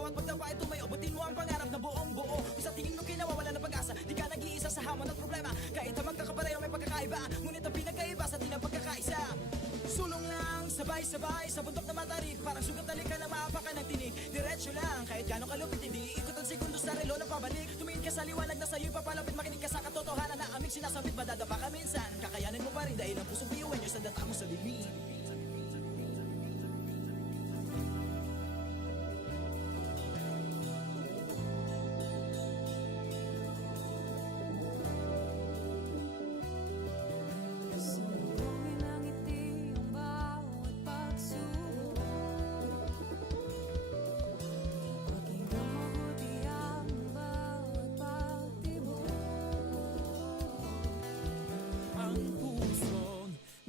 bawat pagdapa ay tumayo. Butin mo ang pangarap na buong buo. Kung sa tingin mo kinawawala ng pag-asa, di ka nag-iisa sa hamon at problema. Kahit ang magkakapareho may pagkakaiba, ngunit ang pinagkaiba sa di na pagkakaisa. Sulong lang, sabay-sabay sa bundok na matarik. Parang sugat na lika na maapakan ng tinig. Diretso lang, kahit gano'ng kalupit, hindi ikot ang segundo sa relo na pabalik. Tumingin ka sa liwanag na sa'yo'y papalapit. Makinig ka sa katotohanan na aming sinasabit. Madadapa ka minsan, kakayanin mo pa rin dahil ang pusong biyuan nyo sa data mo sa dilim.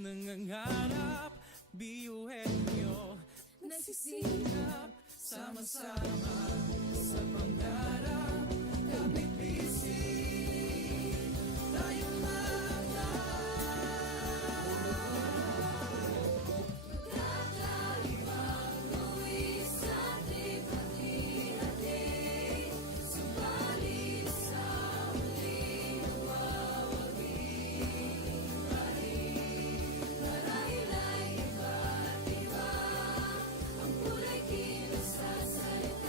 Nangangarap, biyuhin nyo, nagsisikap, sama-sama sa pangarap. Kapit bisig, tayong mata. Kakaibang luwis sa ating pati-hati, subalit sa huling nawawagi. Marahil ay iba't iba ang kulay kilos sa salita.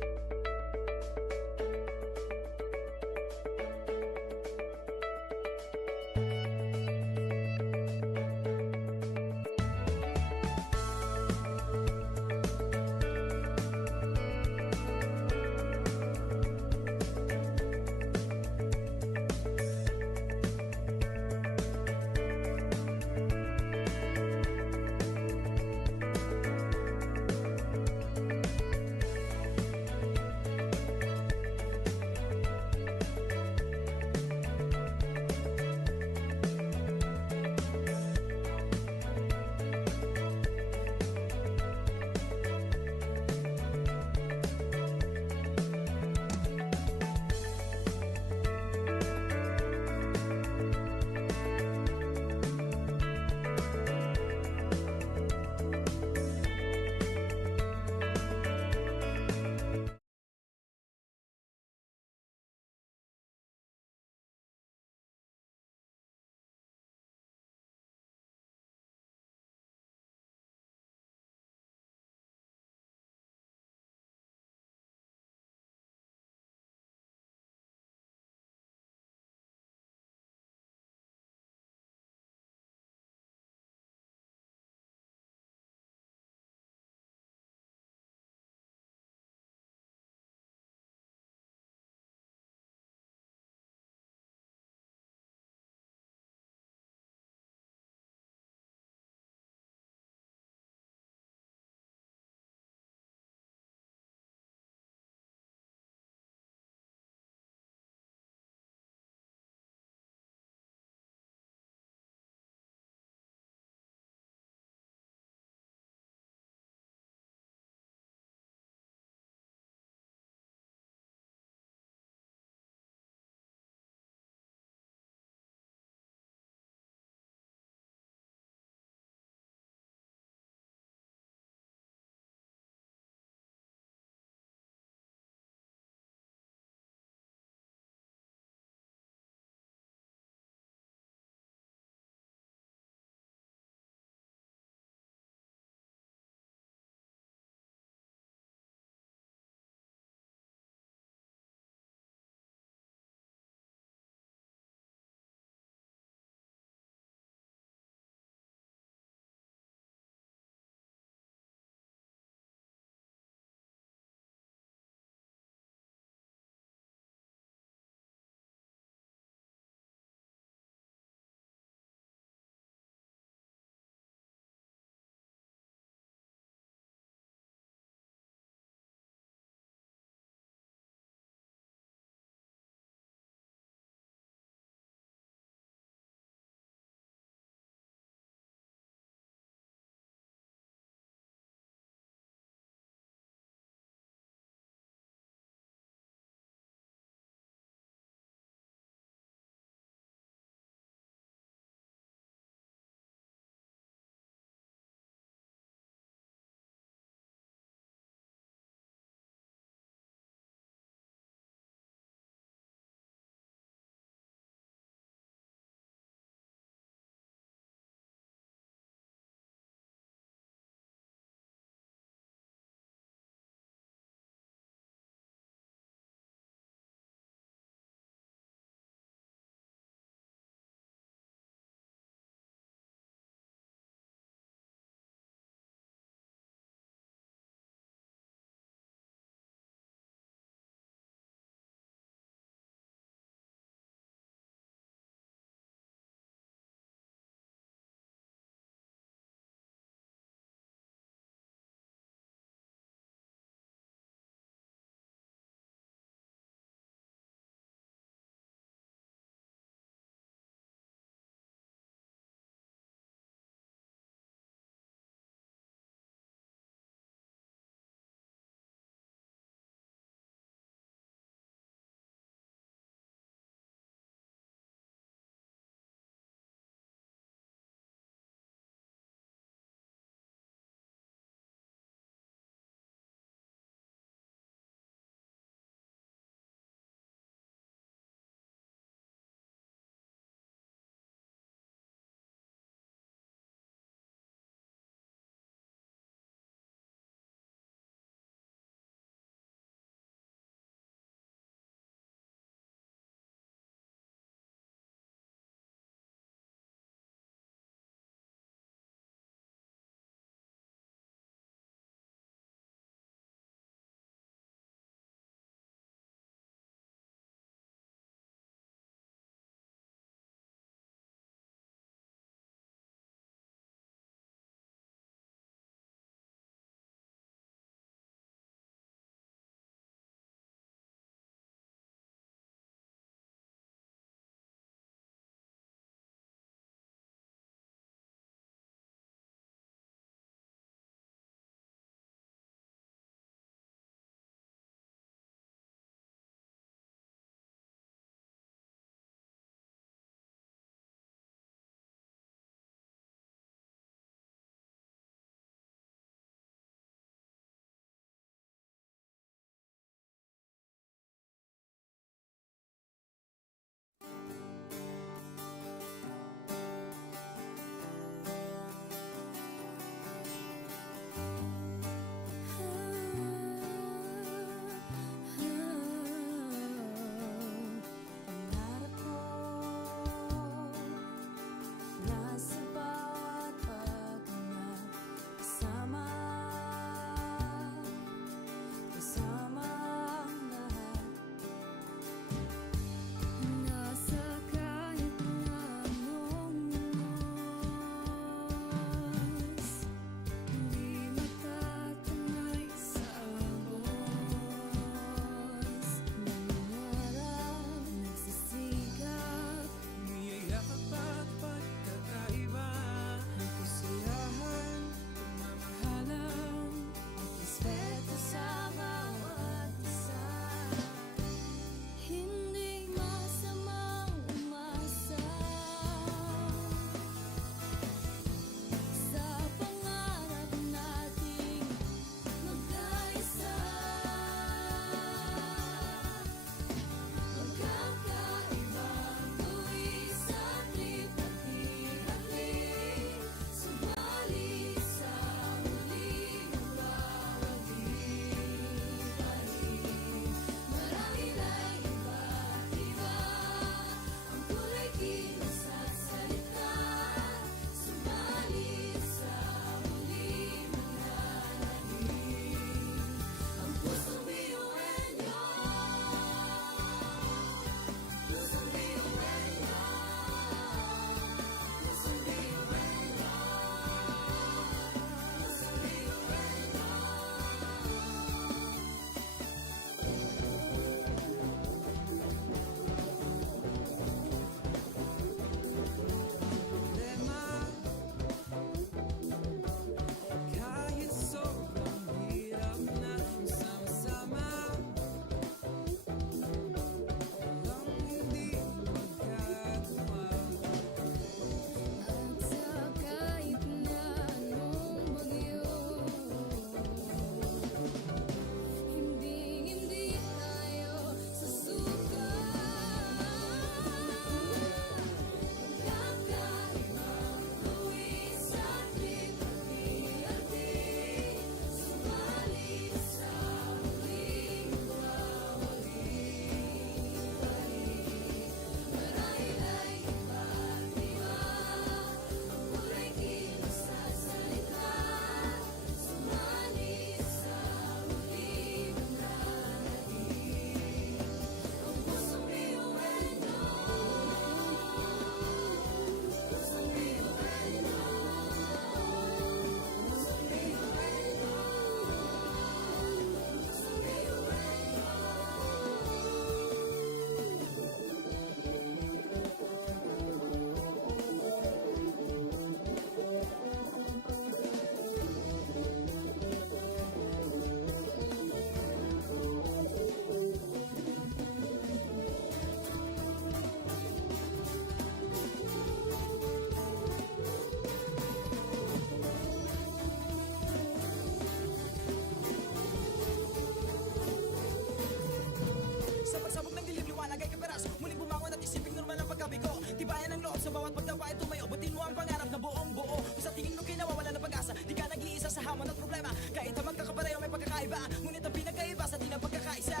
Abutin mo ang pangarap na buong buo. Kung sa tingin mo kinawawala ng pag-asa, di ka nag-iisa sa hamon at problema. Kahit ang magkakapareho may pagkakaiba, ngunit ang pinagkaiba sa di na pagkakaisa.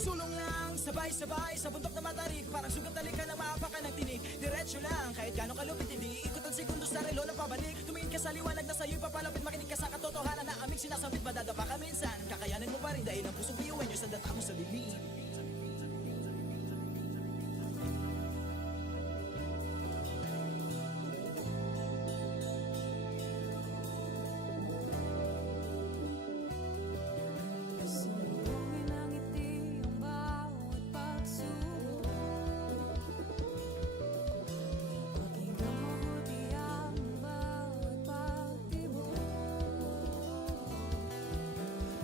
Sulong lang, sabay-sabay sa bundok na matarik. Parang sugat talik ka na maapakan ng tinig. Diretso lang, kahit gano'ng kalupit, hindi ikot ang segundo sa relo na pabalik. Tumingin ka sa liwanag na sa'yo'y papalapit. Makinig ka sa katotohanan na aming sinasambit. Madadapa ka minsan, kakayanin mo pa rin dahil ang pusong biyuin nyo sa data mo sa lilim. Sumbungin ang ngiti ang bawat pagsubok. Pakinggan mabuti ang bawat pagtibok.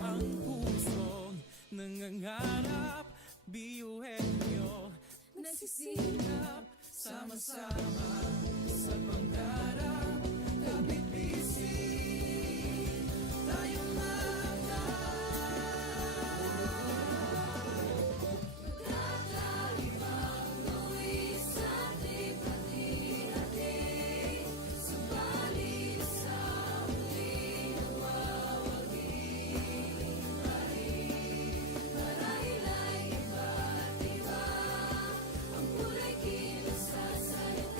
Ang pusong nangangarap, biyuhin nyo, Nagsisikap sama-sama sa pangarap. Kapit bisig, tayong mga kakaibang luwis sa ating hati-hati. Subalit sa muling nawawagi pa rin. Marahil ay iba't iba ang kulay kilos sa salita.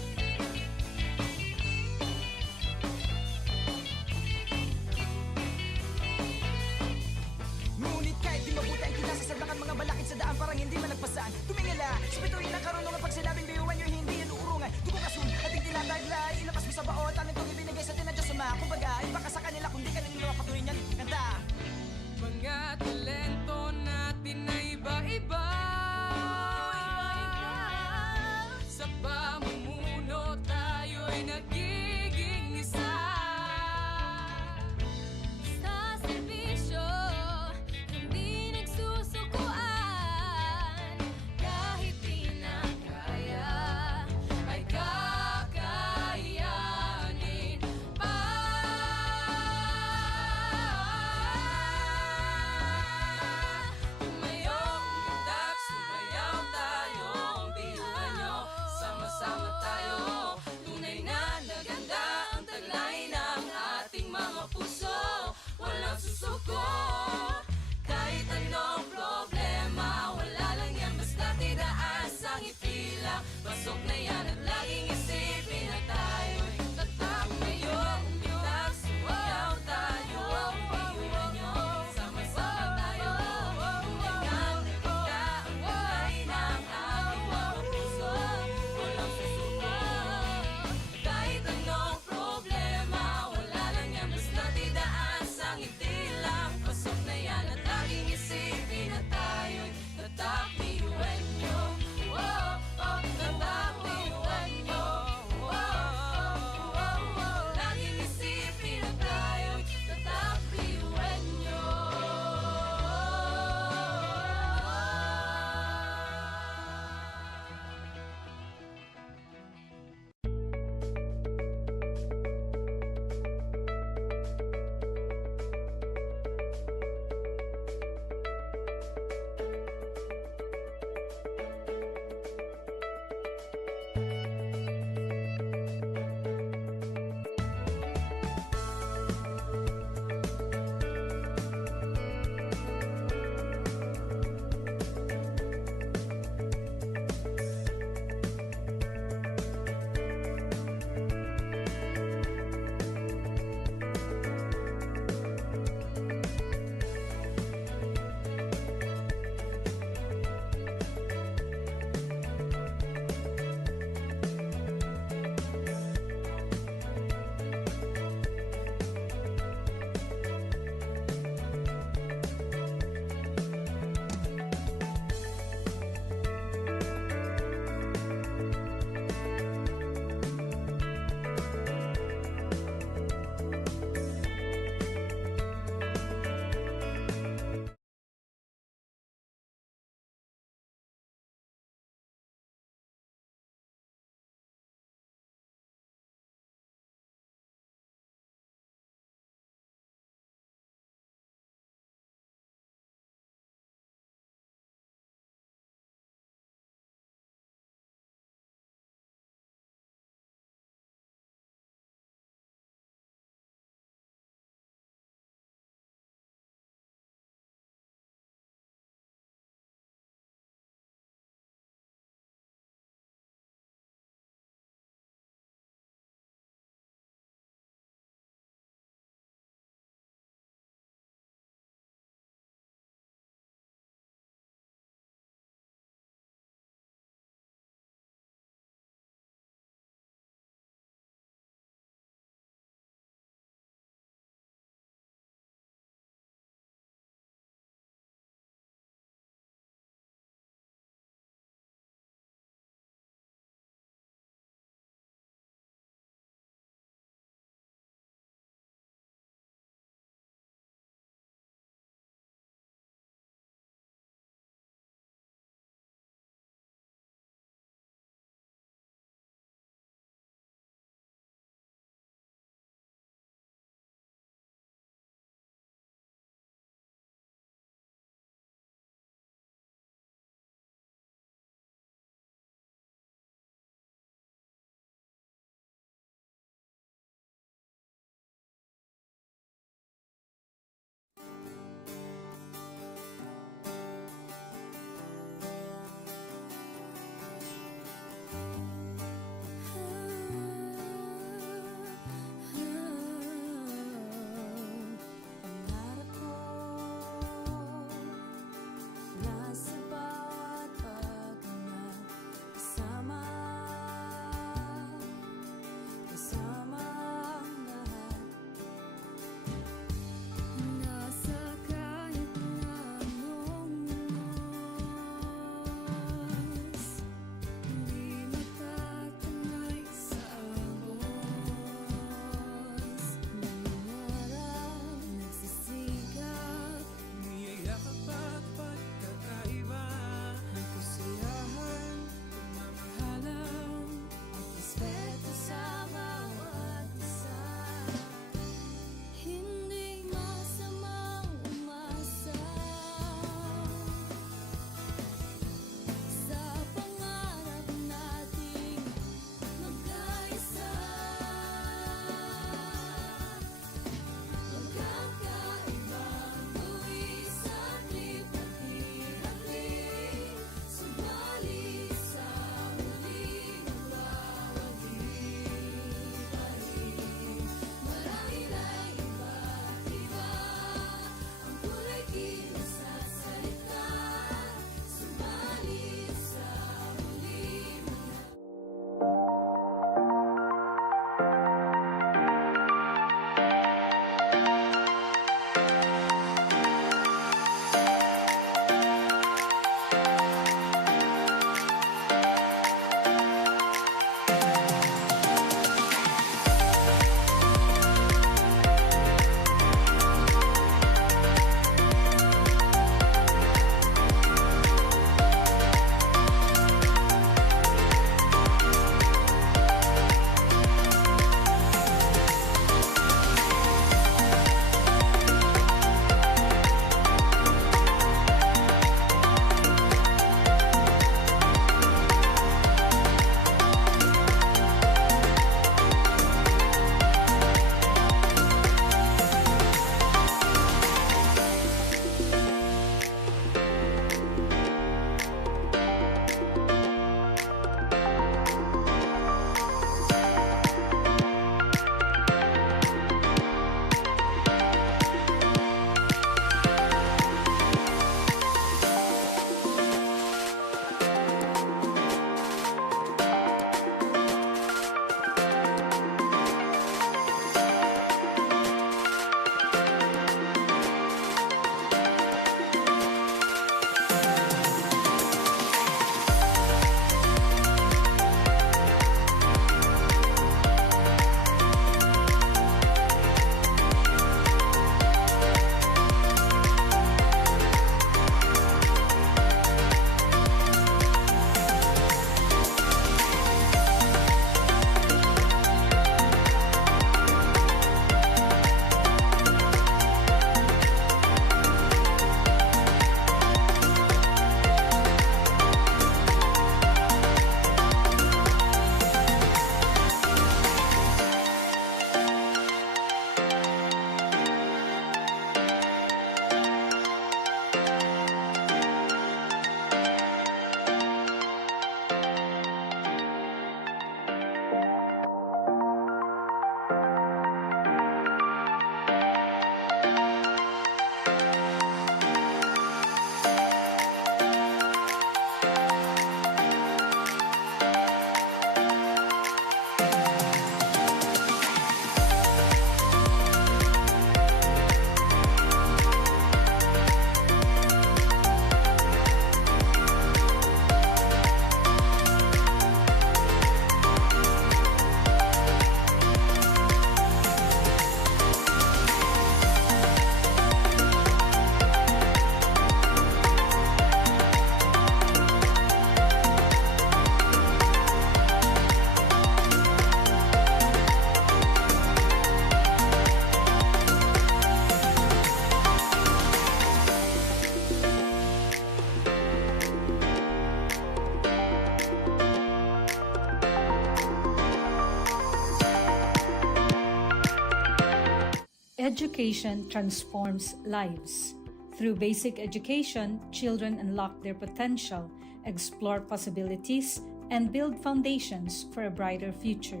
Education transforms lives. Through basic education, children unlock their potential, explore possibilities, and build foundations for a brighter future.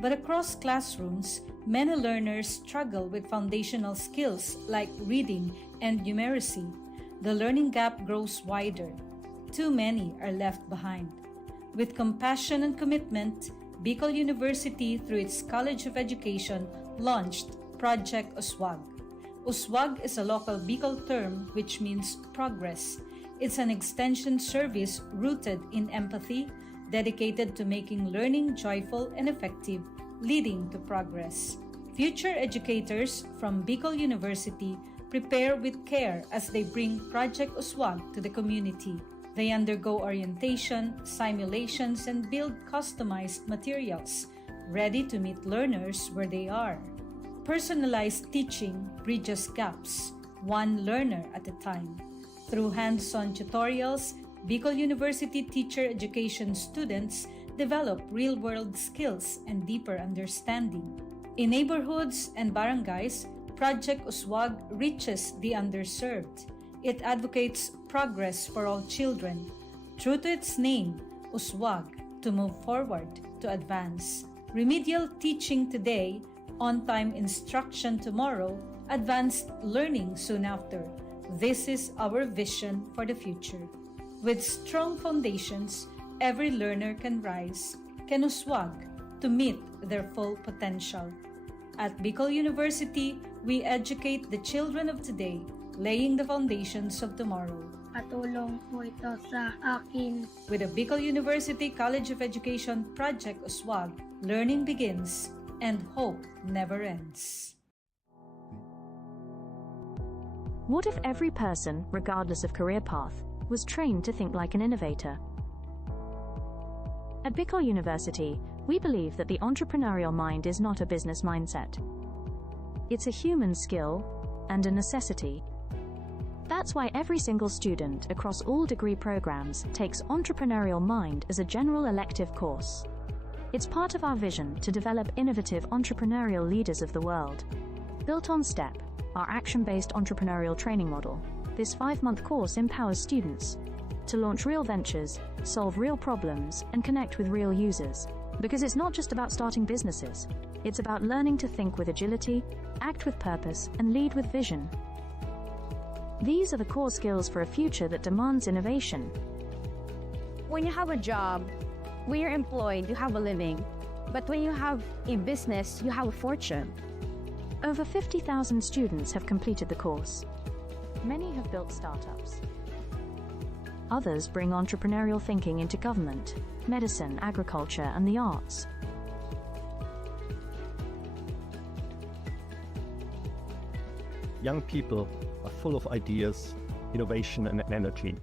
But across classrooms, many learners struggle with foundational skills like reading and numeracy. The learning gap grows wider. Too many are left behind. With compassion and commitment, Bicol University, through its College of Education, launched Project Uswag. Uswag is a local Bicol term which means progress. It's an extension service rooted in empathy, dedicated to making learning joyful and effective, leading to progress. Future educators from Bicol University prepare with care as they bring Project Uswag to the community. They undergo orientation, simulations, and build customized materials, ready to meet learners where they are. Personalized teaching bridges gaps, one learner at a time. Through hands-on tutorials, Bicol University teacher education students develop real-world skills and deeper understanding. In neighborhoods and barangays, Project Uswag reaches the underserved. It advocates progress for all children. True to its name, Uswag, to move forward, to advance. Remedial teaching today, on-time instruction tomorrow, advanced learning soon after. This is our vision for the future. With strong foundations, every learner can rise, can uswag, to meet their full potential. At Bicol University, we educate the children of today, laying the foundations of tomorrow. Katulong po ito sa akin. With the Bicol University College of Education Project Uswag, learning begins and hope never ends. What if every person, regardless of career path, was trained to think like an innovator? At Bicol University, we believe that the entrepreneurial mind is not a business mindset. It's a human skill and a necessity. That's why every single student across all degree programs takes Entrepreneurial Mind as a general elective course. It's part of our vision to develop innovative entrepreneurial leaders of the world. Built on STEP, our action-based entrepreneurial training model, this 5-month course empowers students to launch real ventures, solve real problems, and connect with real users. Because it's not just about starting businesses, it's about learning to think with agility, act with purpose, and lead with vision. These are the core skills for a future that demands innovation. When you have a job, when you're employed, you have a living. But when you have a business, you have a fortune. Over 50,000 students have completed the course. Many have built startups. Others bring entrepreneurial thinking into government, medicine, agriculture, and the arts. Young people are full of ideas, innovation, and energy.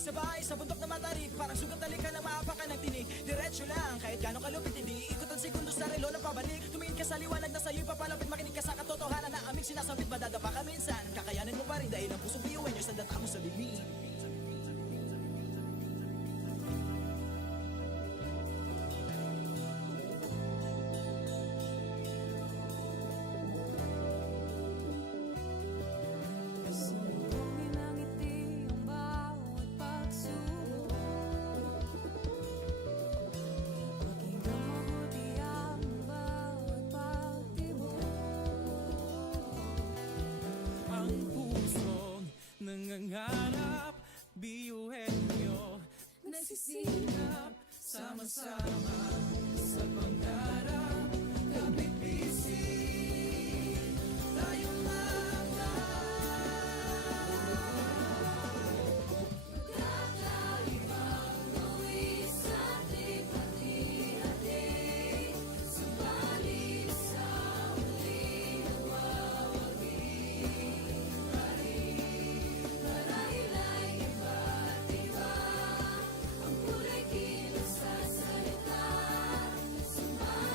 sabay-sabay sa bundok na matarik. Parang sugat talikan na maapakan ng tinig. Diretso lang, kahit gano'ng kalupit hindi ikot ang sekundos sa relo na pabalik. Tumingin ka sa liwanag na sa'yo'y papalapit. Makinig ka sa katotohanan na aming sinasabit. Madadapa ka minsan, kakayanin mo pa rin dahil ang pusong biyuin nyo sa data mo sa bibig. Sumugin ang ngiti ang bawat pagsubok. Pakinggan mabuti ang bawat pagtibok. Ang pusong nangangarap, biyuhin nyo, Nagsisikap, sama-sama sa pangarap. Kapit bisig, tayong kakaibang luwis sa ating hati-hati. Subalit sa muling nawawagi pa rin. Marahil ay iba't iba ang kulay kilos sa salita. Subalit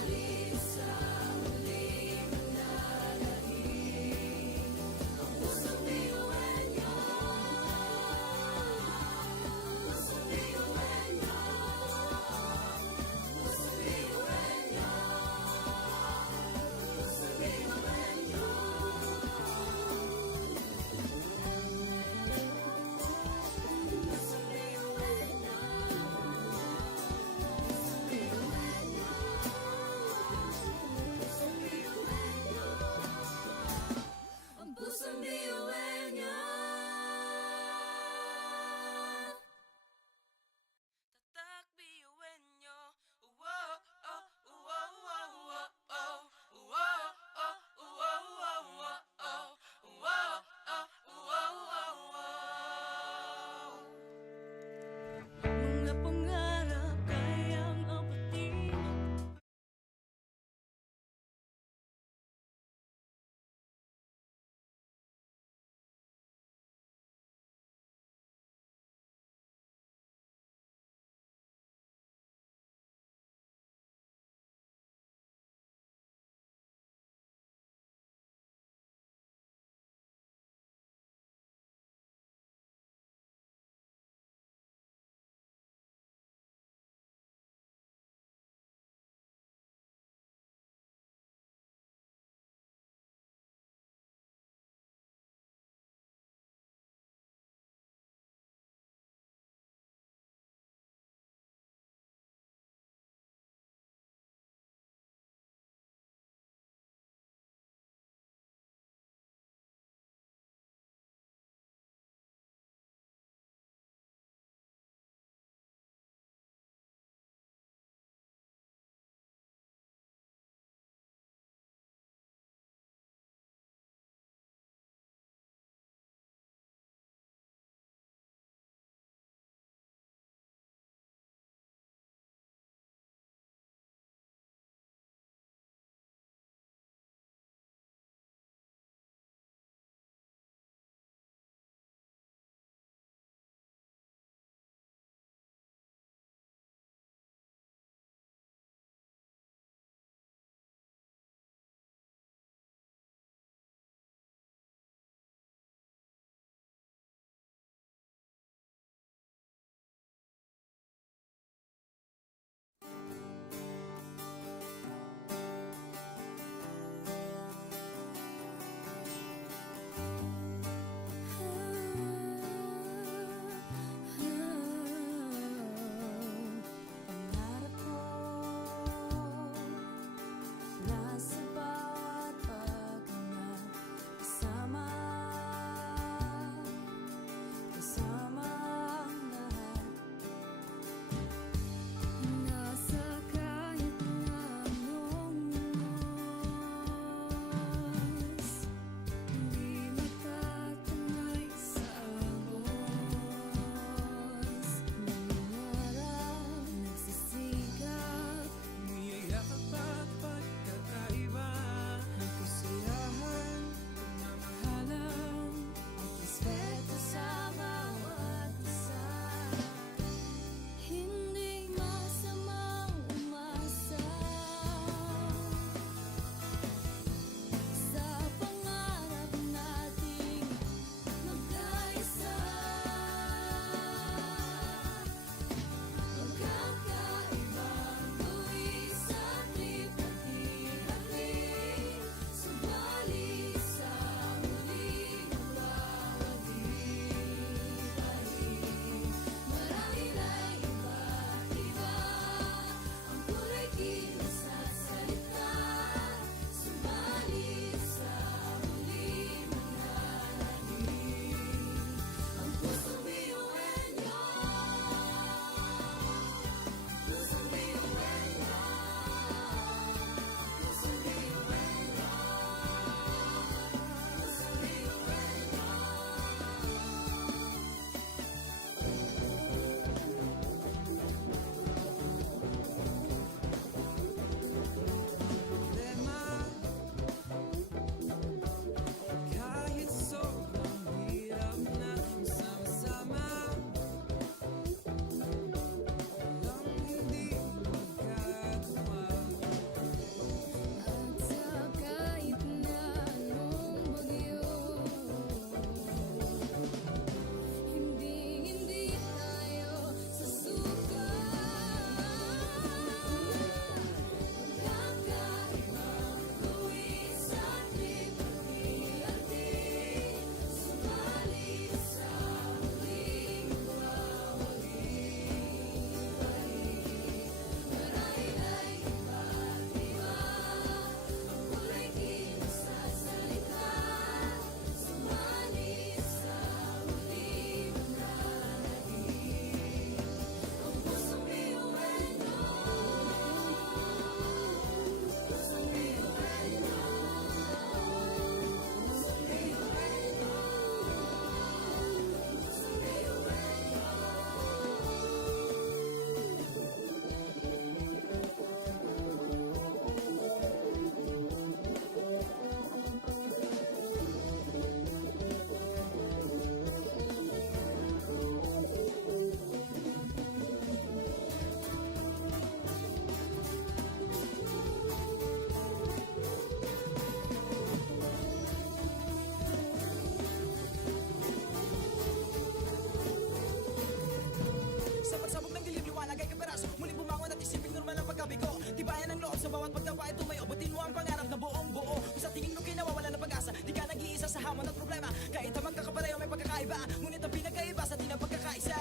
bawat pagtawa ay tumayo. Abutin mo ang pangarap na buong buo. Kung sa tingin mo kinawawala ng pag-asa, di ka nag-iisa sa hamon at problema. Kahit ang magkakapareho may pagkakaiba, ngunit ang pinagkaiba sa di ng pagkakaisa.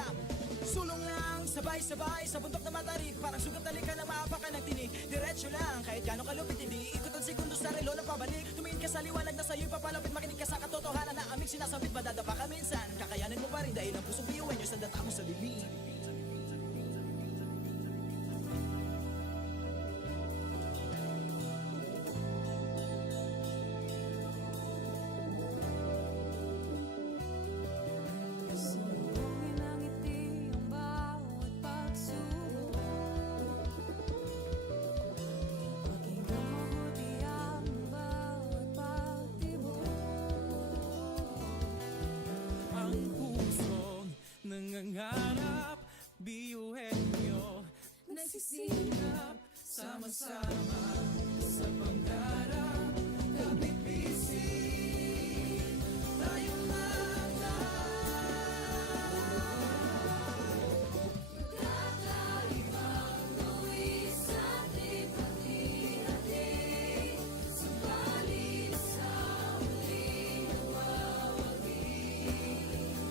Sulong lang, sabay-sabay sa bundok na matarik. Parang sugat na lika na maapakan ng tinig. Diretso lang, kahit gano'ng kalupit, hindi ikot ang segundo sa relo na pabalik. Tumingin ka sa liwanag na sa'yo'y papalapit. Makinig ka sa katotohanan na aming sinasabit. Madadapa ka minsan, kakayanin mo pa rin dahil ang pusong biyuhin nyo sa data mo sa lilim. Sumbungin ang ngiti ang bawat pagsubok. Pakinggan mabuti ang bawat pagtibok. Ang pusong nangangarap, biyuhin nyo, nagsisikap, sama-sama sa pangarap. Kapit bisig, tayo Kakaibang luwis sa ating pati-hati. Subalit sa muling nawawagi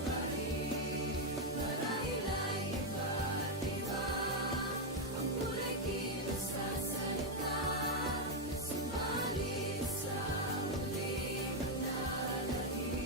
pa rin. Marahil ay iba't iba ang kulay kilos sa salita. Subalit sa muling nananahimik.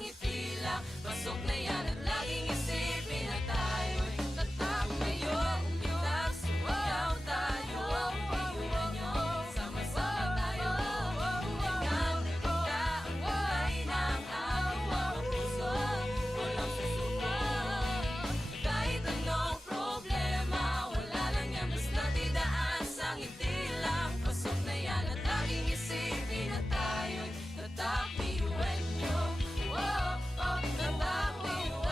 ngiti lang. Pasok na yan at laging isipin na tayo'y tatak ngayon. Umitak, sumayaw tayo. Piyuhan nyo, sama-sama tayo. Umikat, nakita ang kulay ng ating mga puso. Walang susuko. Kahit anong problema, wala lang yan basta didaan sa ngiti lang. Pasok na yan at laging isipin na tayo'y tatak, piyuhan nyo. Tatak, piyuhan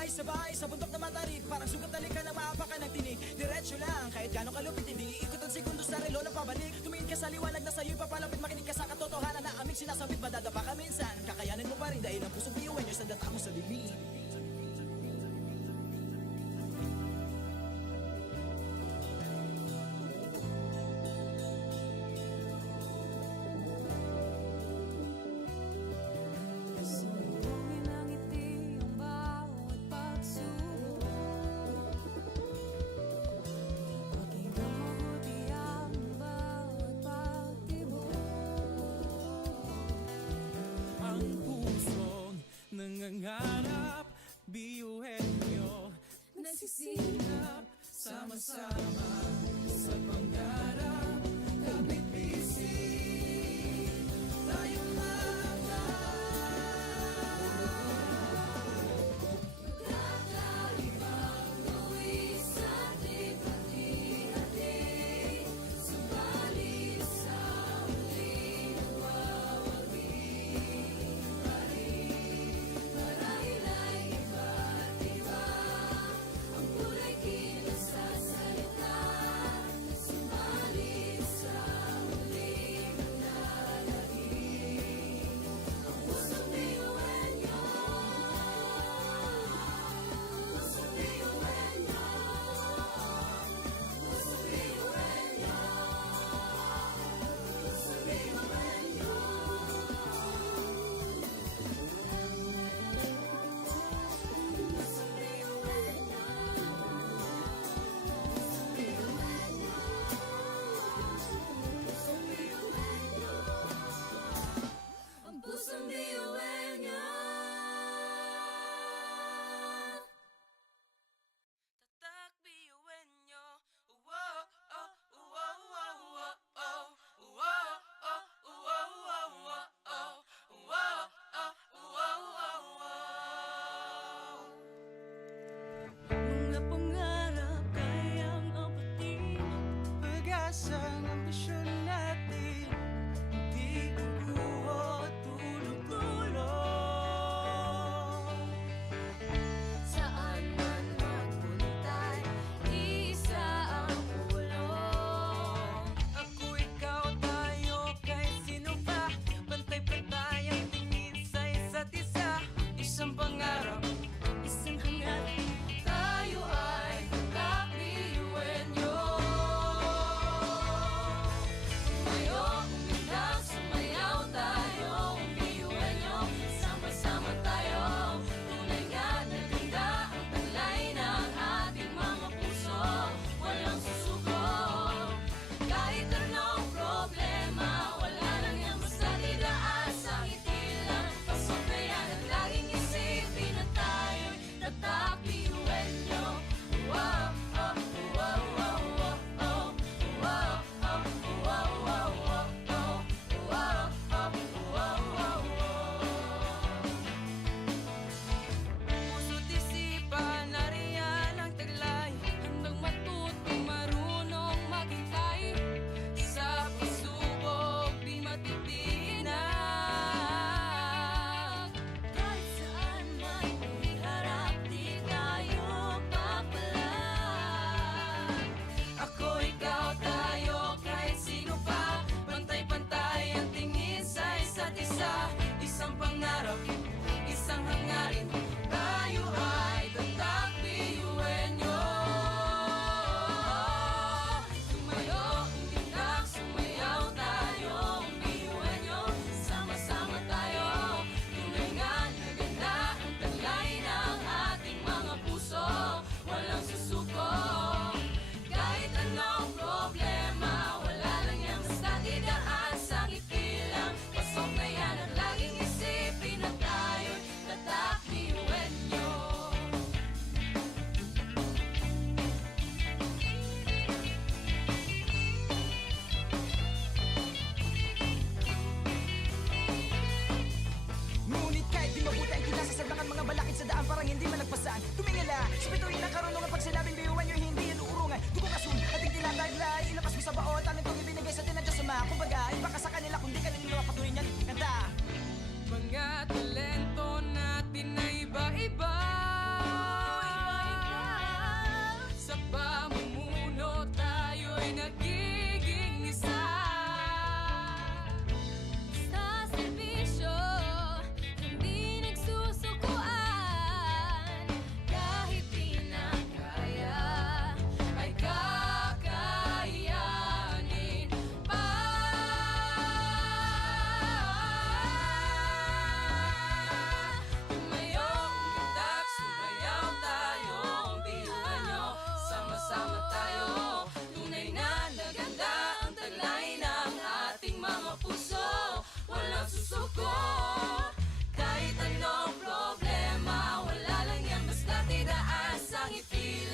Sabay-sabay sa bundok na matarik, parang sugat talikan na maapakan ng tinig. Diretso lang, kahit gano'ng kalupit, hindi ikot ang segundo sa relo na pabalik. Tumingin ka sa liwanag na sa'yo'y papalapit, makinig ka sa katotohanan na aming sinasabit. Madadapa ka minsan, kakayanin mo pa rin dahil ang pusong biyuan nyo sa data mo sa bibig. Sumbungin ng ngiti ang bawat pagsubok. Pakinggan mabuti ang bawat pagtibok. Ang pusong nangangarap, biyuhin nyo, nagsisikap, sama-sama sa pangarap. Kapit bisig, tayong Kakaibang tuwis at lipat-hati, subalit sa huling nagwawagi pa rin. Marahil ay iba't iba ang kulay kinasasalitan, subalit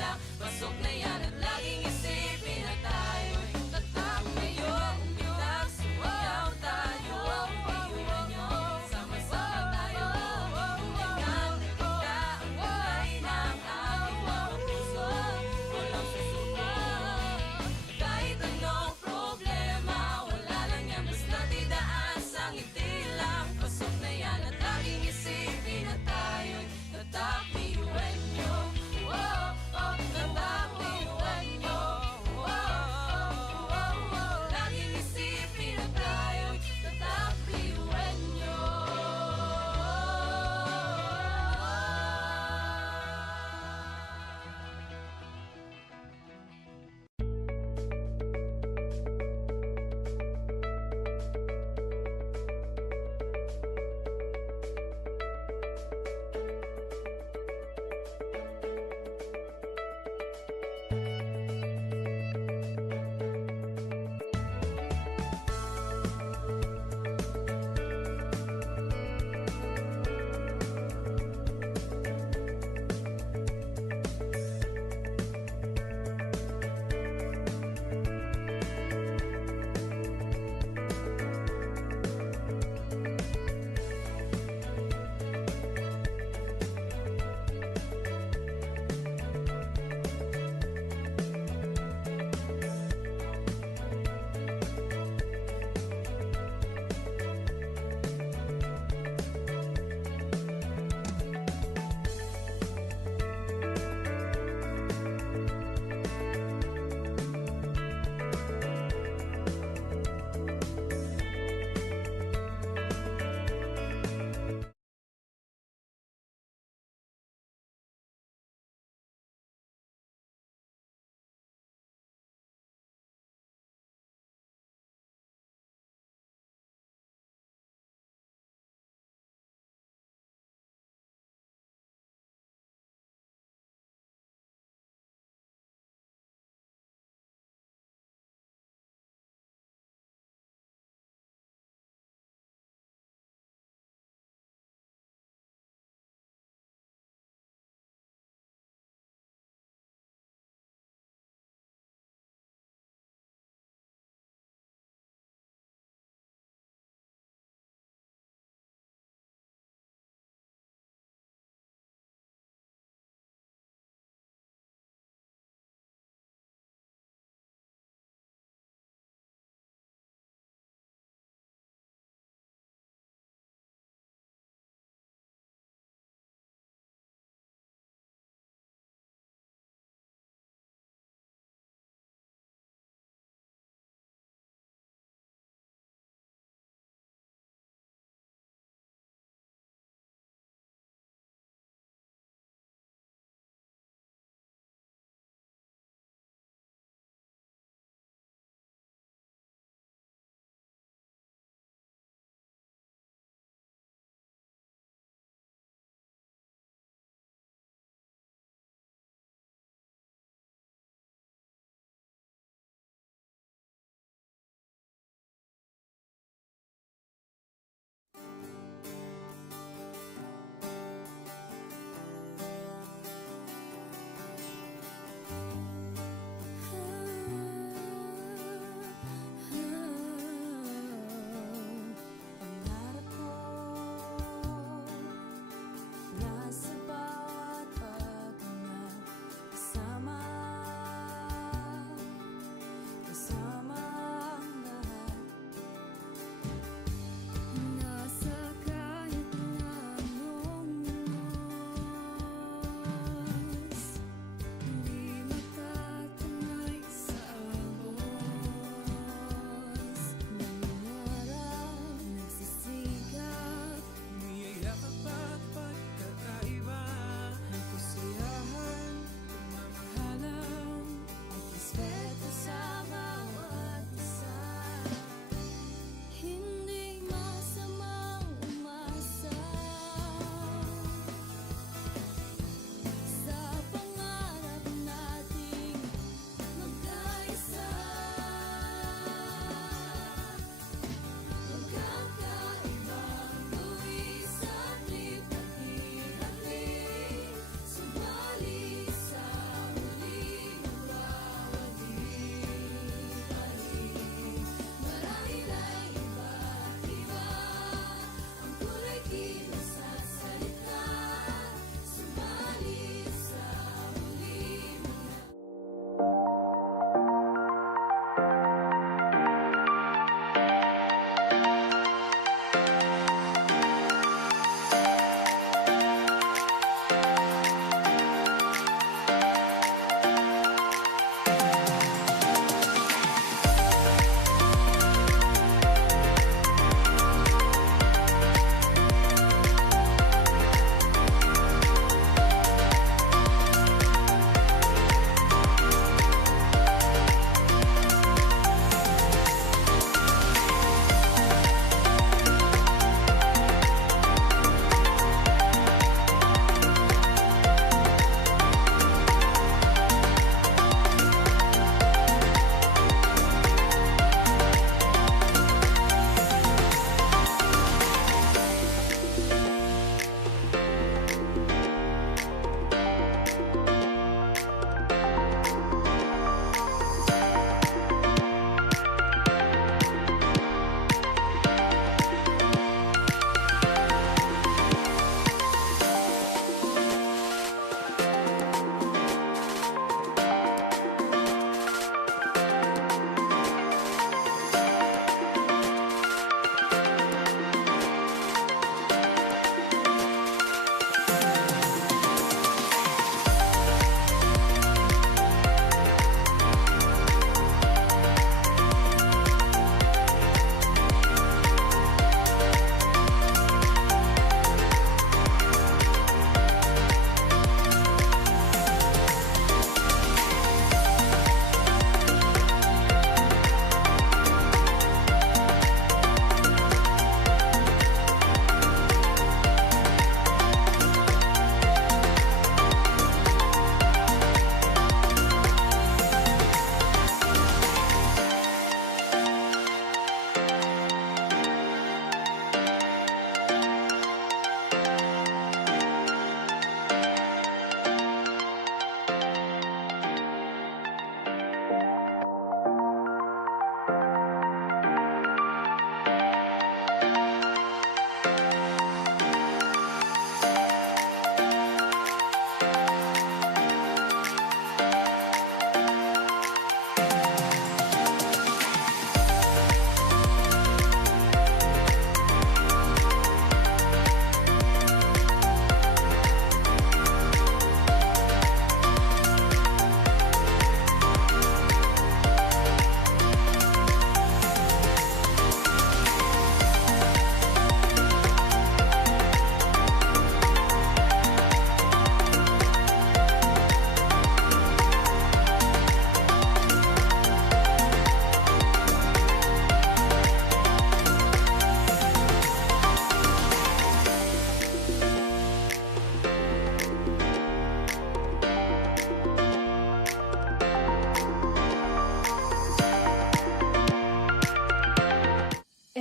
lang. Pasok na yan at laging isipin na tayo'y tatak ngayon. Bitak, sumayaw tayo, iwan nyo, sama-sama tayo. Hanggang nakita ang kulay ng ating mga puso, walang susuko. Kahit anong problema, wala lang yan, basta't idaan sa ngiti lang. Pasok na yan at laging isipin na tayo'y tatak, iwan nyo. Tatak, iwan nyo.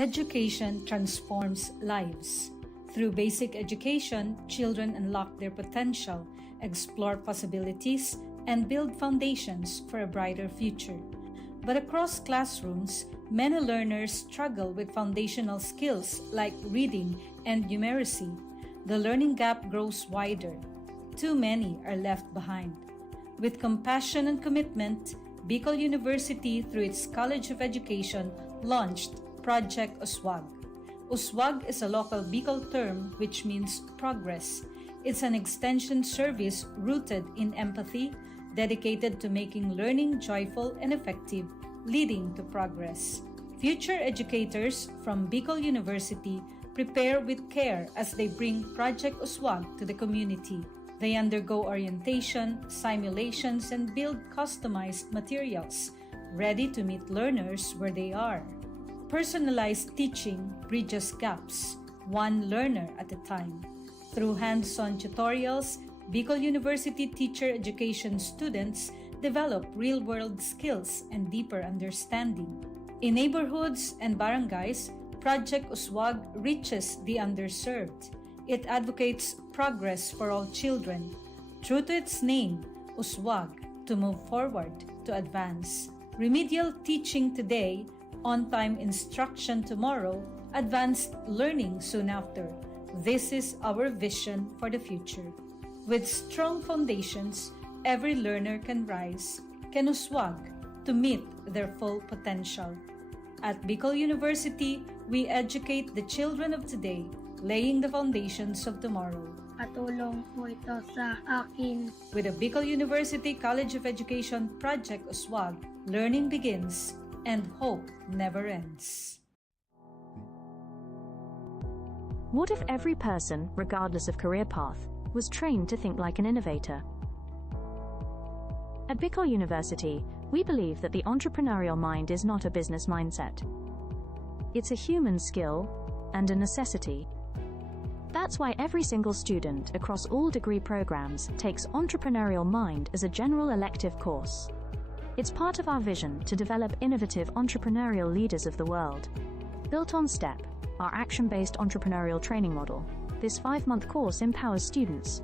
Education transforms lives. Through basic education, children unlock their potential, explore possibilities, and build foundations for a brighter future. But across classrooms, many learners struggle with foundational skills like reading and numeracy. The learning gap grows wider. Too many are left behind. With compassion and commitment, Bicol University, through its College of Education, launched Project Uswag. Uswag is a local Bicol term which means progress. It's an extension service rooted in empathy, dedicated to making learning joyful and effective, leading to progress. Future educators from Bicol University prepare with care as they bring Project Uswag to the community. They undergo orientation, simulations, and build customized materials, ready to meet learners where they are. Personalized teaching bridges gaps, one learner at a time. Through hands-on tutorials, Bicol University teacher education students develop real-world skills and deeper understanding. In neighborhoods and barangays, Project Uswag reaches the underserved. It advocates progress for all children. True to its name, Uswag, to move forward, to advance. Remedial teaching today, on-time instruction tomorrow, advanced learning soon after. This is our vision for the future. With strong foundations, every learner can rise, can uswag, to meet their full potential. At Bicol University, we educate the children of today, laying the foundations of tomorrow. Katulong po ito sa akin. With the Bicol University College of Education Project Uswag, learning begins and hope never ends. What if every person, regardless of career path, was trained to think like an innovator? At Bicol University, we believe that the entrepreneurial mind is not a business mindset. It's a human skill and a necessity. That's why every single student across all degree programs takes Entrepreneurial Mind as a general elective course. It's part of our vision to develop innovative entrepreneurial leaders of the world. Built on STEP, our action-based entrepreneurial training model, this 5-month course empowers students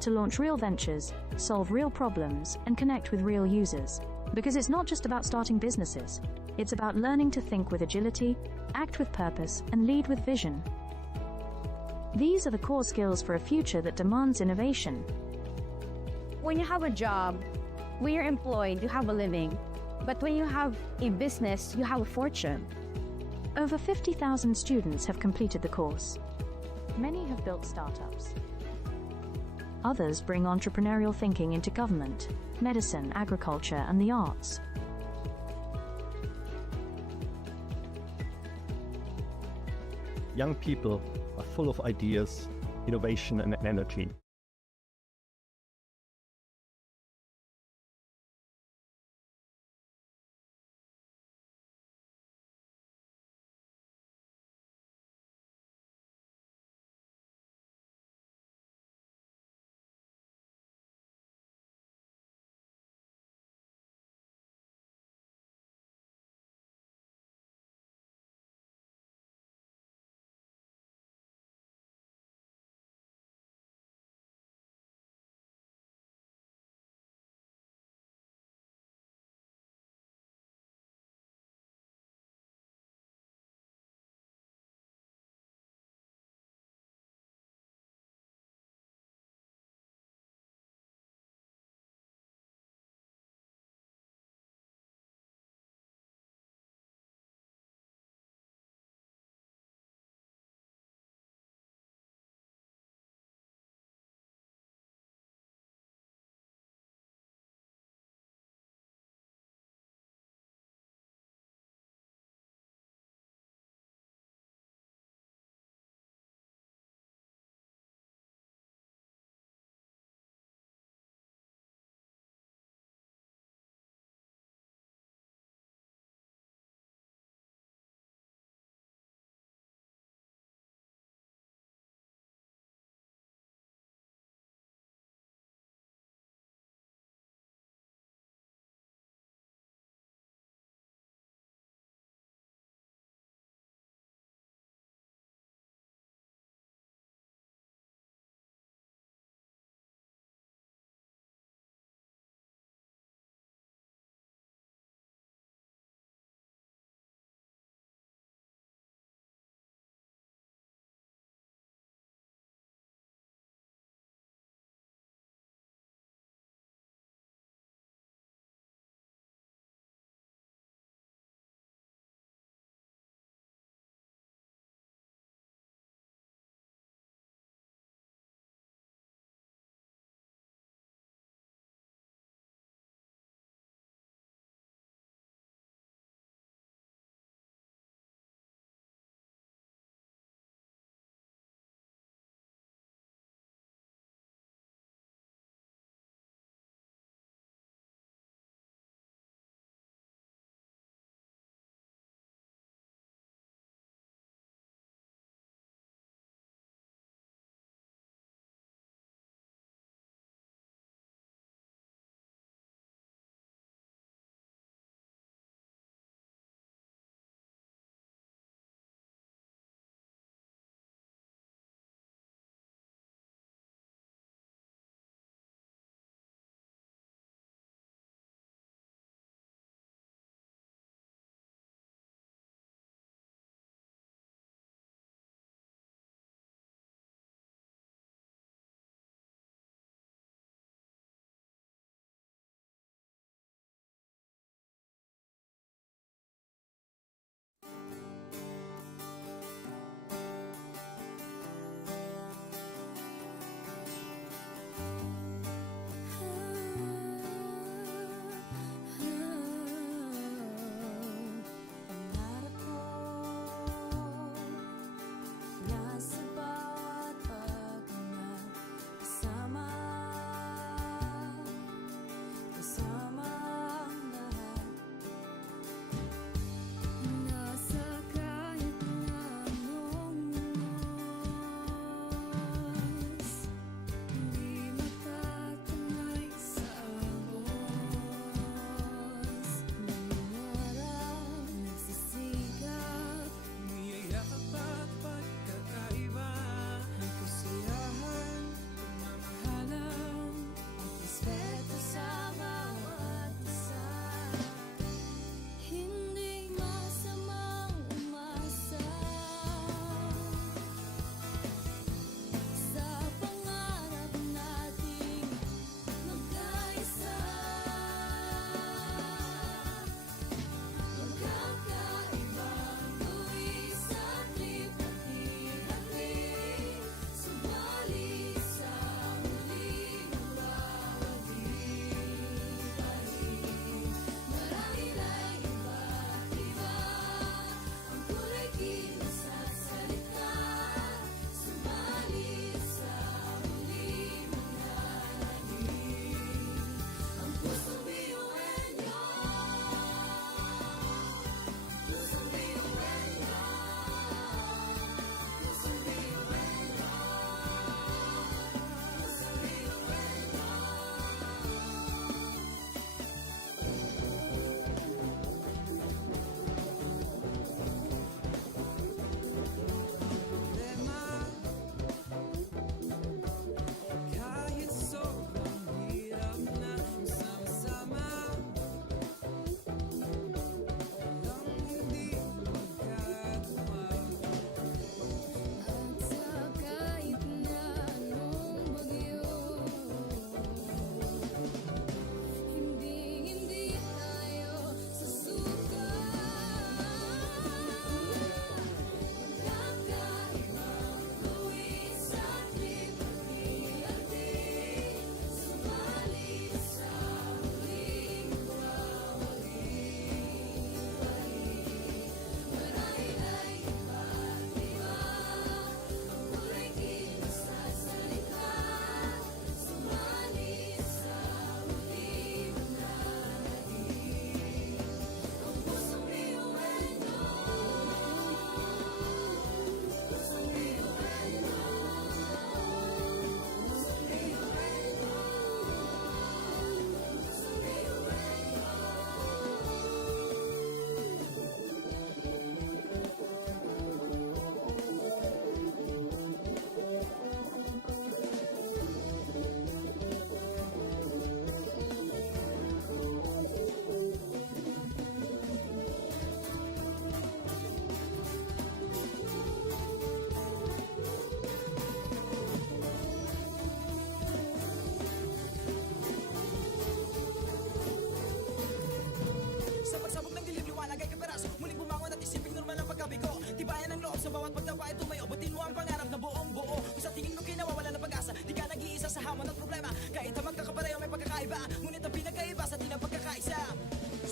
to launch real ventures, solve real problems, and connect with real users. Because it's not just about starting businesses, it's about learning to think with agility, act with purpose, and lead with vision. These are the core skills for a future that demands innovation. When you have a job, when you're employed, you have a living. But when you have a business, you have a fortune. Over 50,000 students have completed the course. Many have built startups. Others bring entrepreneurial thinking into government, medicine, agriculture, and the arts. Young people are full of ideas, innovation, and energy.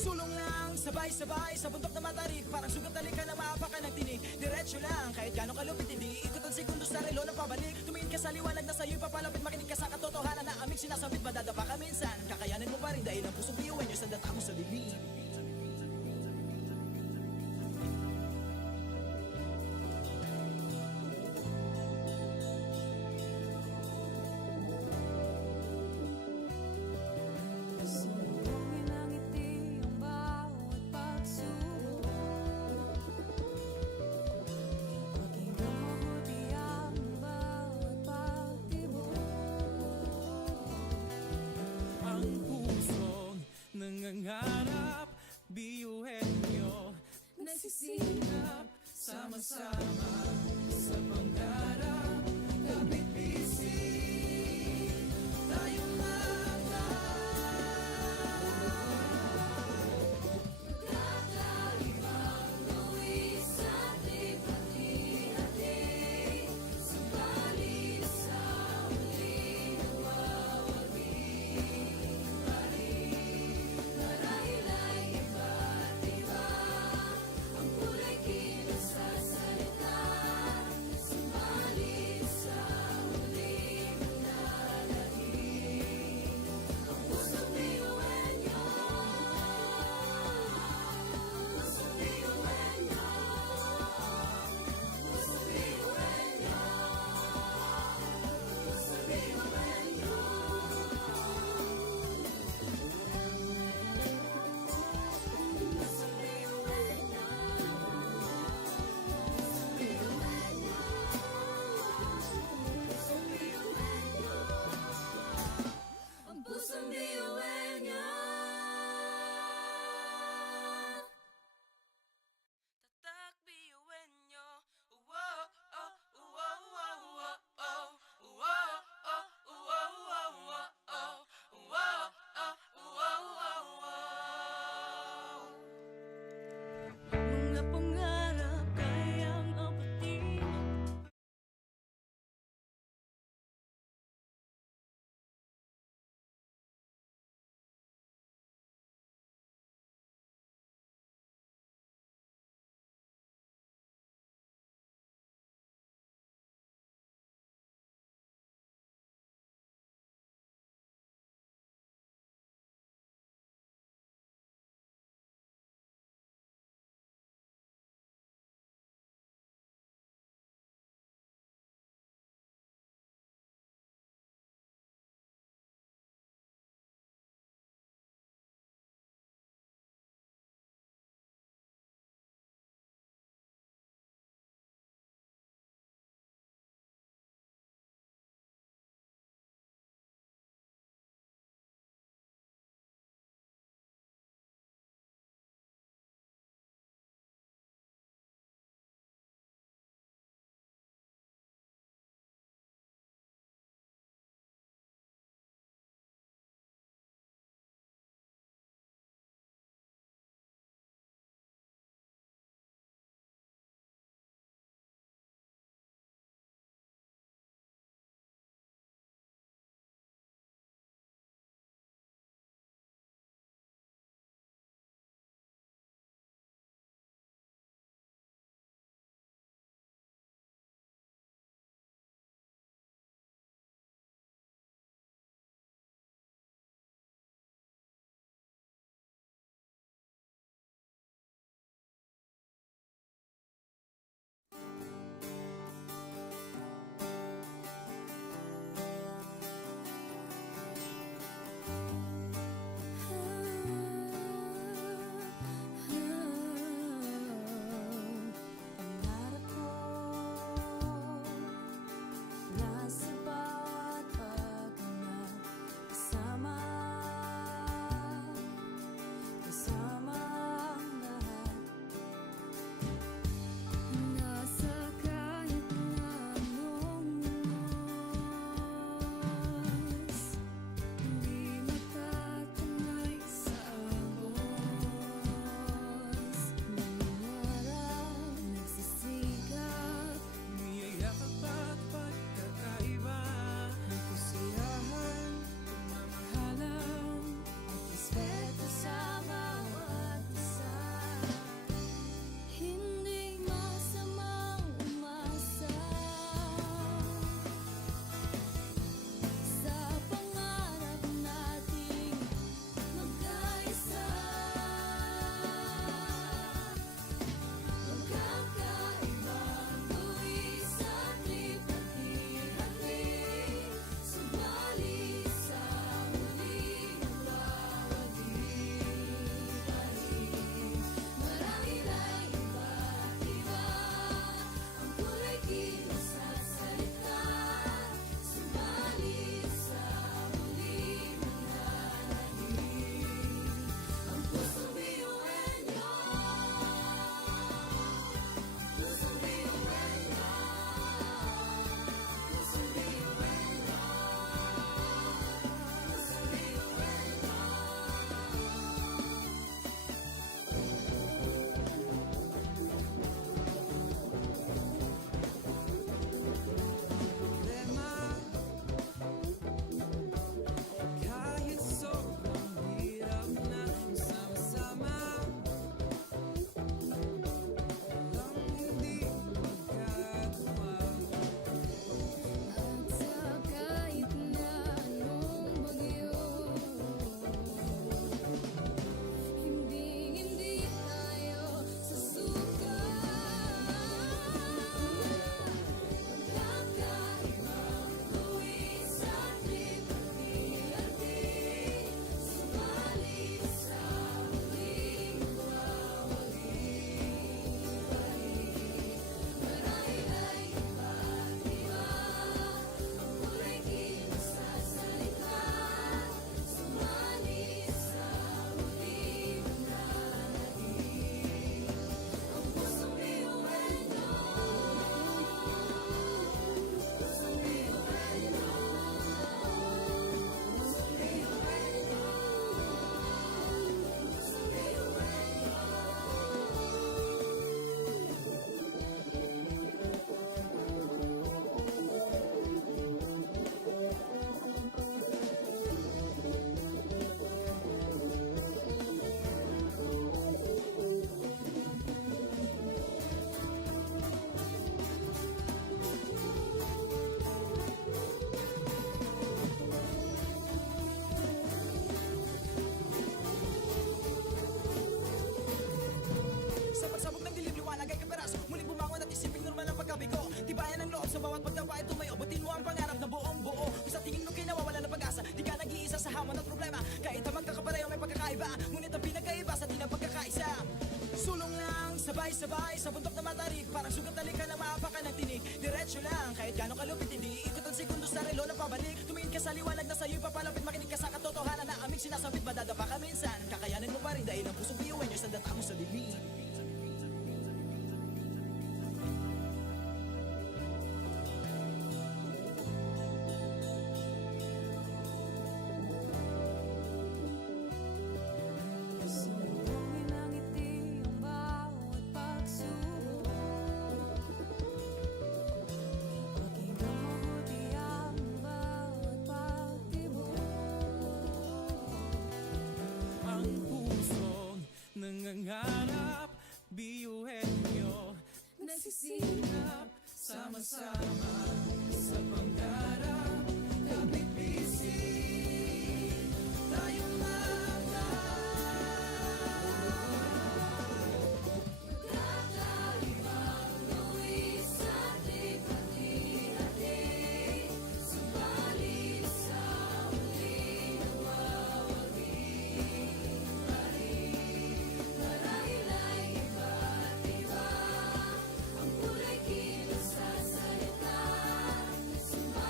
Sulong lang, sabay-sabay sa bundok na matarik. Parang sugat ka na maapakan ng tinig. Diretso lang, kahit gano'ng kalupit hindi ikot ang sekundos sa relo na pabalik. Tumingin ka sa liwanag na sa'yo'y papalapit. Makinig ka sa katotohanan na aming sinasambit. Madadapa ka minsan, kakayanin mo pa rin dahil ang pusong biyuan nyo sa data mo sa dilim. Sunugin ang ngiti ang bawat pagsubok. Pakinggan mabuti ang bawat pagtibok. Ang pusong nangangarap, biyuhin nyo, nagsisikap, sama-sama sa pangarap. Kapit bisig, tayong Kakaibang luwis at lipat-hati. Subalit sa huli nawawagi pa rin. Marahil ay iba't iba ang kulay kilos sa salita. Subalit Sabay-sabay sa bundok na matarik, parang sugat na lika na maapakan ng tinig. Diretso lang, kahit gano'ng kalupit, hindi ikot ang segundo sa relo na pabalik. Tumingin ka sa liwanag na sa'yo'y papalapit, makinig ka sa katotohanan na aming sinasabit. Madadapa ka minsan, kakayanin mo pa rin dahil ang pusong biyuin nyo sa data mo sa dilim. Sumbungin ang ngiti ang bawat pagsubok. Pakinggan mabuti ang bawat pagtibok. Ang pusong nangangarap, biyuhin nyo, nagsisikap, sama-sama sa pangarap. Kapit bisig, tayong mga Kakaibang luwi sa hati-hati, subalit sa huli nawawagi pa rin. Marahil ay iba't iba ang kulay kilos sa salita, subalit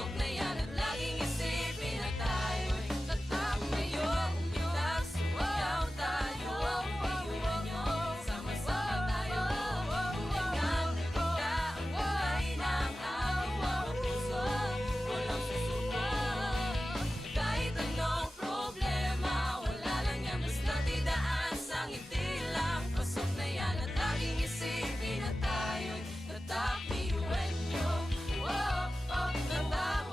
Pasok na yan at laging isipin na tayo'y tatak ngayon. Ligtas, sumayaw tayo, iwan nyo, sama-sama tayo. Tulingan, nagkita ang kulay ng ating mga puso. Walang susuko. Kahit anong problema, wala lang yan, basta't idaan sa ngiti lang. Pasok na yan at laging isipin na tayo'y tatak, iwan nyo. Tatak,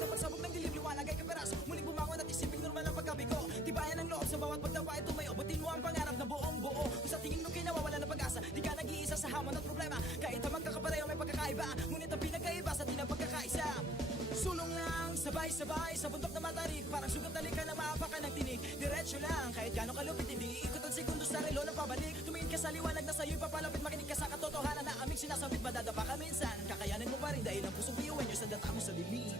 Sa pagsabog ng dilim, liwanag ay kaperas. Muling bumangon at isiping normal ang pagkabigo. Tibayan ang loob sa bawat pagdapa ay tumayo. Batin mo ang pangarap na buong buo. Kung sa tingin mo kinawawala ng pag-asa, di ka nag-iisa sa hamon at problema. Kahit ang magkakapareho may pagkakaiba, ngunit ang pinagkaiba sa di ng pagkakaisa. Sulong lang, sabay-sabay sa bundok na matarik. Parang sugat na lika na maapakan ng tinig. Diretso lang, kahit gano'ng kalupit, hindi ikot ang segundo sa relo ng pabalik. Tumingin ka sa liwanag na sa'yo'y papalapit. Makinig ka sa katotohanan na aming sinasabit. Madadapa ka minsan, kakayanin mo pa rin dahil ang pusong biyuan nyo sa data mo sa dilim.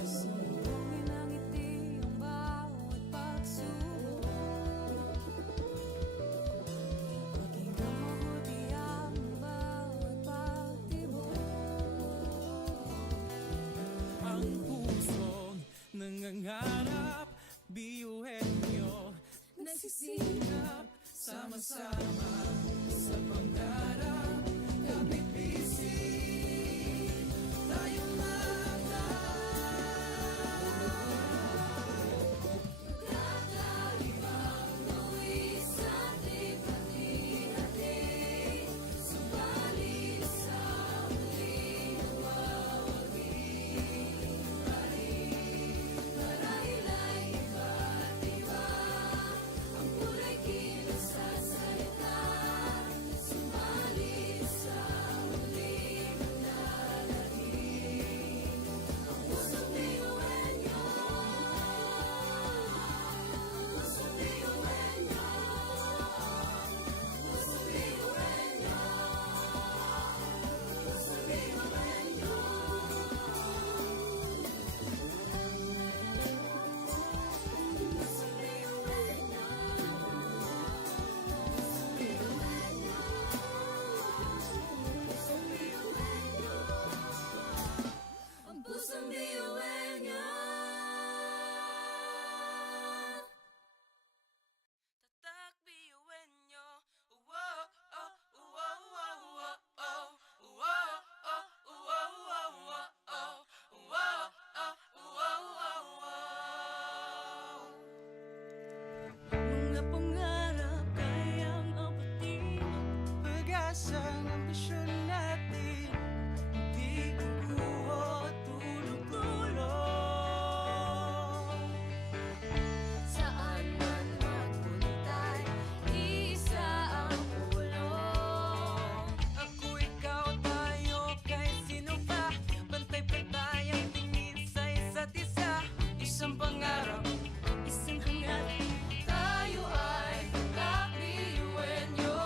Sumbungin ang ngiti ang bawat pagsubok. Pakinggan mabuti ang bawat pagtibok. Ang pusong nangangarap, biyuhin nyo, nagsisikap, sama-sama sa pangarap. Kapit bisig, tayong Kakaibang buwis sa hati-hati. Subalit sa muling nawawagi. Marahil ay iba't iba ang kulay kilos sa salita. Subalit sa muling nanalagi. Ang pusong biyuhan niyo. Pusong biyuhan niyo. Pusong biyuhan niyo. Pusong biyuhan niyo. Pusong biyuhan niyo. Pusong biyuhan niyo. Ang pusong biyuhan niyo. tatak biyuhin nyo. Wow, oh, wow, wow, wow, oh. Wow, oh, wow, wow, wow, oh. Wow, oh, wow, wow, wow. Mga pangarap kayang abutin. Pag-asa ng ambisyon natin, hindi kukuha at tulog-tulog. Saan man magpuntay, isa ang pulong. Ako, ikaw, tayo, kahit sino pa. Pantay-pantay ang tingin sa isa't isa. Isang pangarap, Isang hangarin, tayo ay kakbiyuhin niyo.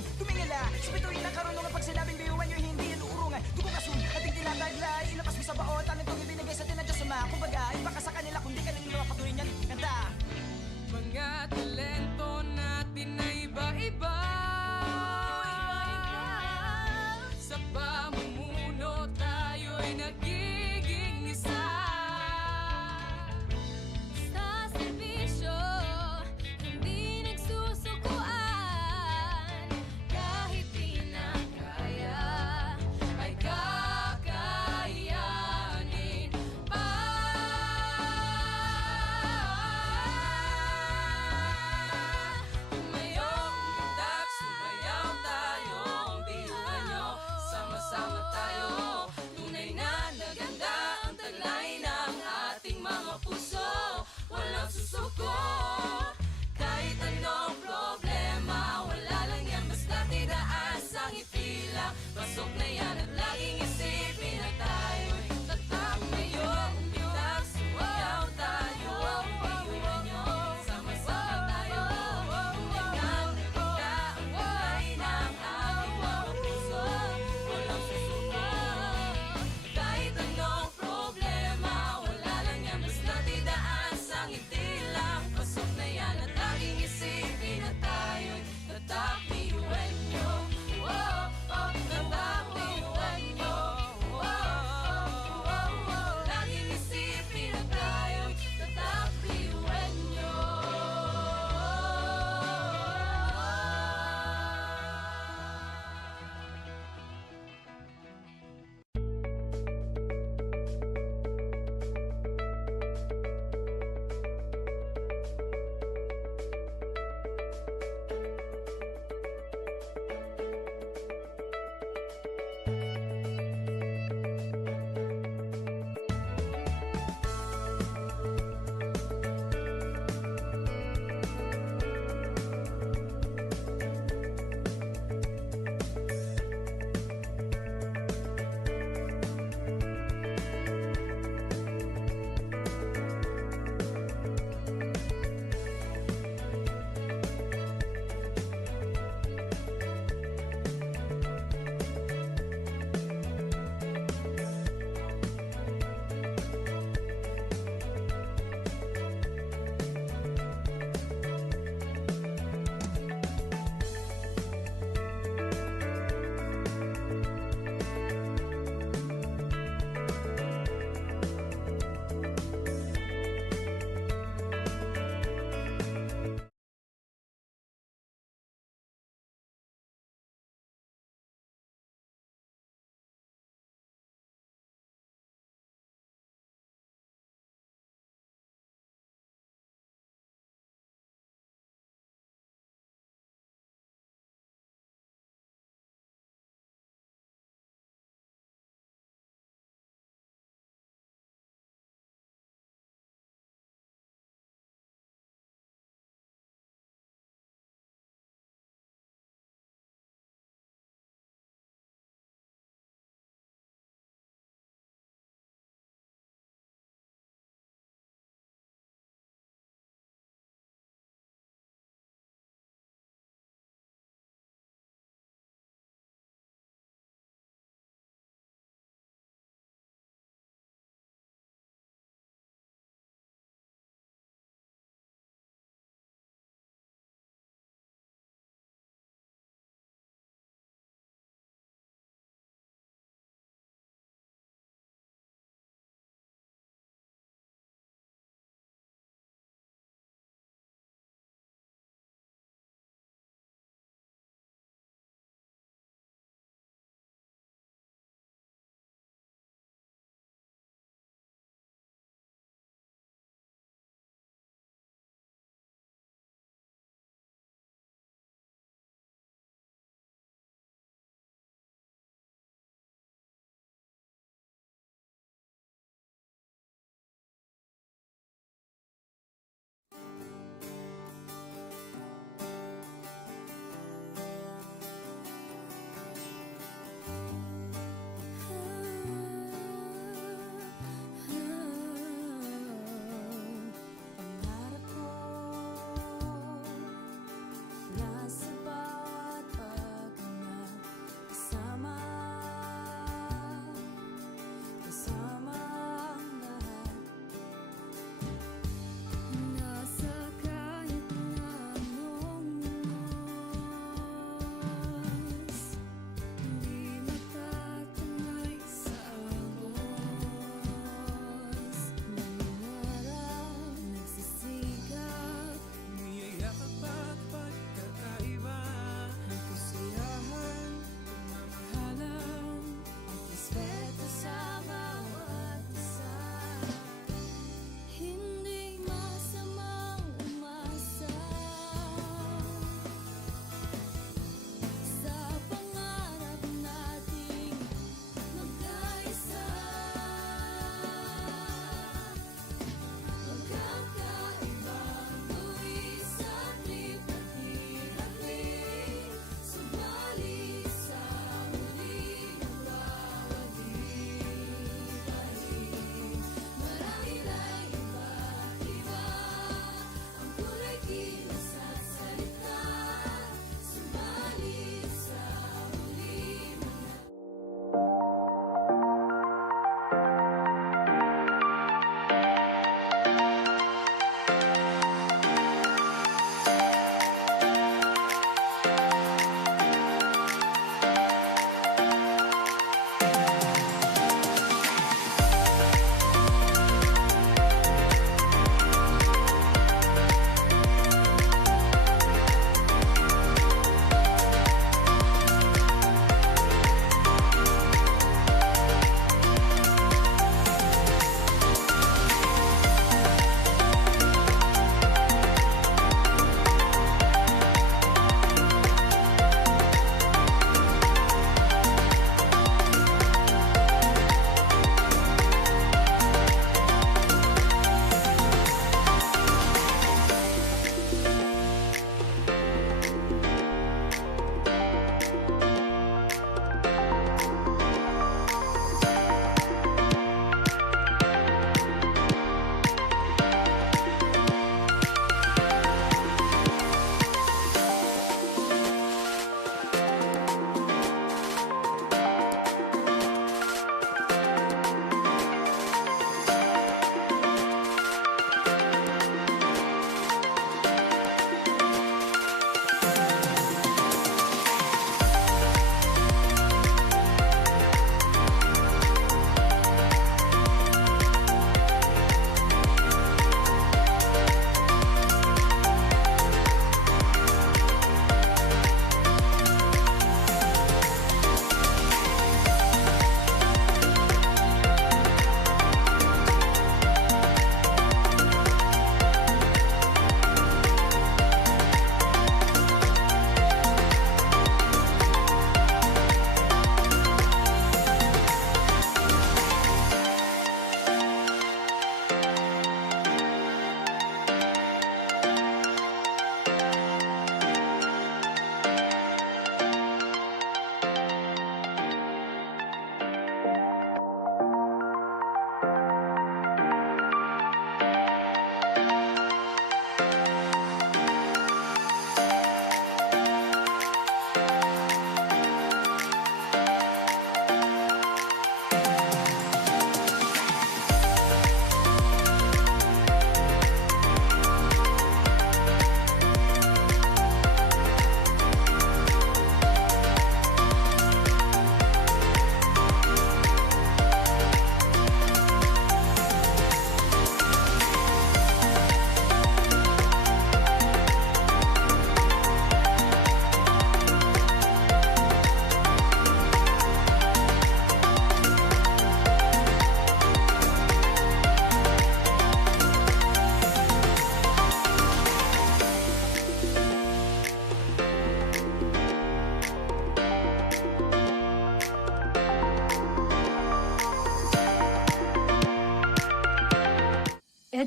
kailangan tumingala sa bituin ng karunungan. Pag sinabing biyuan nyo, hindi yan uurungan. Dugo kasun, ating tinataglay, ilapas mo sa baon. Talentong ibinigay sa tinadya sa mga. Kumbaga, iba ka sa kanila, kundi ka nang patuloy niyan kanta. Mga talento natin na iba-iba. Sa pamumuno tayo'y nagiging isa. Sa serbisyo, hindi nagsusukuan.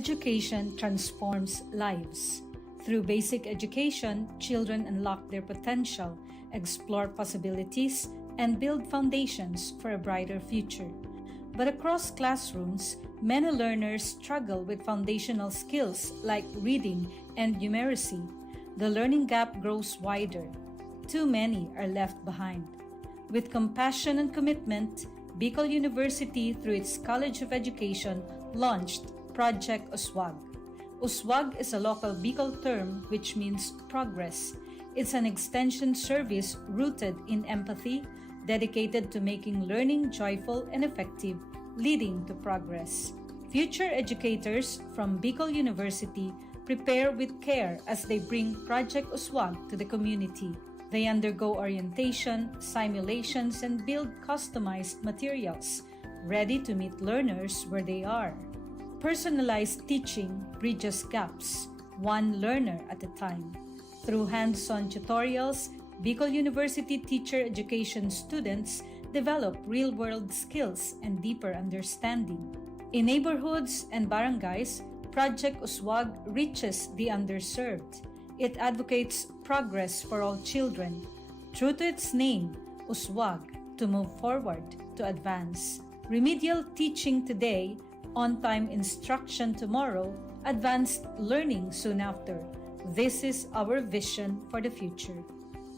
Education transforms lives. Through basic education, children unlock their potential, explore possibilities, and build foundations for a brighter future. But across classrooms, many learners struggle with foundational skills like reading and numeracy. The learning gap grows wider. Too many are left behind. With compassion and commitment, Bicol University, through its College of Education, launched Project Uswag. Uswag is a local Bicol term which means progress. It's an extension service rooted in empathy, dedicated to making learning joyful and effective, leading to progress. Future educators from Bicol University prepare with care as they bring Project Uswag to the community. They undergo orientation, simulations, and build customized materials, ready to meet learners where they are. Personalized teaching bridges gaps, one learner at a time. Through hands-on tutorials, Bicol University teacher education students develop real-world skills and deeper understanding. In neighborhoods and barangays, Project Uswag reaches the underserved. It advocates progress for all children. True to its name, Uswag, to move forward, to advance. Remedial teaching today, on-time instruction tomorrow, advanced learning soon after. This is our vision for the future.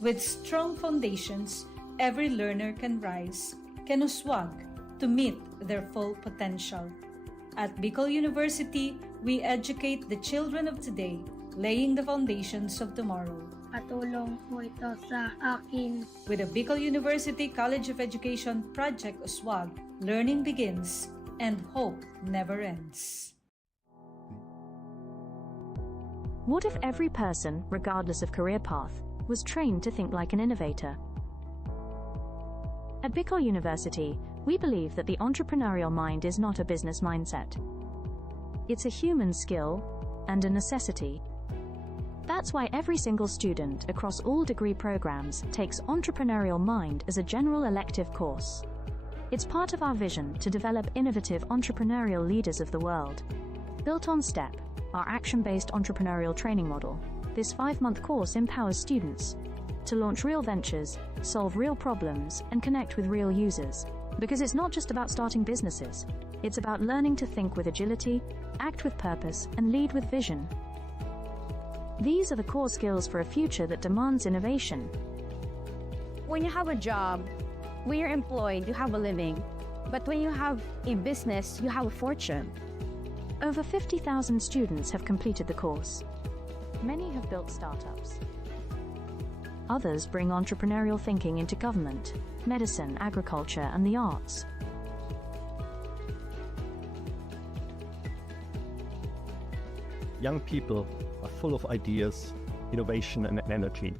With strong foundations, every learner can rise, can uswag, to meet their full potential. At Bicol University, we educate the children of today, laying the foundations of tomorrow. Katulong po ito sa akin. With the Bicol University College of Education Project Uswag, learning begins and hope never ends. What if every person, regardless of career path, was trained to think like an innovator? At Bicol University, we believe that the entrepreneurial mind is not a business mindset. It's a human skill and a necessity. That's why every single student across all degree programs takes Entrepreneurial Mind as a general elective course. It's part of our vision to develop innovative entrepreneurial leaders of the world. Built on STEP, our action-based entrepreneurial training model, this 5-month course empowers students to launch real ventures, solve real problems, and connect with real users. Because it's not just about starting businesses, it's about learning to think with agility, act with purpose, and lead with vision. These are the core skills for a future that demands innovation. When you have a job, when you're employed, you have a living. But when you have a business, you have a fortune. Over 50,000 students have completed the course. Many have built startups. Others bring entrepreneurial thinking into government, medicine, agriculture, and the arts. Young people are full of ideas, innovation, and energy.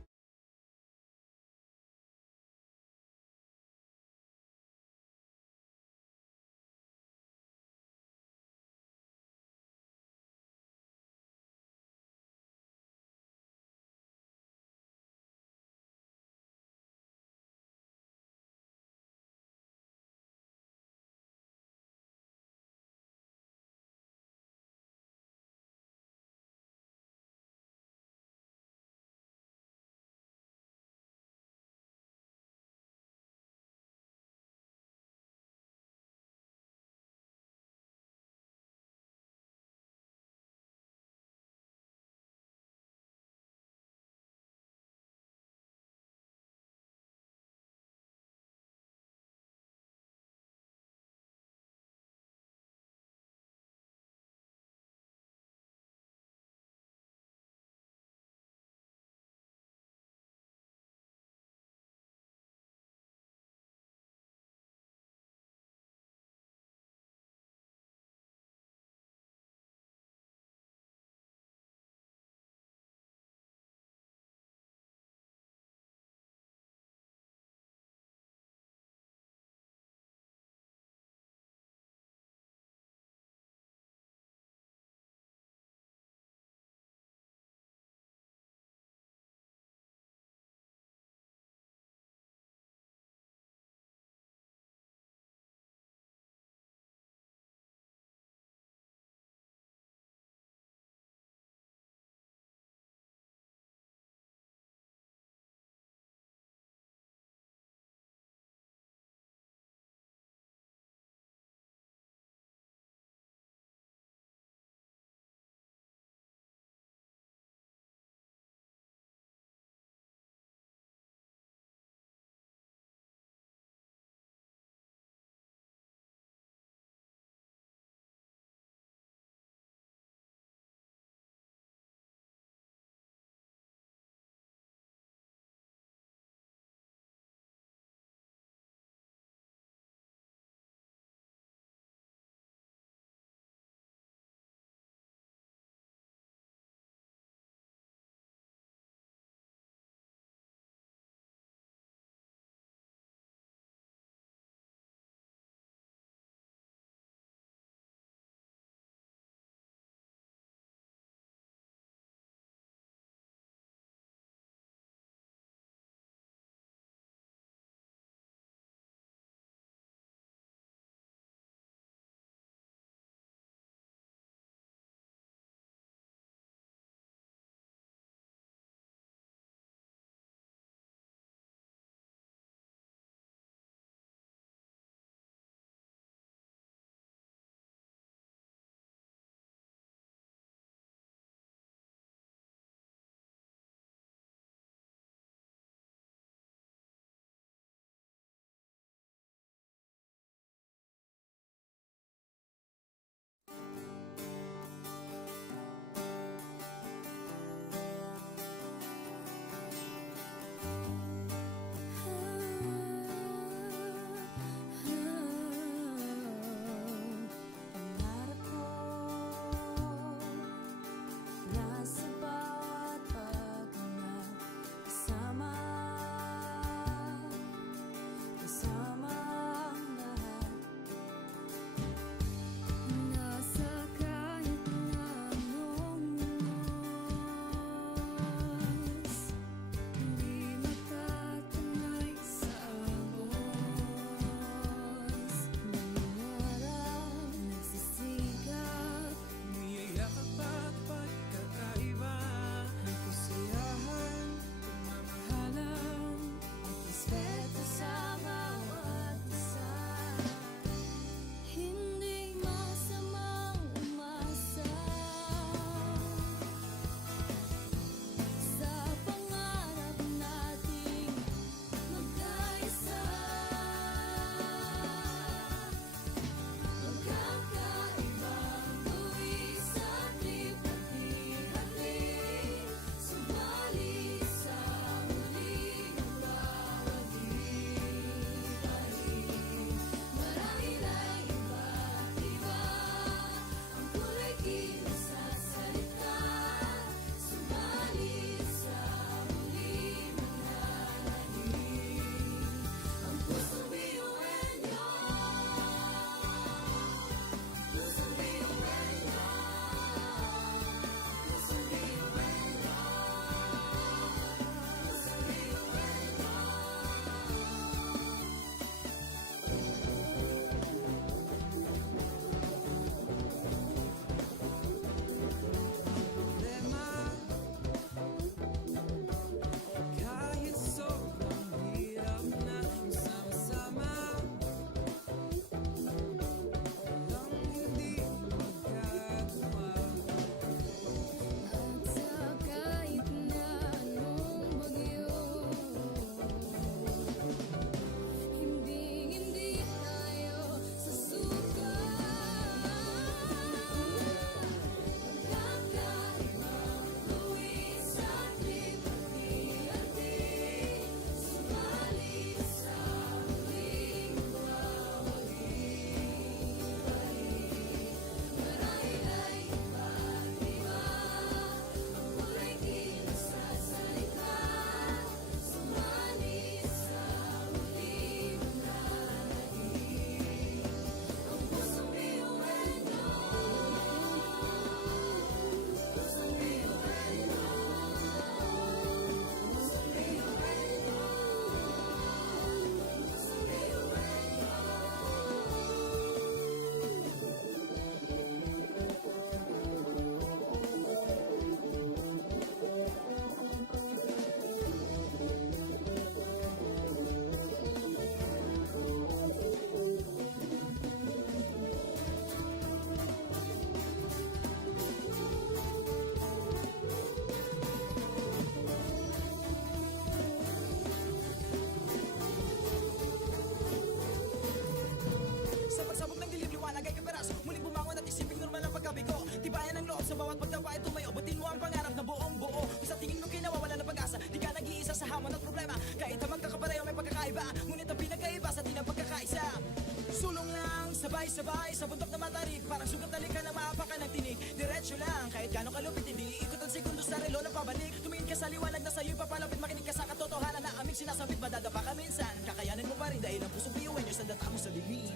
Sabay-sabay sa bundok na matarik, parang sugat na lika na maapakan ng tinig. Diretso lang, kahit gano'ng kalupit, hindi ikot ang segundo sa relo na pabalik. Tumingin ka sa liwanag na sa'yo'y papalapit, makinig ka sa katotohanan na aming sinasabit. Madadapa ka minsan, kakayanin mo pa rin dahil ang pusong piyuin nyo sa data mo sa bibig.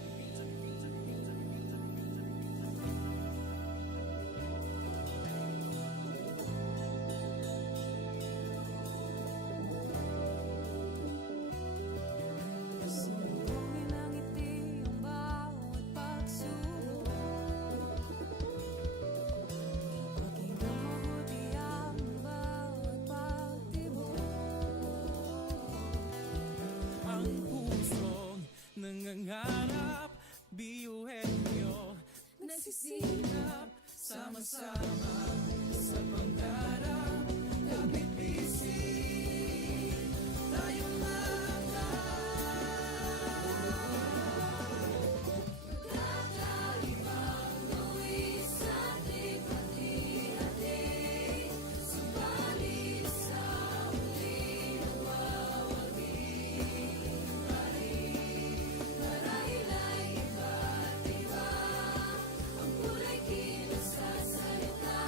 Sumbongin ang ngiti ang bawat pagsubok. Pakinggan mabuti ang bawat pagtibok. Ang pusong nangangarap, biyuhin nyo, nagsisikap, sama-sama sa pangarap. Kapit bisig, tayong Kakaibang luwi sa ating hati-hati. Subalit sa huli nagwawagi. Marahil ay iba't iba ang kulay kilos sa salita.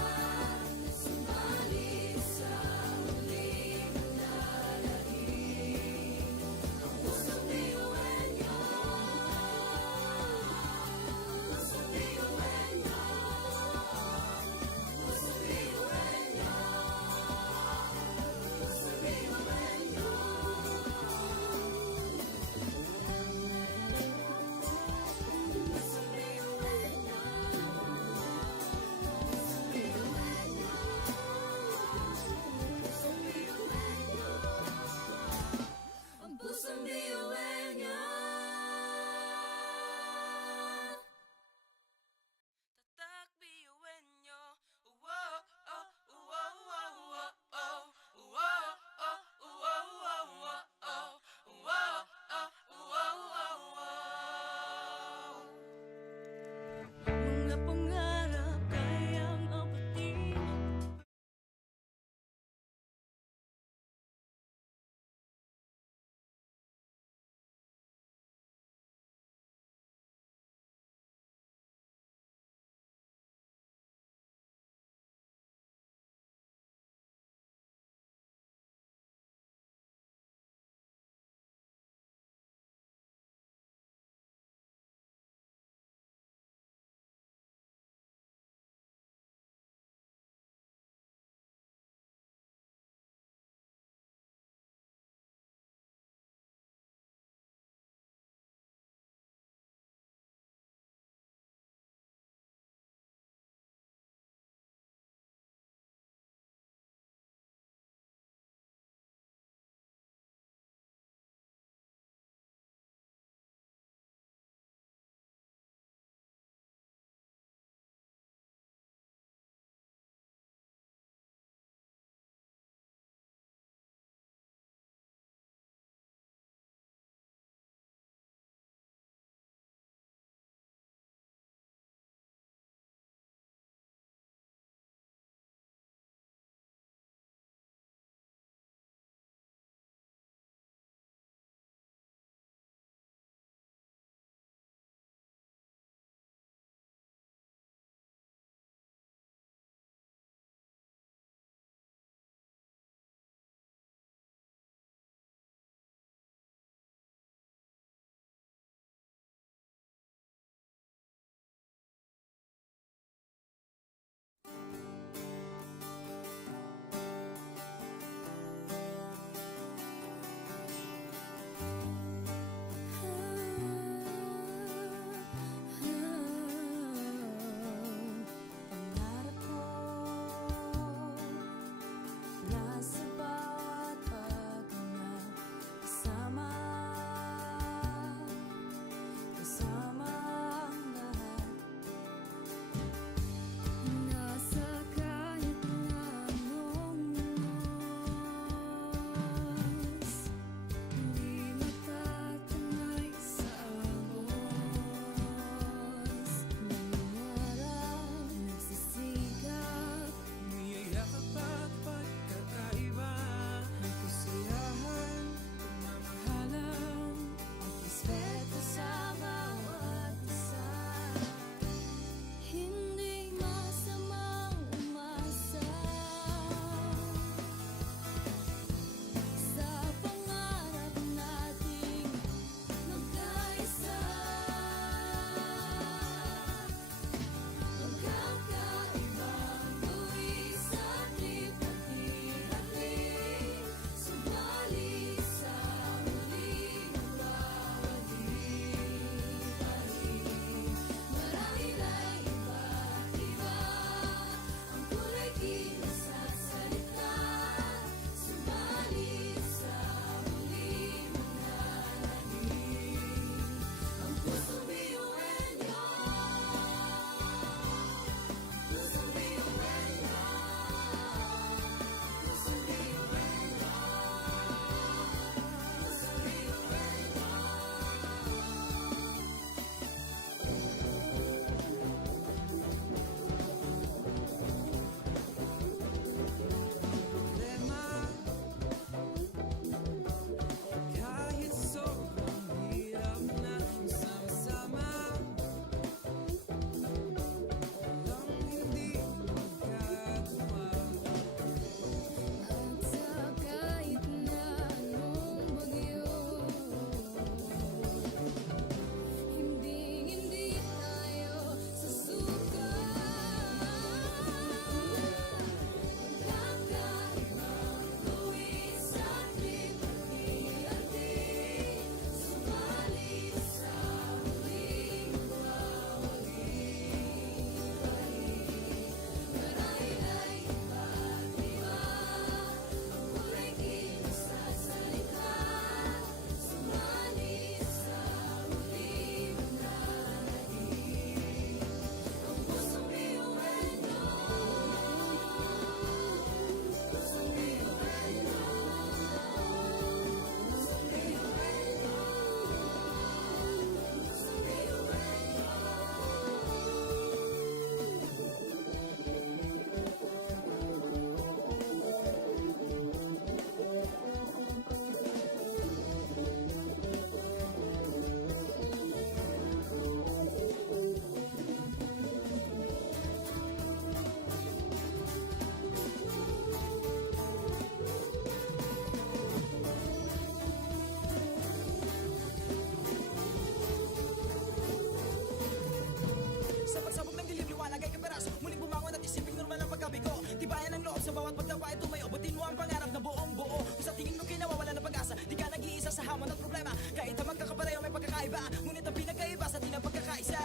Ngunit ang pinagkaiba sa atin ang pagkakaisa.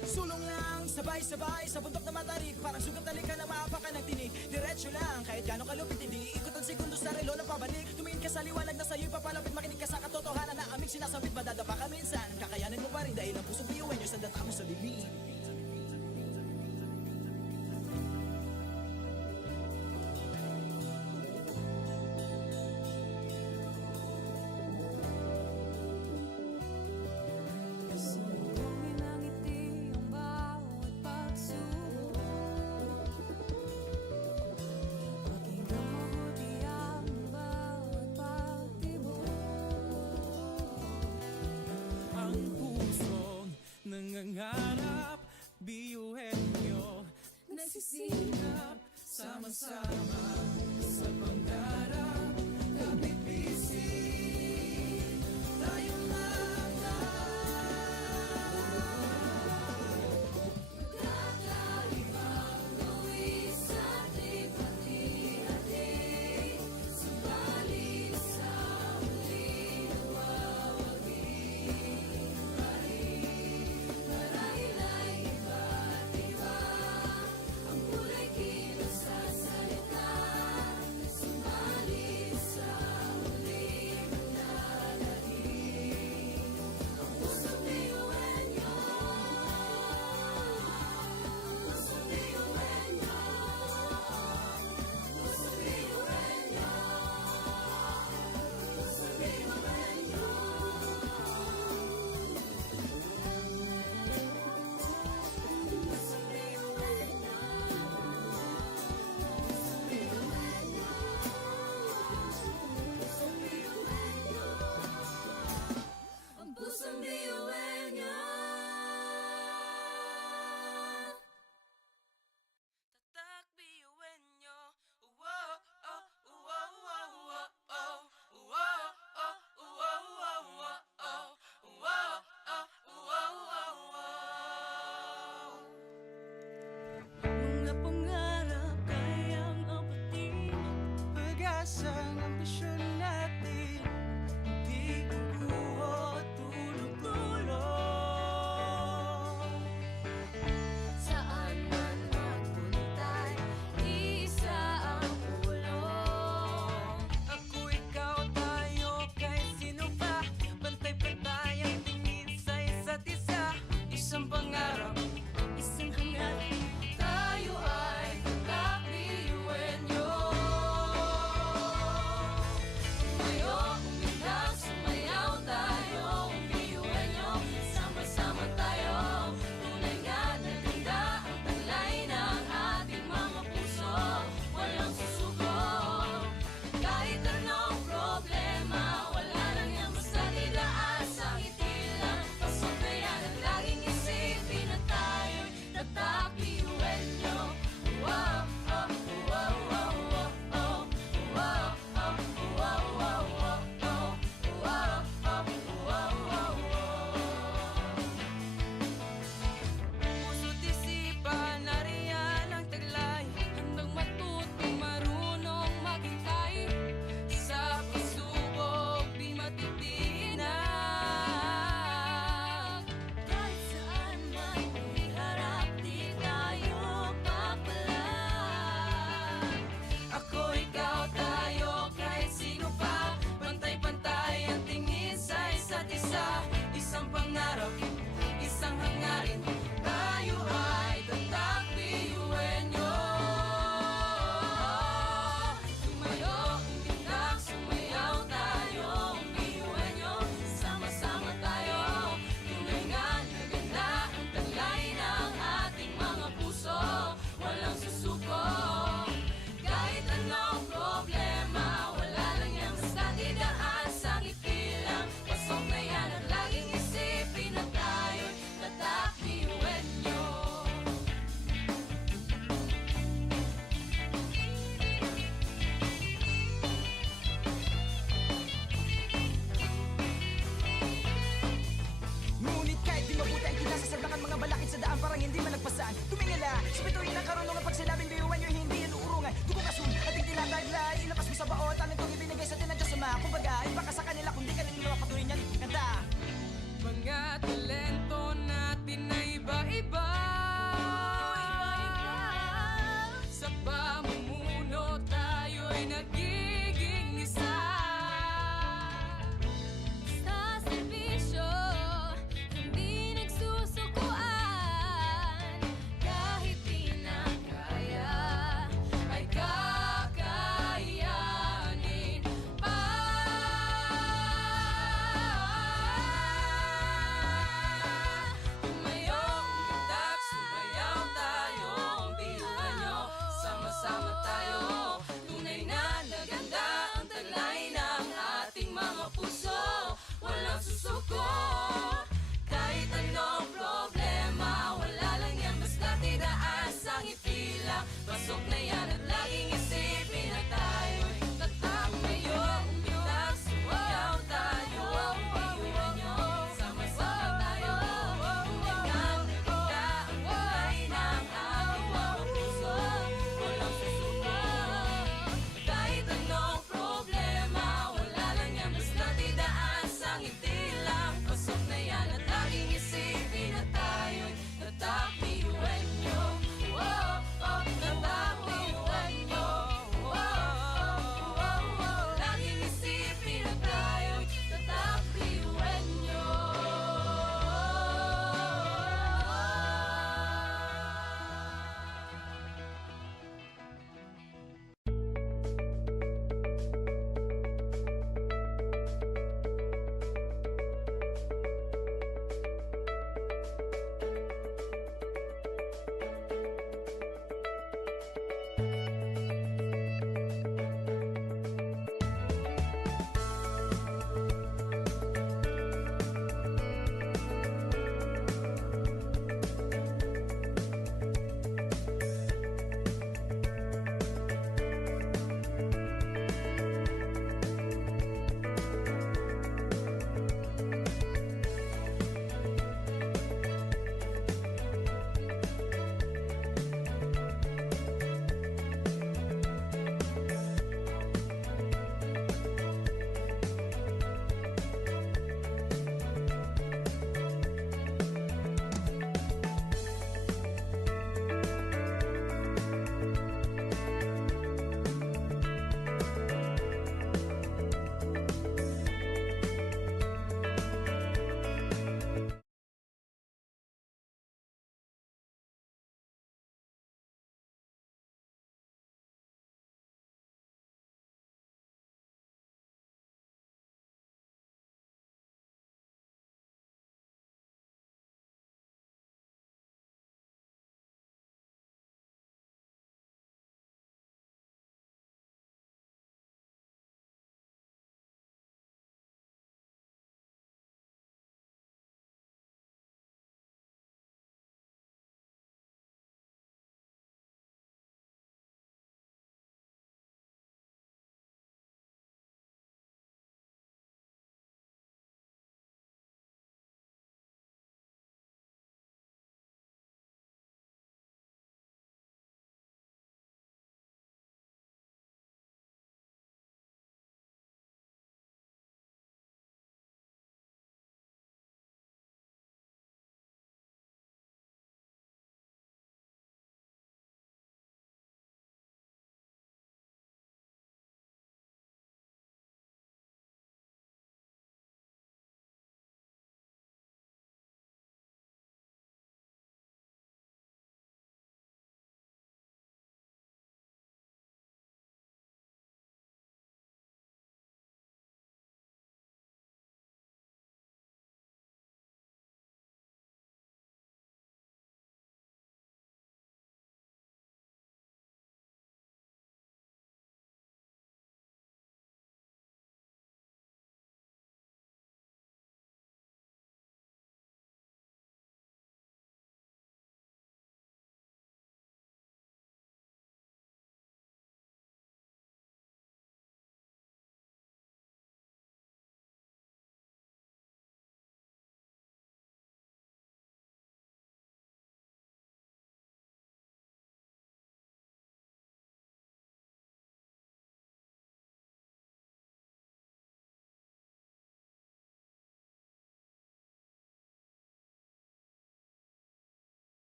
Sulong lang, sabay-sabay sa bundok na matarik. Parang sugat na lika na maapakan ng tinig. Diretso lang, kahit gano'ng kalupit hindi ikot ang segundo sa relo na pabalik. Tumingin ka sa liwanag na sa'yo'y papalapit. Makinig ka sa katotohanan na aming sinasabit. Madadapa ka minsan, kakayanin mo pa rin dahil ang pusong piyuwen nyo sa data mo sa bibig. Sumbongin ang ngiti ang bawat pagsubok. Pakinggan mabuti ang bawat pagtibok. Ang pusong nangangarap, biyuhin nyo nagsisikap, sama-sama sa pangarap. Kapit bisig, tayong Kakaibang buwis sa ating pati-hati. Subalit sa huli nawawagi. Marahil ay iba't iba ang kulay kilos sa salita. isipin na tayo'y tatak biyuenyo. Oh, oh, tatak biyuenyo. Oh, oh, oh, oh. Laging isipin na tayo'y tatak biyuenyo.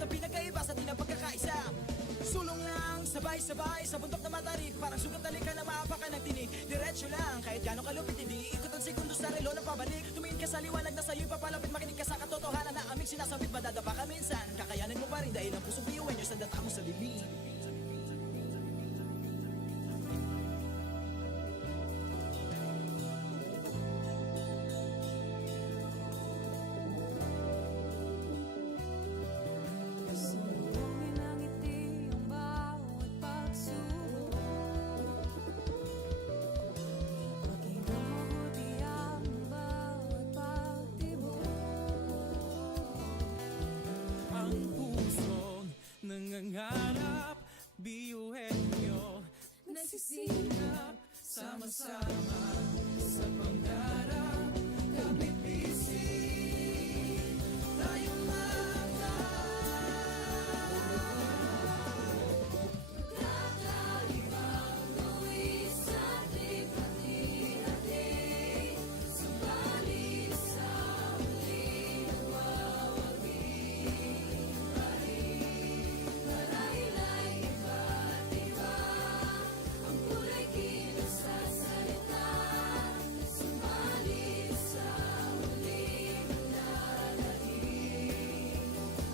Ngunit ang pinagkaiba sa atin ang pagkakaisa. Sulong lang, sabay-sabay sa bundok na matarik. Parang sugat na lika na maapakan ng tinig. Diretso lang, kahit gano'ng kalupit hindi ikot ang segundo sa relo na pabalik. Tumingin ka sa liwanag na sa'yo'y papalapit. Makinig ka sa katotohanan na aming sinasabit. Madadapa ka minsan, kakayanin mo pa rin dahil ang pusong biyuin nyo sa data mo sa dilim. Salubungin ng ngiti ang bawat pagsubok. Pakinggan mabuti ang bawat pagtibok. Ang pusong nangangarap, biyuhin nyo, Nagsisikap sama-sama sa pangarap. Kapit bisig, tayo kakaibang luwis sa hati-hati. Subalit sa huli nagwawagi pa rin. Marahila'y iba't iba ang kulay kilos sa salita. Subalit sa huli manlalahim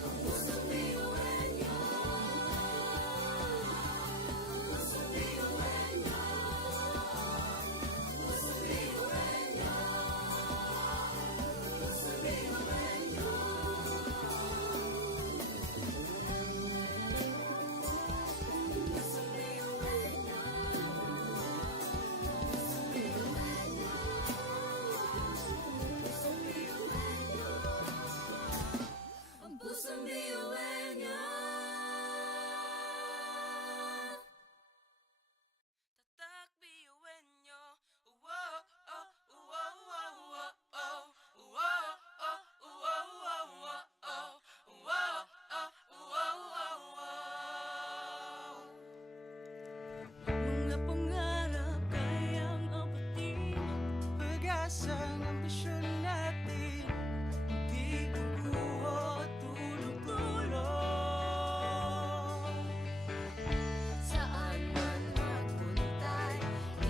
ang pusong biyuhin nyo. Pusong biyuhin nyo. Pusong biyuhin nyo. Pusong biyuhin nyo. Pusong biyuhin nyo. Pusong biyuhin nyo. Ang pusong biyuhin nyo. Tatak biyuin nyo. Uwo, oh, uwo, uwo, uwo, oh. Uwo, oh, uwo, uwo, uwo, oh. Uwo, oh, uwo, uwo, uwo. Mga pangarap kayang abutin, pag-asang ambisyon natin, hindi kukuha tulog-tulog. Saan man magpuntay,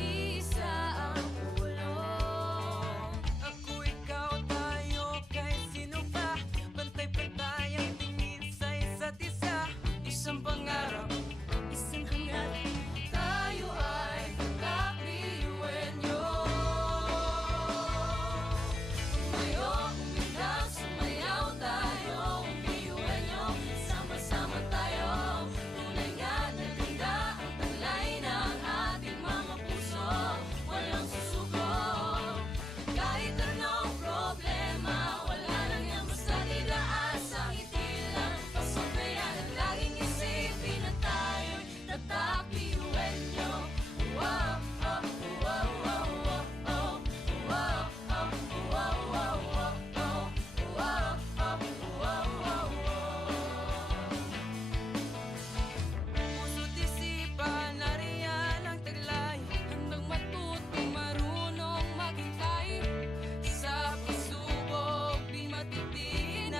isa ang ulong. Ako, ikaw, tayo, kahit sino pa, pantay-pantay ang tingin sa isa't isa. Isang pangarap, isang hangarin. Tayo ay kakabiyuhin nyo. Tumayo, umilag, sumayaw tayo. Biyuhin nyo, sama-sama tayo. Tunay nga na ganda ang taglay ng ating mga puso. Walang susuko. Kahit anong problema, wala lang yan basta didaan sa ngiti lang. Pasok na yan at laging isipin na tayo'y tatak biyuhin nyo. Wow, oh, wow, wow, wow, oh. Wow, oh, wow, wow, wow, oh. Wow, oh, wow, wow, wow. Puso't isipan, nariyan ang taglay. Handang matuto, marunong maghintay. Sa pagsubok, di matitinag.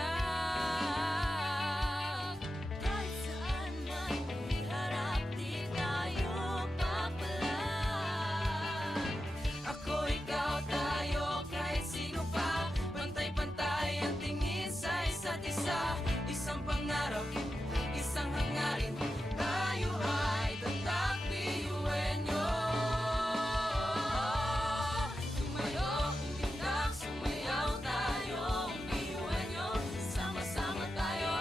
Kahit saan man iharap, di tayo papalag. Ako, ikaw, tayo, kahit sino pa. Pantay-pantay ang tingin sa isa't isa. Isang pangarap, isang hangarin. Tayo ay tatak biyuhin nyo. Tumayo, umilag, sumayaw tayo. Biyuhin nyo, sama-sama tayo.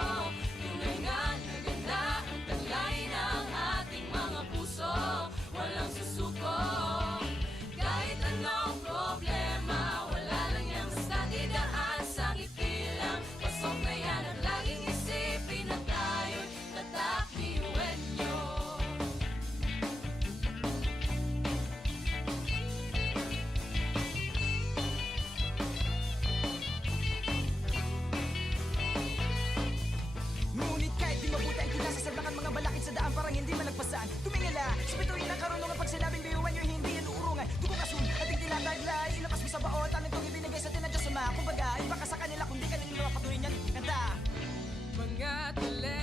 Tunay nga na ganda ang taglay ng ating mga puso. Walang susuko. Kahit anong problema, wala lang yan basta didaan sa ngiti lang. Pasok na yan at laging isipin na tayo'y tatak biyuhin nyo. Ngunit kahit di mabuti ang kinasasabakan mga balakid sa daan parang hindi malagpasan. Tumingala, sa bituin ng karunungan pag sinabing biyuhan nyo hindi yan uurungan. Dugo kasun, ating tinataglay, ilakas mo sa baon, talent kong ibinigay sa tinadya sama. Kumbaga, iba ka sa kanila kung di ka nila patuloy niyan kanta. Mga talent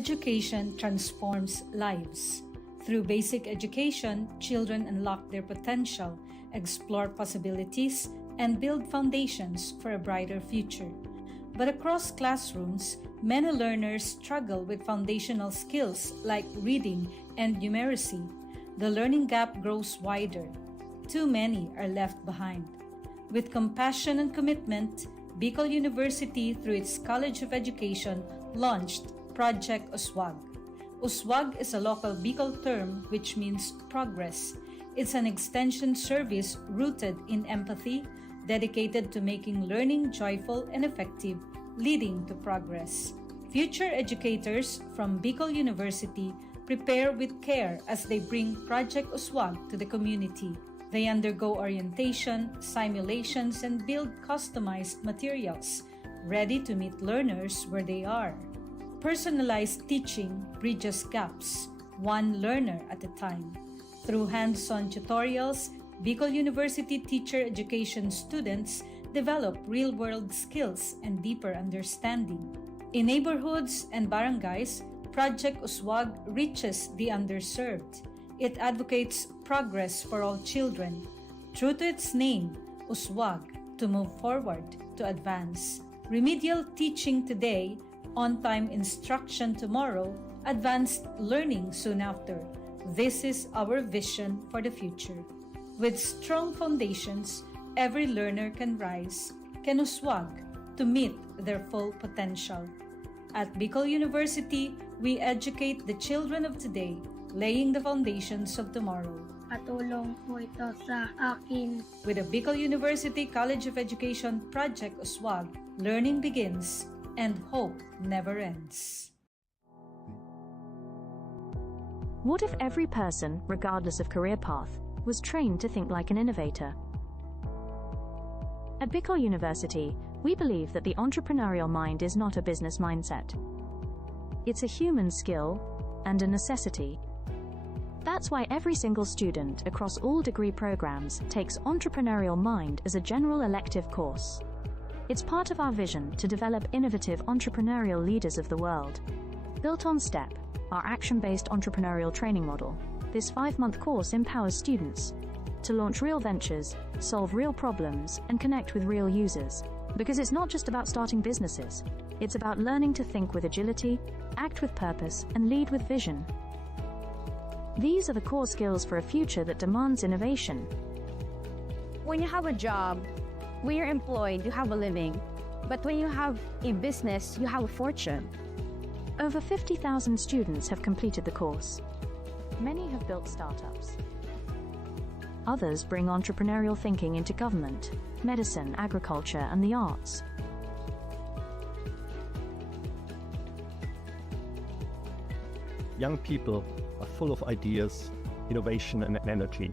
education transforms lives. Through basic education, children unlock their potential, explore possibilities, and build foundations for a brighter future. But across classrooms, many learners struggle with foundational skills like reading and numeracy. The learning gap grows wider. Too many are left behind. With compassion and commitment, Bicol University, through its College of Education, launched Project Uswag. Uswag is a local Bicol term which means progress. It's an extension service rooted in empathy, dedicated to making learning joyful and effective, leading to progress. Future educators from Bicol University prepare with care as they bring Project Uswag to the community. They undergo orientation, simulations, and build customized materials, ready to meet learners where they are. Personalized teaching bridges gaps, one learner at a time. Through hands-on tutorials, Bicol University teacher education students develop real-world skills and deeper understanding. In neighborhoods and barangays, Project Uswag reaches the underserved. It advocates progress for all children. True to its name, Uswag, to move forward, to advance. Remedial teaching today, on-time instruction tomorrow, advanced learning soon after. This is our vision for the future. With strong foundations, every learner can rise, can uswag, to meet their full potential. At Bicol University, we educate the children of today, laying the foundations of tomorrow. Patulong po ito sa akin. With the Bicol University College of Education Project Uswag, learning begins and hope never ends. What if every person, regardless of career path, was trained to think like an innovator? At Bicol University, we believe that the entrepreneurial mind is not a business mindset. It's a human skill and a necessity. That's why every single student across all degree programs takes Entrepreneurial Mind as a general elective course. It's part of our vision to develop innovative entrepreneurial leaders of the world. Built on STEP, our action-based entrepreneurial training model, this 5-month course empowers students to launch real ventures, solve real problems, and connect with real users. Because it's not just about starting businesses, it's about learning to think with agility, act with purpose, and lead with vision. These are the core skills for a future that demands innovation. When you have a job, when you're employed, you have a living. But when you have a business, you have a fortune. Over 50,000 students have completed the course. Many have built startups. Others bring entrepreneurial thinking into government, medicine, agriculture, and the arts. Young people are full of ideas, innovation, and energy.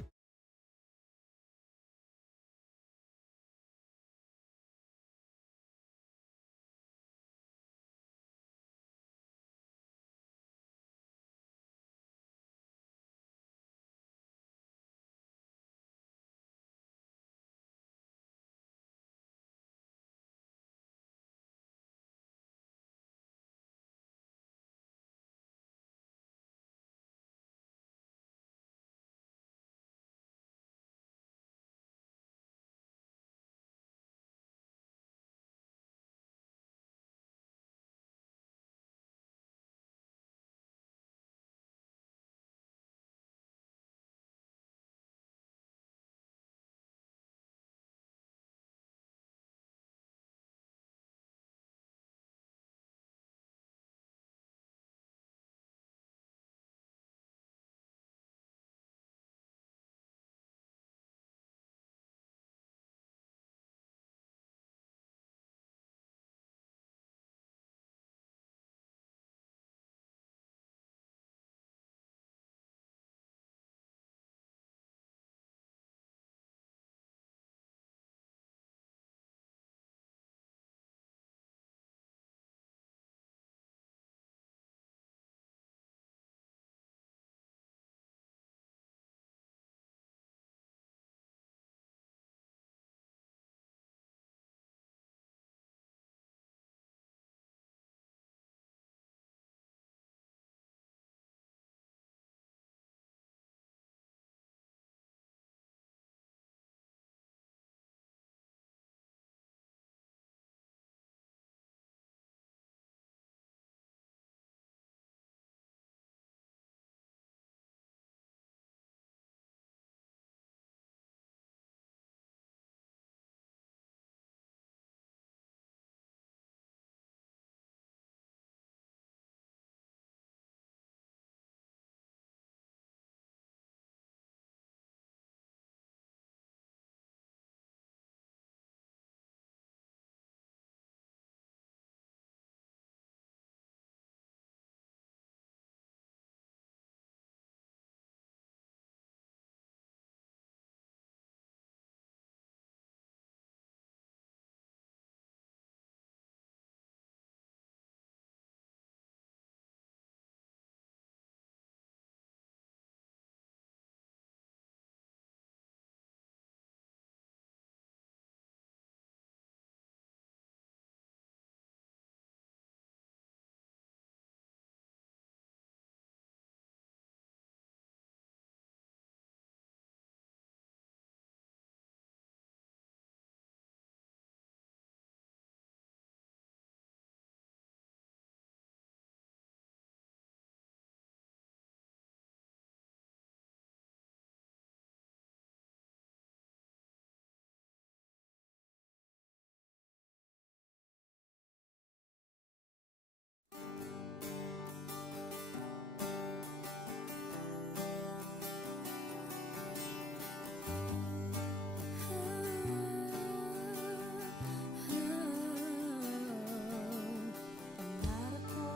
Pangarap ko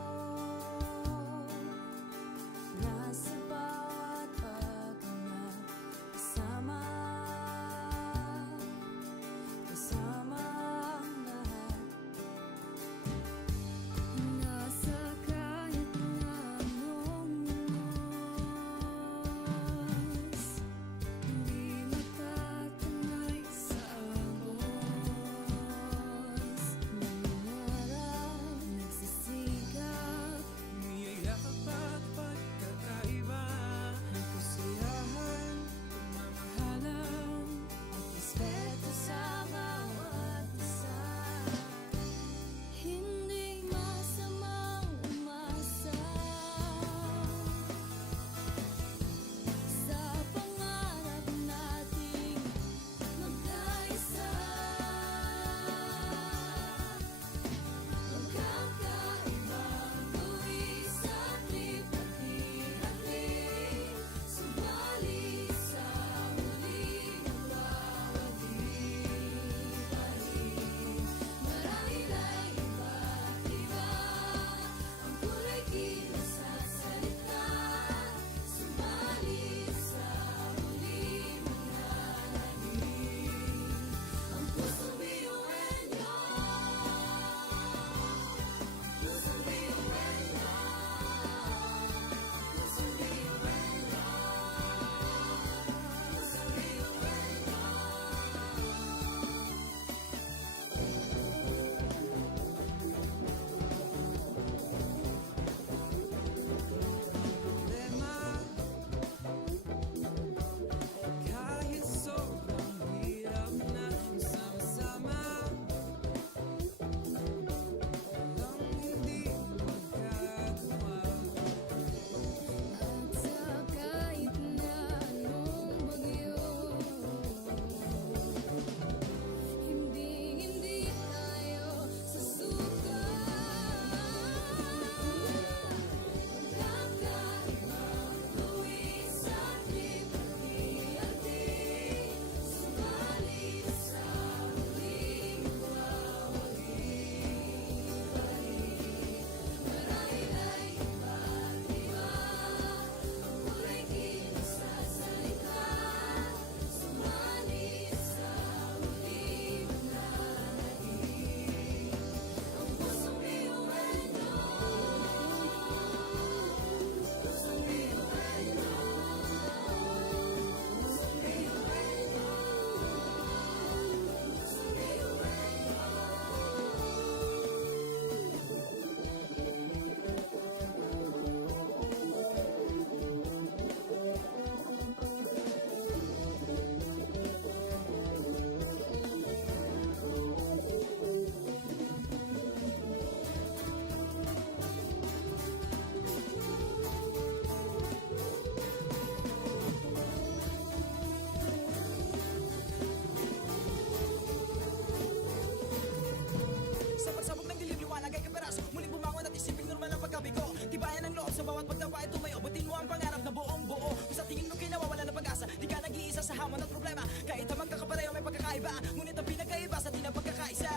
nasa bawat paghinga kasama ang lahat. Nasa kahit na anong oras, hindi matatanay sa agos. Nangarap, nagsisikap, Niyayakap at pagkakaiba, may kasiyahan, pagmamahalan, at respeto sa bawat isa. Hindi masamang umasa sa pangarap nating magkaisa. Magkakaibang tuwi sa trip-hati-hati, subalit sa huli nagwawagi-wagi. Marahil ay iba't iba ang kulay kilos at salita, subalit sa huli mananahimik ang pusong biyuwenyo. Pusong biyuwenyo. Pusong biyuwenyo. Pusong problema. Kahit sobrang hirap na sama-sama, lang hindi magkagawa. At sa kahit na anong bagyo, hindi tayo susuka. Magkakaibang tuwi sa trip-hati-hati, subalit sa huli magwawagi-wagi. Marahil ay iba't iba ang kulay kilos at salita, subalit sa huli mananahimik ang pusong biyuwenyo. Pusong biyuwenyo. Pusong biyuwenyo. Pusong Sa pagsabog ng dilim, liwanag ay kaperas. Muling bumangon at isiping normal ang pagkabigo. Tibayan ang loob sa bawat pagtapa ay tumayo. Butin mo ang pangarap na buong buo. Kung sa tingin mo kinawawala ng pag-asa, di ka nag-iisa sa hamon at problema. Kahit ang magkakapareho may pagkakaiba, ngunit ang pinagkaiba sa di na pagkakaisa.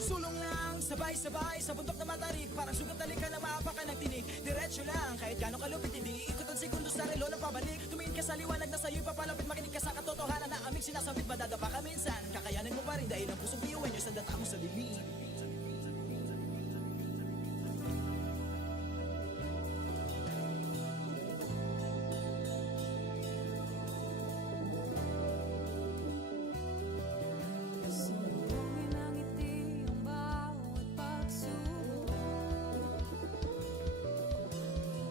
Sulong lang, sabay-sabay sa bundok na matarik. Parang sugat na ka na maapakan ng tinig. Diretso lang, kahit gano'ng kalupit, hindi iikot ang segundo sa relo na pabalik. Tumingin ka sa liwanag na sa'yo'y papalapit. Makinig ka sa katotohanan na aming sinasabit. Madadapa ka minsan, kakayanin mo pa rin dahil ang pusong biyuwen nyo sa data mo sa dilim. Sumugin ang ngiti ang bawat pagsubok.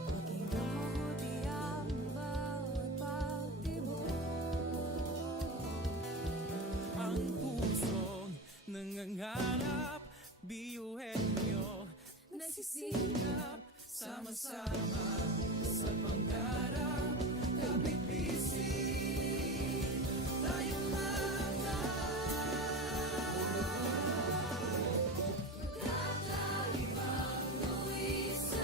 Paging mabuti ang bawat pagtibok. Ang pusong nangangarap, biyuhin nyo. Nagsisikap Sama-sama sa pangarap, kapit-bisig tayong mga. Kakaibang tuwi sa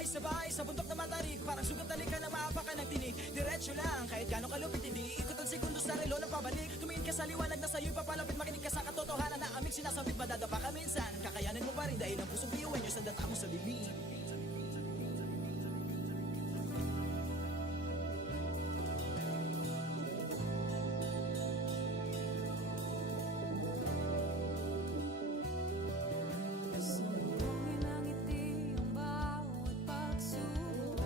Sabay-sabay sa bundok na matarik, parang sugat na lika na maapakan ng tinig. Diretso lang, kahit gano'ng kalupit, hindi ikot ang sekundos sa relo na pabalik. Tumingin ka sa liwanag na sa'yo'y papalapit, makinig ka sa katotohanan na aming sinasabit. Madadapa ka minsan, kakayanin mo pa rin dahil ang pusong biyuan nyo sa data mo sa dilim. Sumulongin ang ngiti ang bawat pagsubok.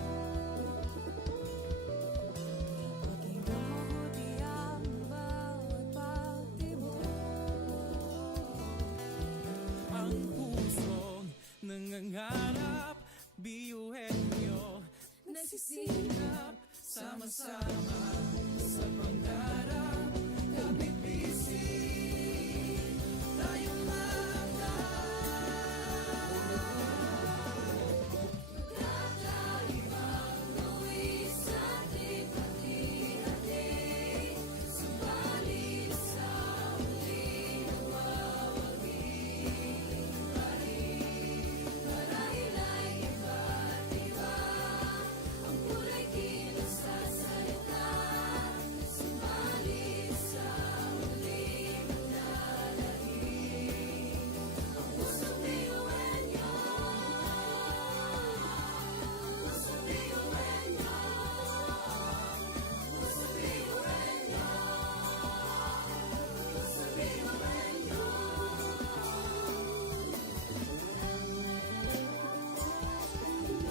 Pakinggan mabuti ang bawat pagtibok. Ang pusong nangangarap, biyuhin nyo nagsisikap, sama-sama sa pangarap. Kapipising tayong mga Kakaibang luwis at likha-likha, subalit sa huli nagwawagi. Marahil ay iba't iba ang kulay kilos sa salita, subalit sa huli manlalahim ang pusong biyuan nyo. Pusong biyuan nyo. Pusong biyuan nyo. Pusong biyuan nyo. Pusong biyuan nyo.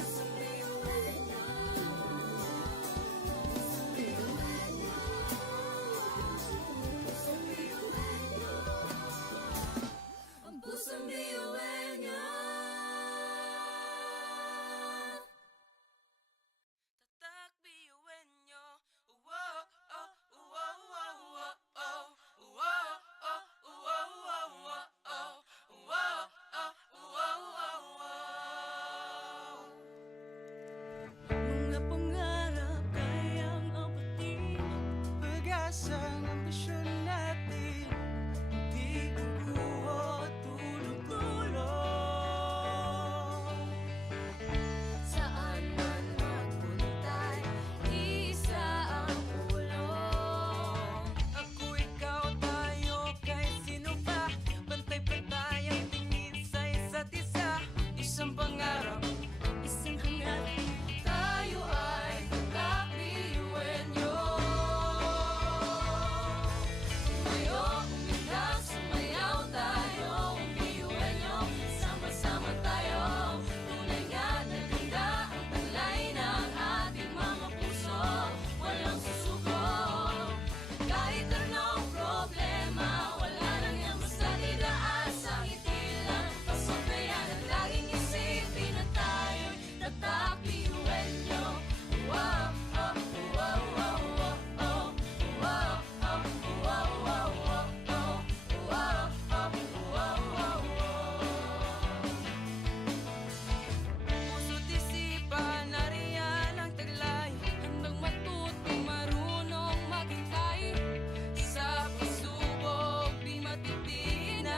Pusong biyuan nyo. Pusong biyuan nyo. Ang pusong biyuan nyo. Tatak biyuin nyo. Uwo, oh, uwo, uwo, uwo, oh. Uwo, oh, uwo, uwo, uwo, oh. Uwo, oh, uwo, uwo, uwo. mga pangarap kayang apatin, pag-asa ng ambisyon natin, di kukuha tulog-tulog. Saan man magpuntay, isa ang ulong. Ako, ikaw, tayo, kahit sino pa, pantay-pantay ang tingin sa isa't isa. Isang pangarap, isang hangarin. Tayo ay kakabiyuin nyo. Tumayo, umilag, sumayaw tayo, biyuin nyo. Sama-sama tayo, tunay nga na ganda ang taglay ng ating mga puso. Walang susuko, kahit anong problema, wala lang yan basta didaan sa ngiti lang. Pasok na yan at laging isipin na tayo'y nagkakabiyuin nyo. Wow, oh, wow, wow, wow, oh. Wow, oh, wow, wow, wow, oh. Wow, oh, wow, wow, wow. Puso't isipan, nariyan ang taglay. Handang matutong marunong maghintay. Sa pagsubok, di matitinag.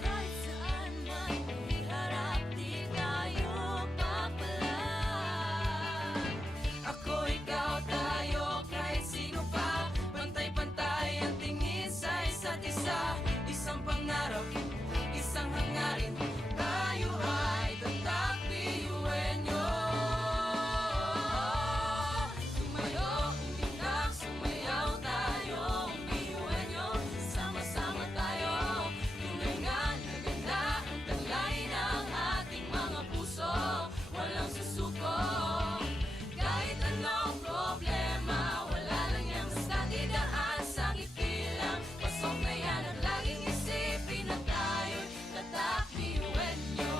Kahit saan man iharap, di tayo papalag. Ako, ikaw, tayo, kahit sino pa. Pantay-pantay ang tingin sa isa't isa. Isang pangarap, isang hangarin. Tayo ay tatak biyuin nyo. Tumayo, umilag, sumayaw tayo, biyuin nyo. Sama-sama tayo, tunay nga na ganda ang taglay ng ating mga puso. Walang susuko, kahit anong problema, wala lang yan basta didaan sa ngiti lang. Pasok na yan at laging isipin na tayo'y tatak biyuin nyo.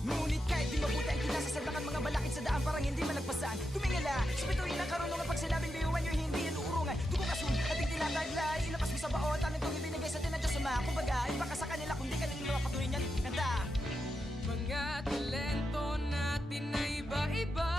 Ngunit kahit di mabuti ang kinasasaglakan, mga balakid sa daan parang hindi malagpasan. Tumingala, sa bituin ng karunungan, pag sinabing biyuan nyo, hindi yan uurungan. Dugo kasun, ating tinataglay, ilabas mo sa baon, tanong itong ibinigay sa atin ng Diyos Ama. Kumbaga, iba ka sa kanila, kundi kanila mapatuloy niyan. Kanta! Mga talento natin na iba-iba.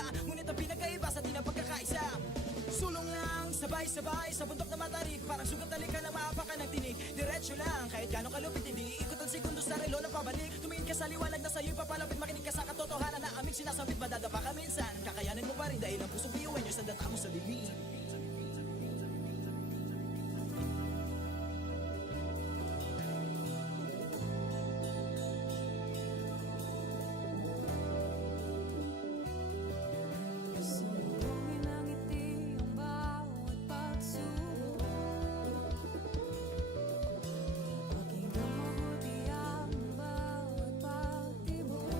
magkakaiba Ngunit ang pinagkaiba sa atin ang pagkakaisa Sulong lang, sabay-sabay sa bundok na matarik Parang sugat na lika na maapakan ng tinig Diretso lang, kahit gano'ng kalupit hindi Ikot ang segundo sa relo na pabalik Tumingin ka sa liwanag na sa'yo'y papalapit Makinig ka sa katotohanan na aming sinasabit Madadapa ka minsan, kakayanin mo pa rin Dahil ang pusong biyuin nyo sa data mo sa libing Sumbungin ang ngiti ang bawat pagsubok Pakinggan mabuti ang bawat pagtibok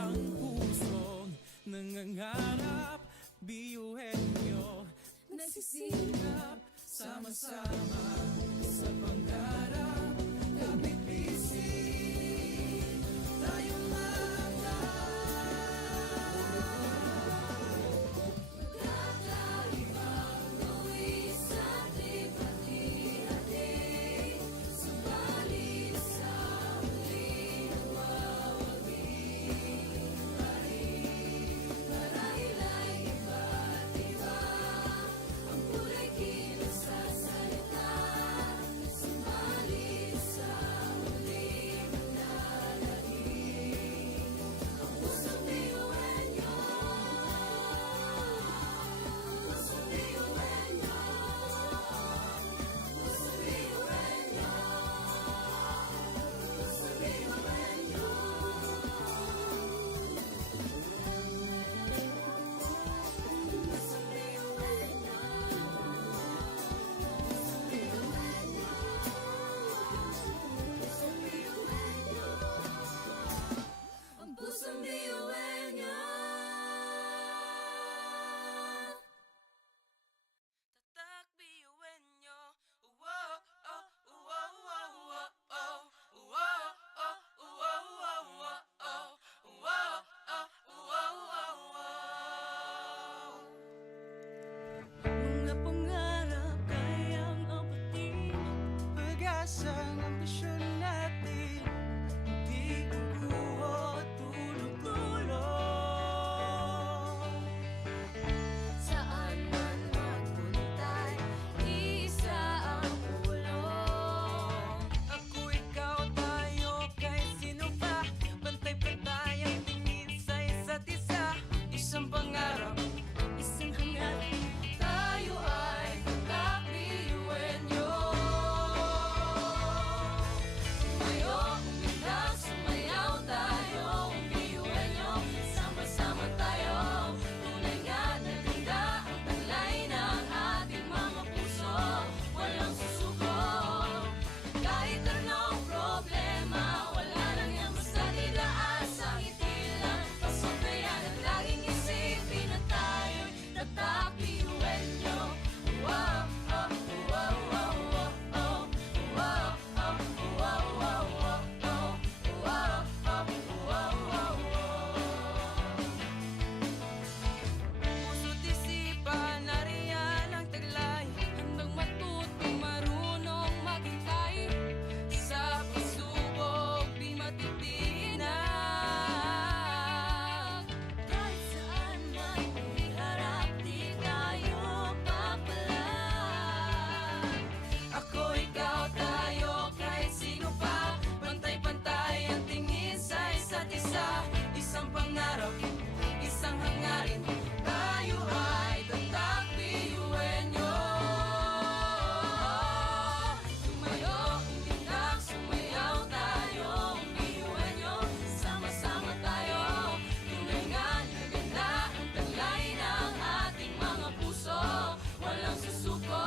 Ang pusong nangangarap Biyuhin nyo Nagsisikap Sama-sama sa pangarap Kapit bisig Tayong Kakaibang luwis at lipat-hati Subalit sa huli nawawagi Marahil ay iba't iba Ang kulay kilos sa salita Subalit sa huli manlalahig Ang pusong biyuhin nyo Pusong biyuhin nyo Pusong biyuhin nyo Pusong biyuhin nyo Pusong biyuhin nyo Pusong biyuhin nyo Ang pusong biyuhin nyo Tatak biyuin nyo. Whoa, oh, whoa, whoa, whoa, oh. Whoa, oh, whoa, whoa, whoa, oh. Whoa, oh, whoa, whoa, whoa. Mga pangarap kayang abutin Pag-asang ambisyon natin Di kukuha tulog-tulog Saan man magpuntay, isa ang ulo Ako, ikaw, tayo, kahit sino pa Pantay-pantay ang tingin sa isa't isa Isang pangarap, isang hangarin Tayo ay tatak-biyuhin nyo Tumayo, umilag, sumayaw tayo Biyuhin nyo, sama-sama tayo Tunay nga na ganda ang taglay ng ating mga puso Walang susuko Kahit anong problema Wala lang yan basta dilaan sa ngiti lang Pasok na yan at laging isipin na tayo'y tatak-biyuhin nyo Wow, oh, wow, wow, wow, oh. Wow, oh, wow, wow, wow, oh. Wow, oh, wow, wow, wow. Puso't isipan, nariyan ang taglay. Handang matuto, marunong maghintay Sa pagsubok, di matitinag. Kahit saan man iharap, di tayo papalag Ako, ikaw, tayo, kahit sino pa Pantay-pantay ang tingin sa isa't isa Isang pangarap, isang hangarin Tayo ay tatak-biyuhin nyo Tumayo, umilag, sumayaw tayo Biyuhin nyo, sama-sama tayo Tunay nga na ganda ang taglay ng ating mga puso Walang susuko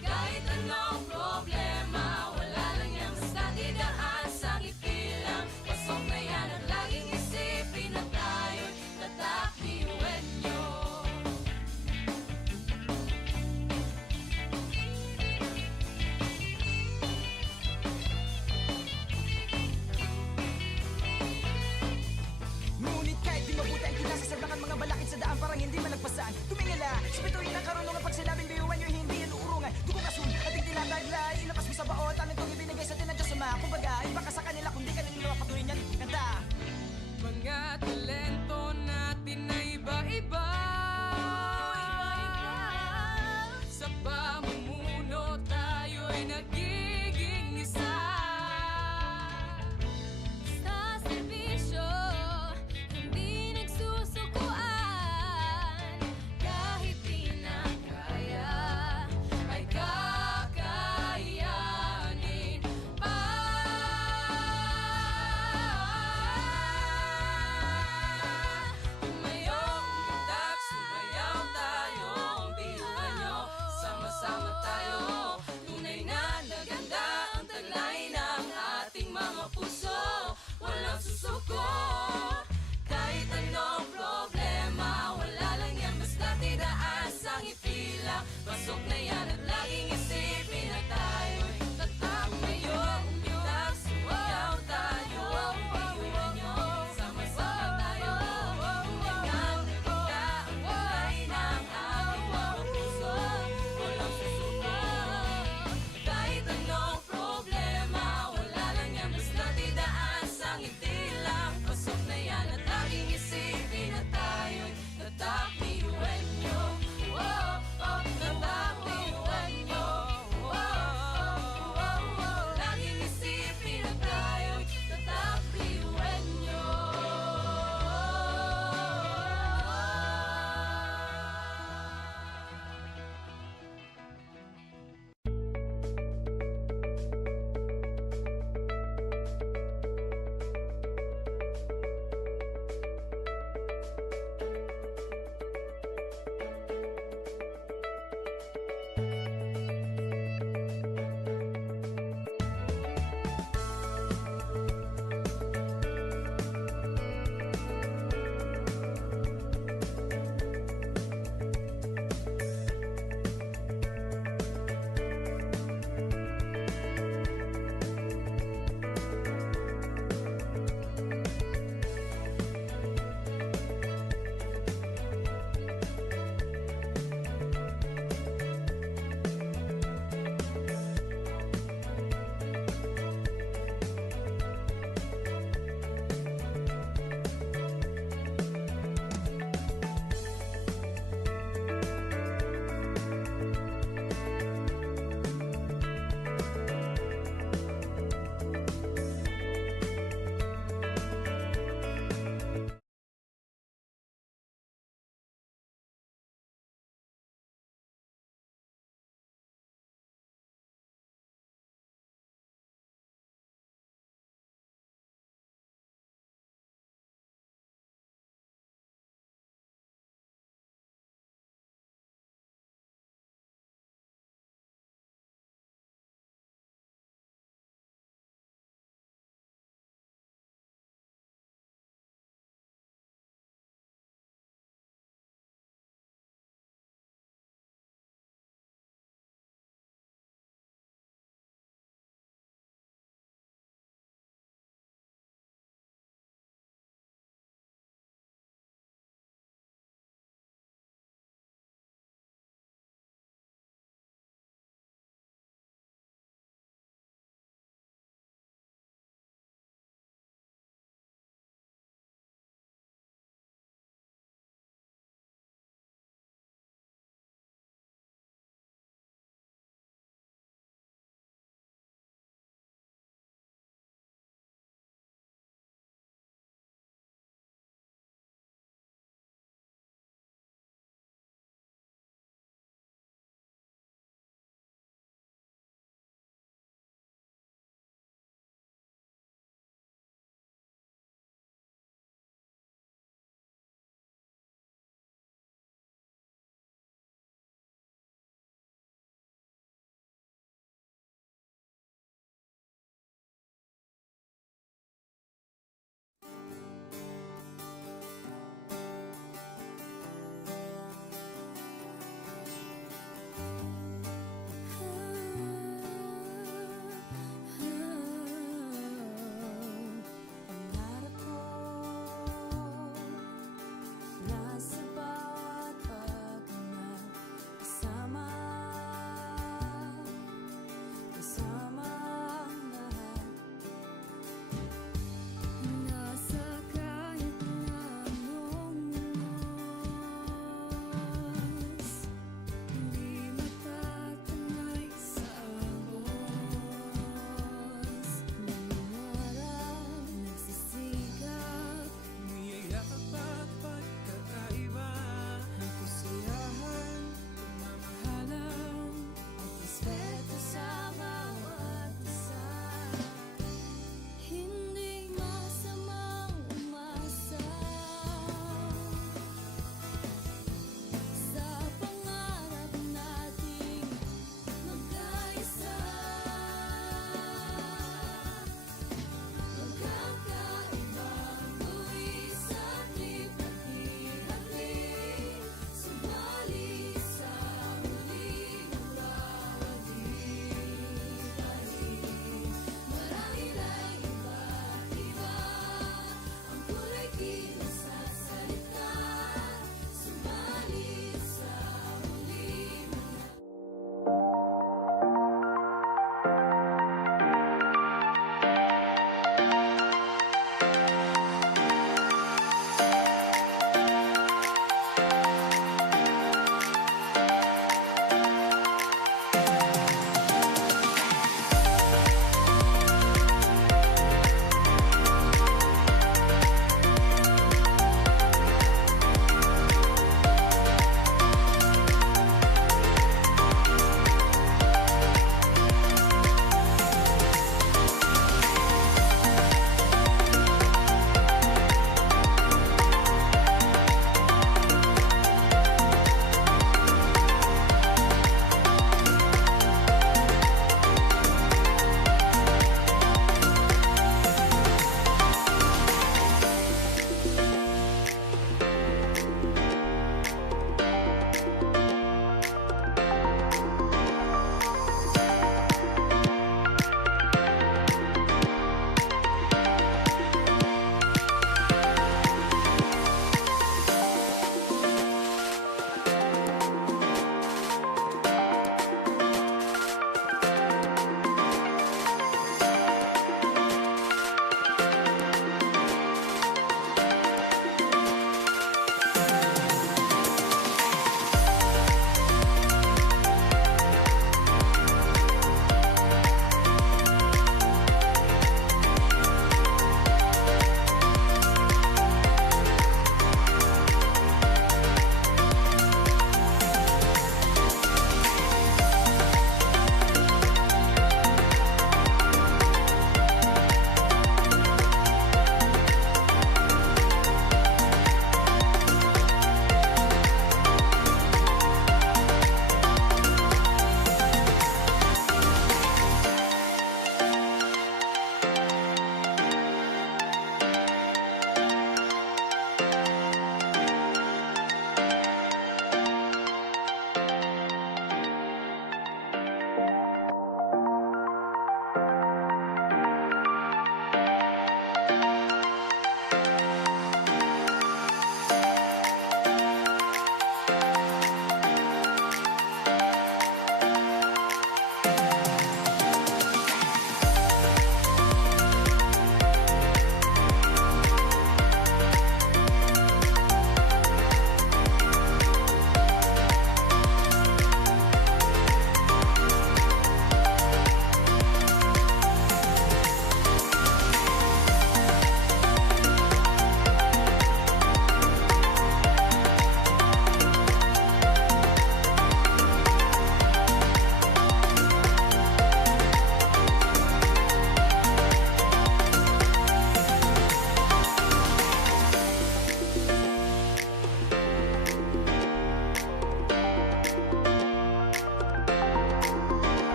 Kahit anong problema Wala lang yan basta didaan sa ngiti lang Pasok na yan at laging isipin na tayo'y tatak-biyuhin nyo Ngunit kahit di mabuti ang kinasasagdakan mga balakid sa daan parang hindi malagpasan Tumingala, spituin ang karunungan pag sinabing biyuhan nyo hindi yan uurungan Dugong asun, ating tinatagla, ilabas mo sa baot Amin itong ibinigay sa atin ng Diyos Ama Kumbaga, iba ka sa kanila kung di ka naniniwa patuloy niyan kanta Mga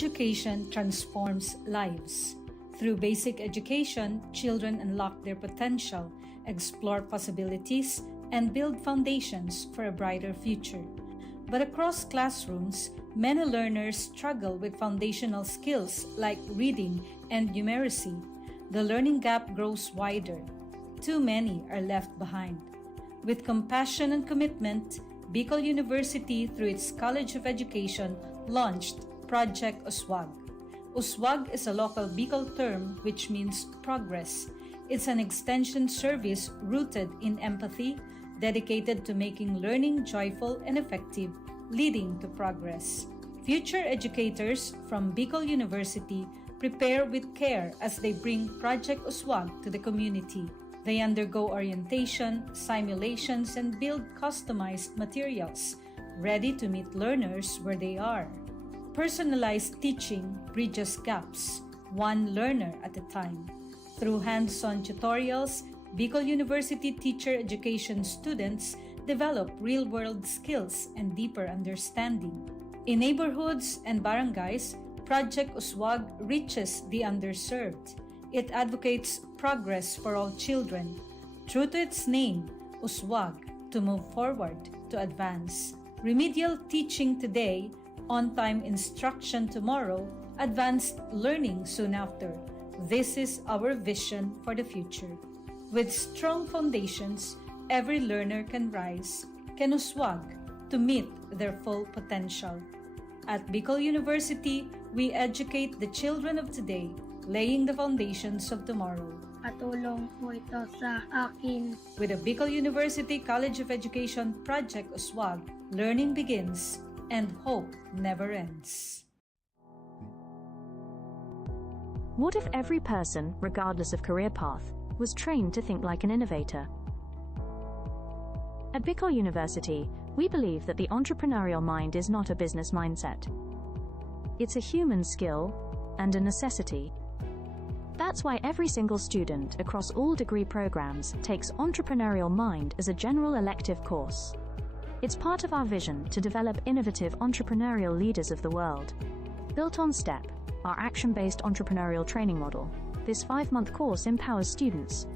education transforms lives. Through basic education, children unlock their potential, explore possibilities, and build foundations for a brighter future. But across classrooms, many learners struggle with foundational skills like reading and numeracy. The learning gap grows wider. Too many are left behind. With compassion and commitment, Bicol University, through its College of Education, launched Project Uswag. Uswag is a local Bicol term which means progress. It's an extension service rooted in empathy, dedicated to making learning joyful and effective, leading to progress. Future educators from Bicol University prepare with care as they bring Project Uswag to the community. They undergo orientation, simulations, and build customized materials, ready to meet learners where they are. Personalized teaching bridges gaps, one learner at a time. Through hands-on tutorials, Bicol University teacher education students develop real-world skills and deeper understanding. In neighborhoods and barangays, Project Uswag reaches the underserved. It advocates progress for all children. True to its name, Uswag, to move forward, to advance. Remedial teaching today, on-time instruction tomorrow, advanced learning soon after. This is our vision for the future. With strong foundations, every learner can rise, can uswag, to meet their full potential. At Bicol University, we educate the children of today, laying the foundations of tomorrow. Katulong po ito sa akin. With the Bicol University College of Education Project Uswag, learning begins and hope never ends. What if every person, regardless of career path, was trained to think like an innovator? At Bicol University, we believe that the entrepreneurial mind is not a business mindset. It's a human skill and a necessity. That's why every single student across all degree programs takes Entrepreneurial Mind as a general elective course. It's part of our vision to develop innovative entrepreneurial leaders of the world. Built on STEP, our action-based entrepreneurial training model, this 5-month course empowers students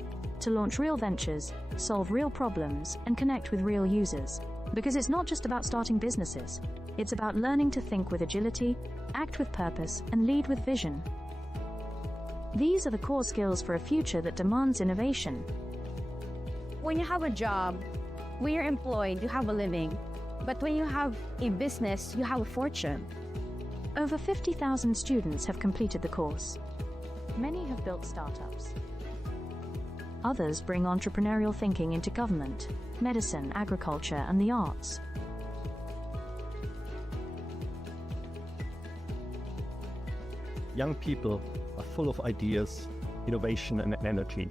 to launch real ventures, solve real problems, and connect with real users. Because it's not just about starting businesses, it's about learning to think with agility, act with purpose, and lead with vision. These are the core skills for a future that demands innovation. When you have a job, when you're employed, you have a living. But when you have a business, you have a fortune. Over 50,000 students have completed the course. Many have built startups. Others bring entrepreneurial thinking into government, medicine, agriculture, and the arts. Young people are full of ideas, innovation, and energy.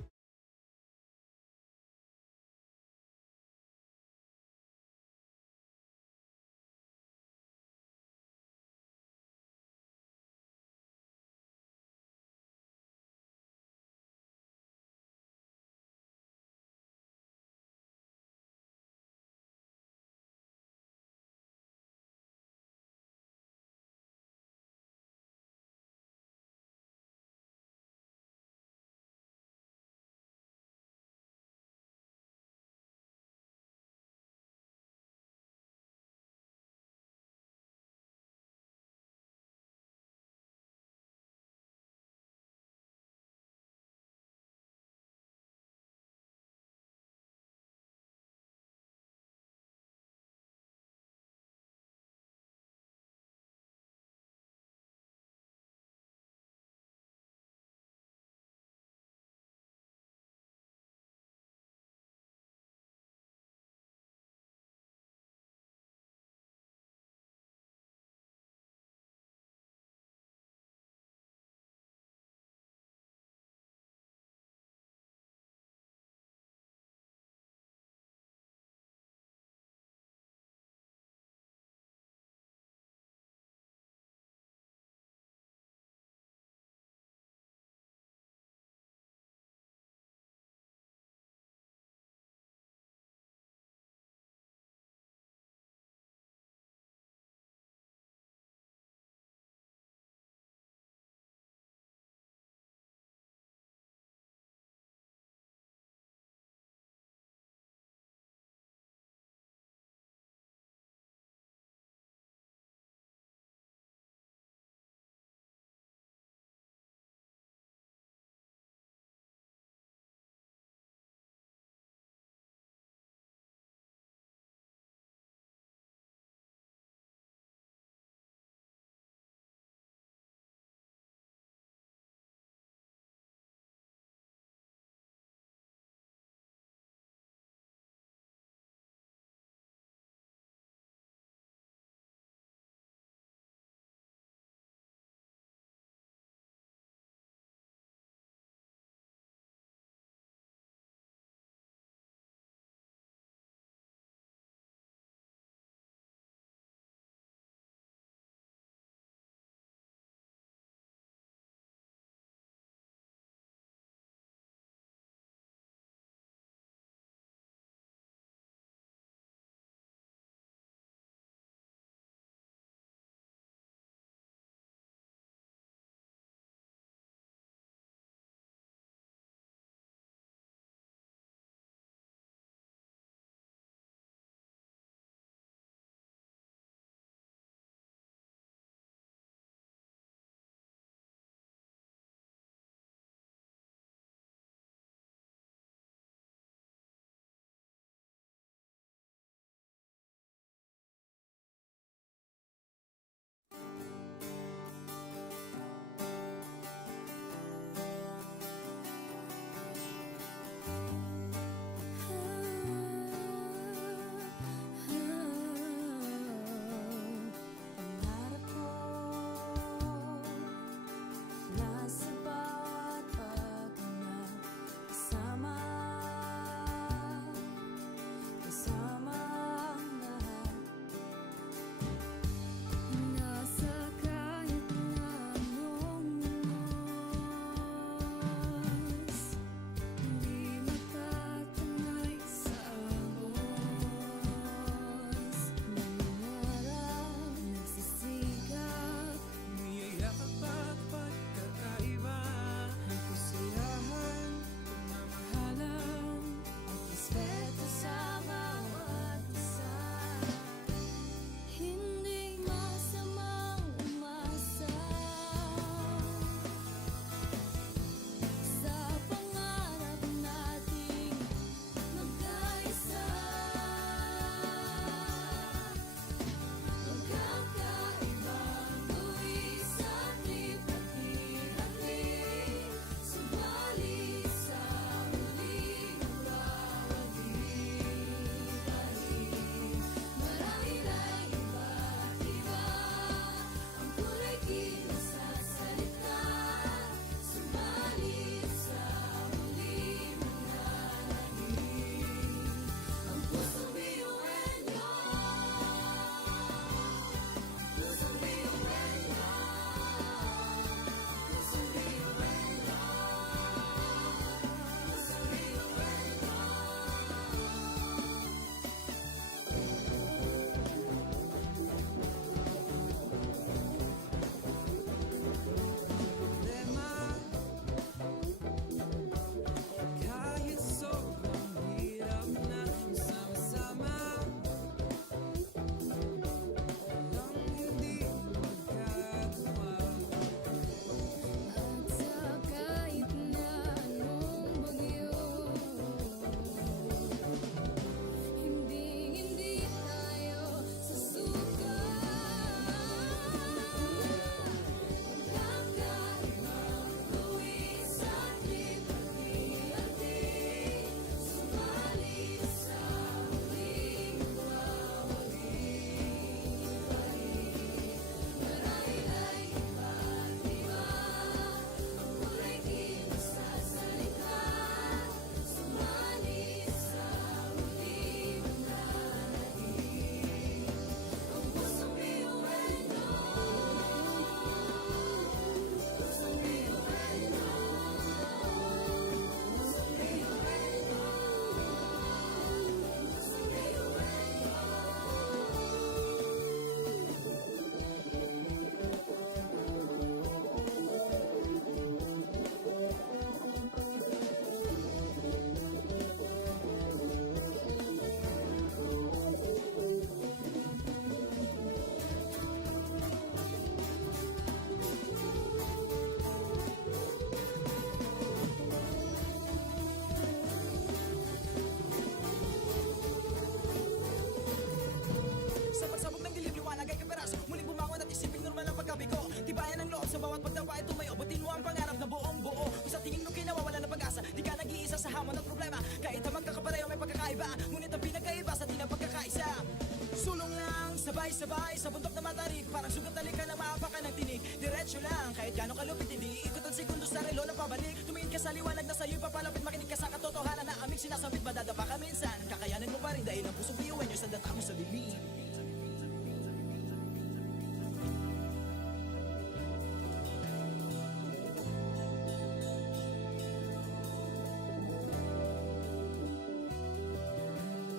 Sabay-sabay sa bundok na matarik, parang sugat talikan na maapakan ng tinig. Diretso lang, kahit gano'ng kalupit, hindi ikot ang segundo sa relo na pabalik. Tumingin ka sa liwanag na sa'yo'y papalapit, makinig ka sa katotohanan na aming sinasabit. Madadapa ka minsan, kakayanin mo pa rin dahil ang pusong biyuan nyo sa data mo sa dilim.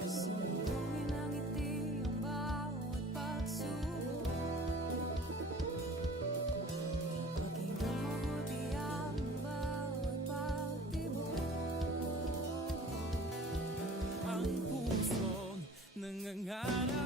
Sumbungin ang ngiti ang bawat pagsubok. Pakinggan mabuti ang bawat pagtibok. Ang pusong nangangarap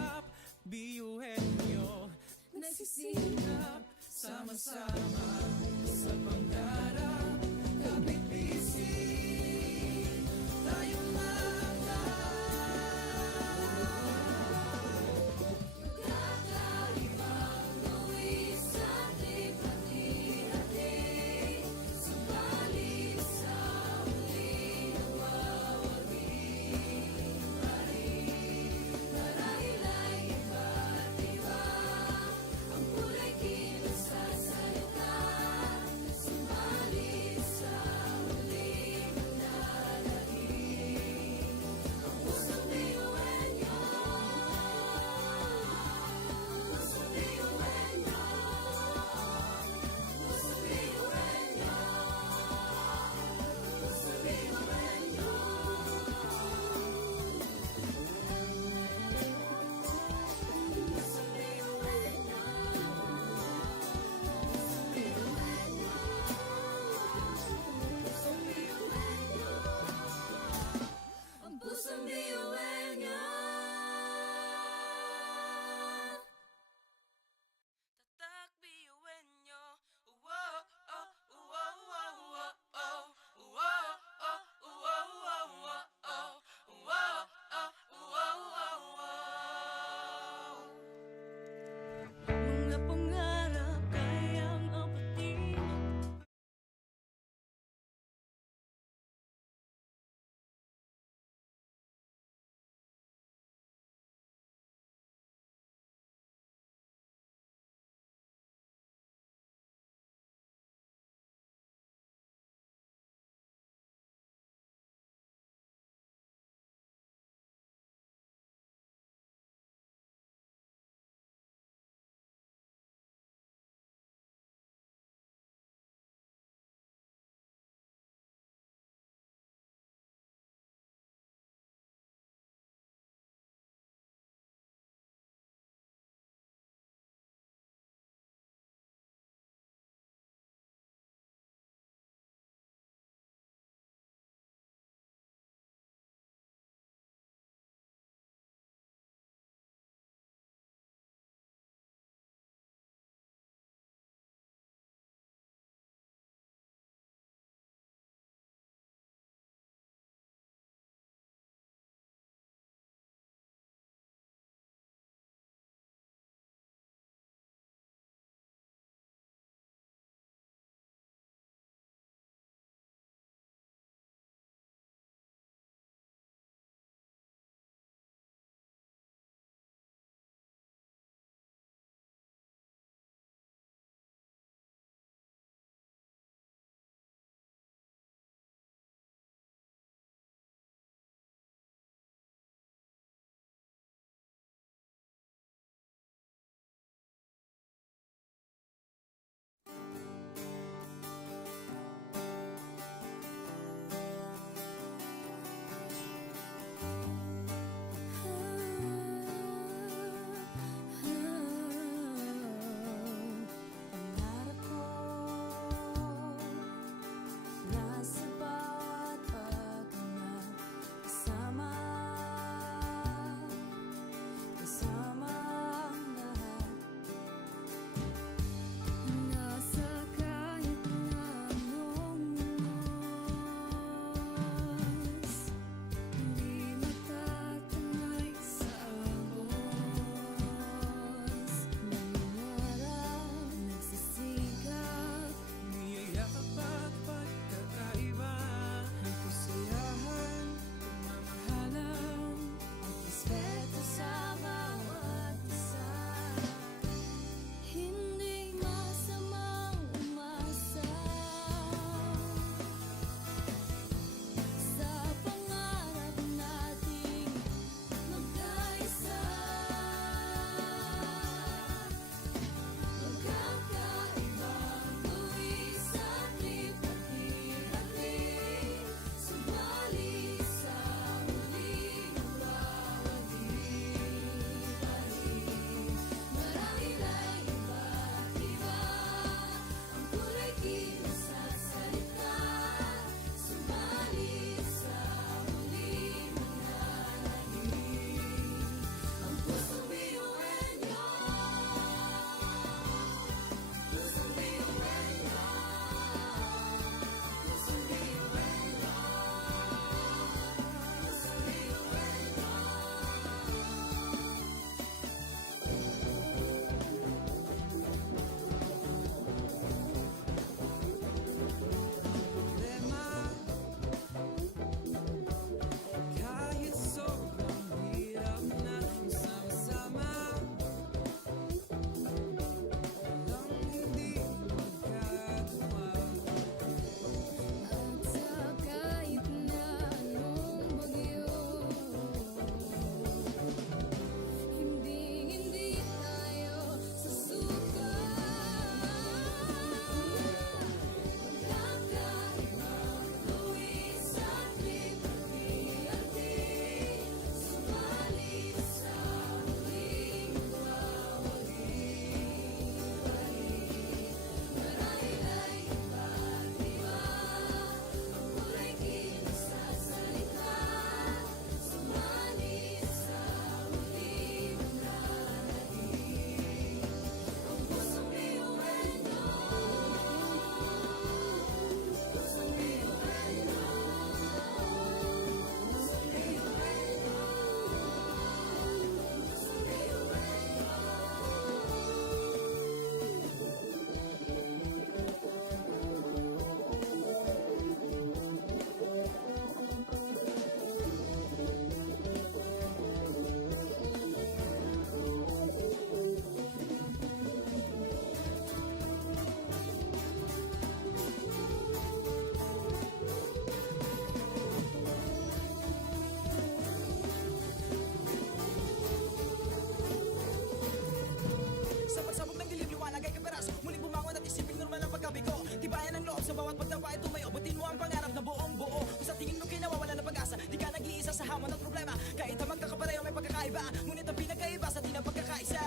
sa bawat pagtapa ay tumayo. Abutin mo ang pangarap na buong buo. Kung sa tingin mo kinawawala ng pag-asa, di ka nag-iisa sa hamon at problema. Kahit ang magkakapareho may pagkakaiba, ngunit ang pinagkaiba sa di ng pagkakaisa.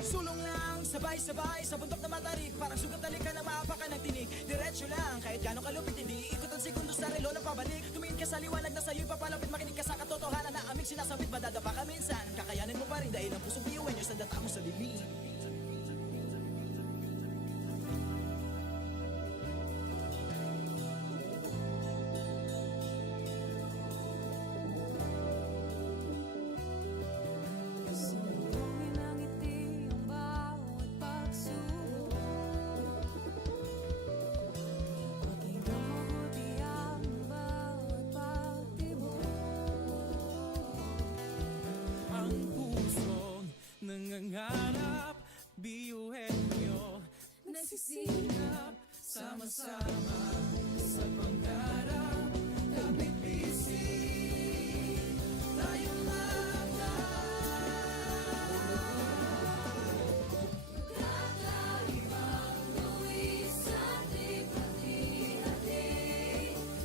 Sulong lang, sabay-sabay sa bundok na matarik. Parang sugat talik ka na maapakan ng tinig. Diretso lang, kahit gano'ng kalupit, hindi ikot ang segundo sa relo na pabalik. Tumingin ka sa liwanag na sa'yo'y papalapit. Makinig ka sa katotohanan na aming sinasabit. Madadapa ka minsan, kakayanin mo pa rin dahil ang pusong biyuin nyo sa data mo sa dilim. Sumugin ang ngiti ang bawat pagsubok. Pakinggan mabuti ang bawat pagtibok. Ang pusong nangangarap, biyuhin nyo. Nagsisikap, Sama-sama sa pangarap, kapit bisig, tayo kakaibang gawin sa ating hati-hati.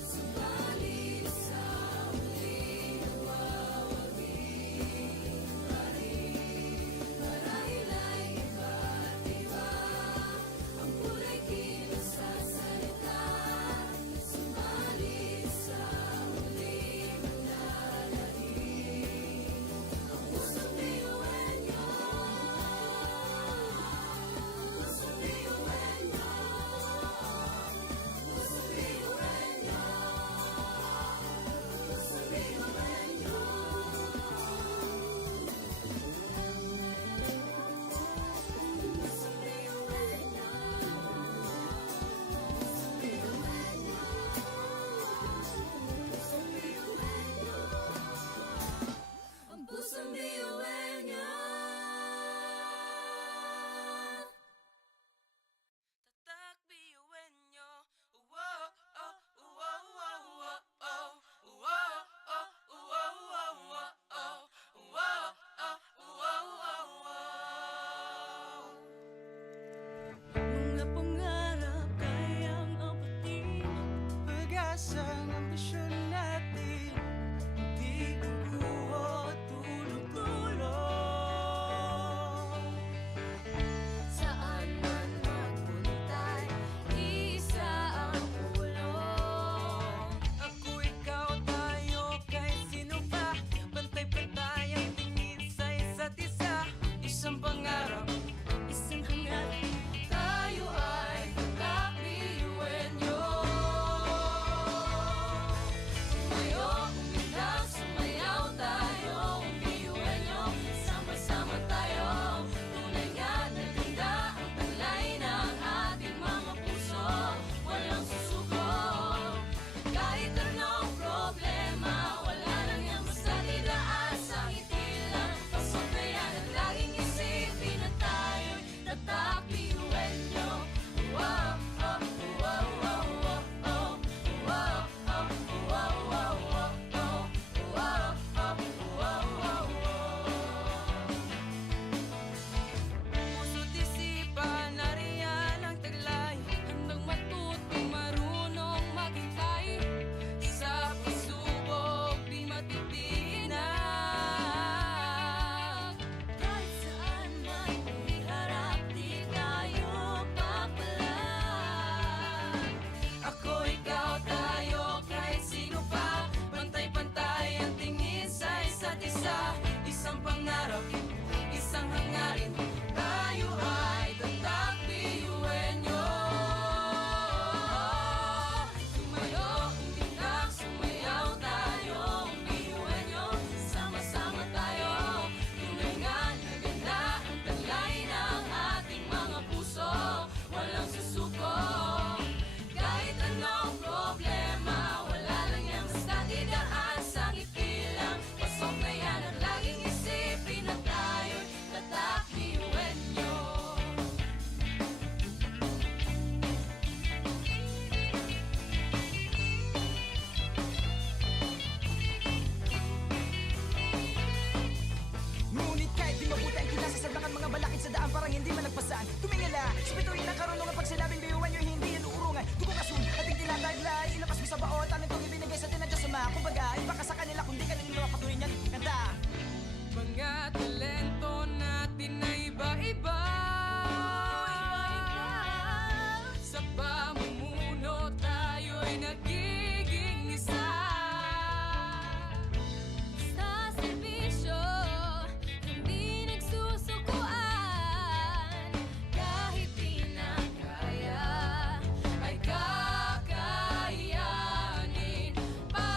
Subalit sa huli nawawagi pa rin. Marahil ay iba't iba ang kulay kilos sa salita. Subalit iba ka sa kanila kundi ka nang patuloy niyan kanta. Mga talento natin na iba-iba. Sa pamumuno tayo'y nagiging isa. Sa serbisyo, hindi nagsusukuan. Kahit di na kaya, ay kakayanin pa.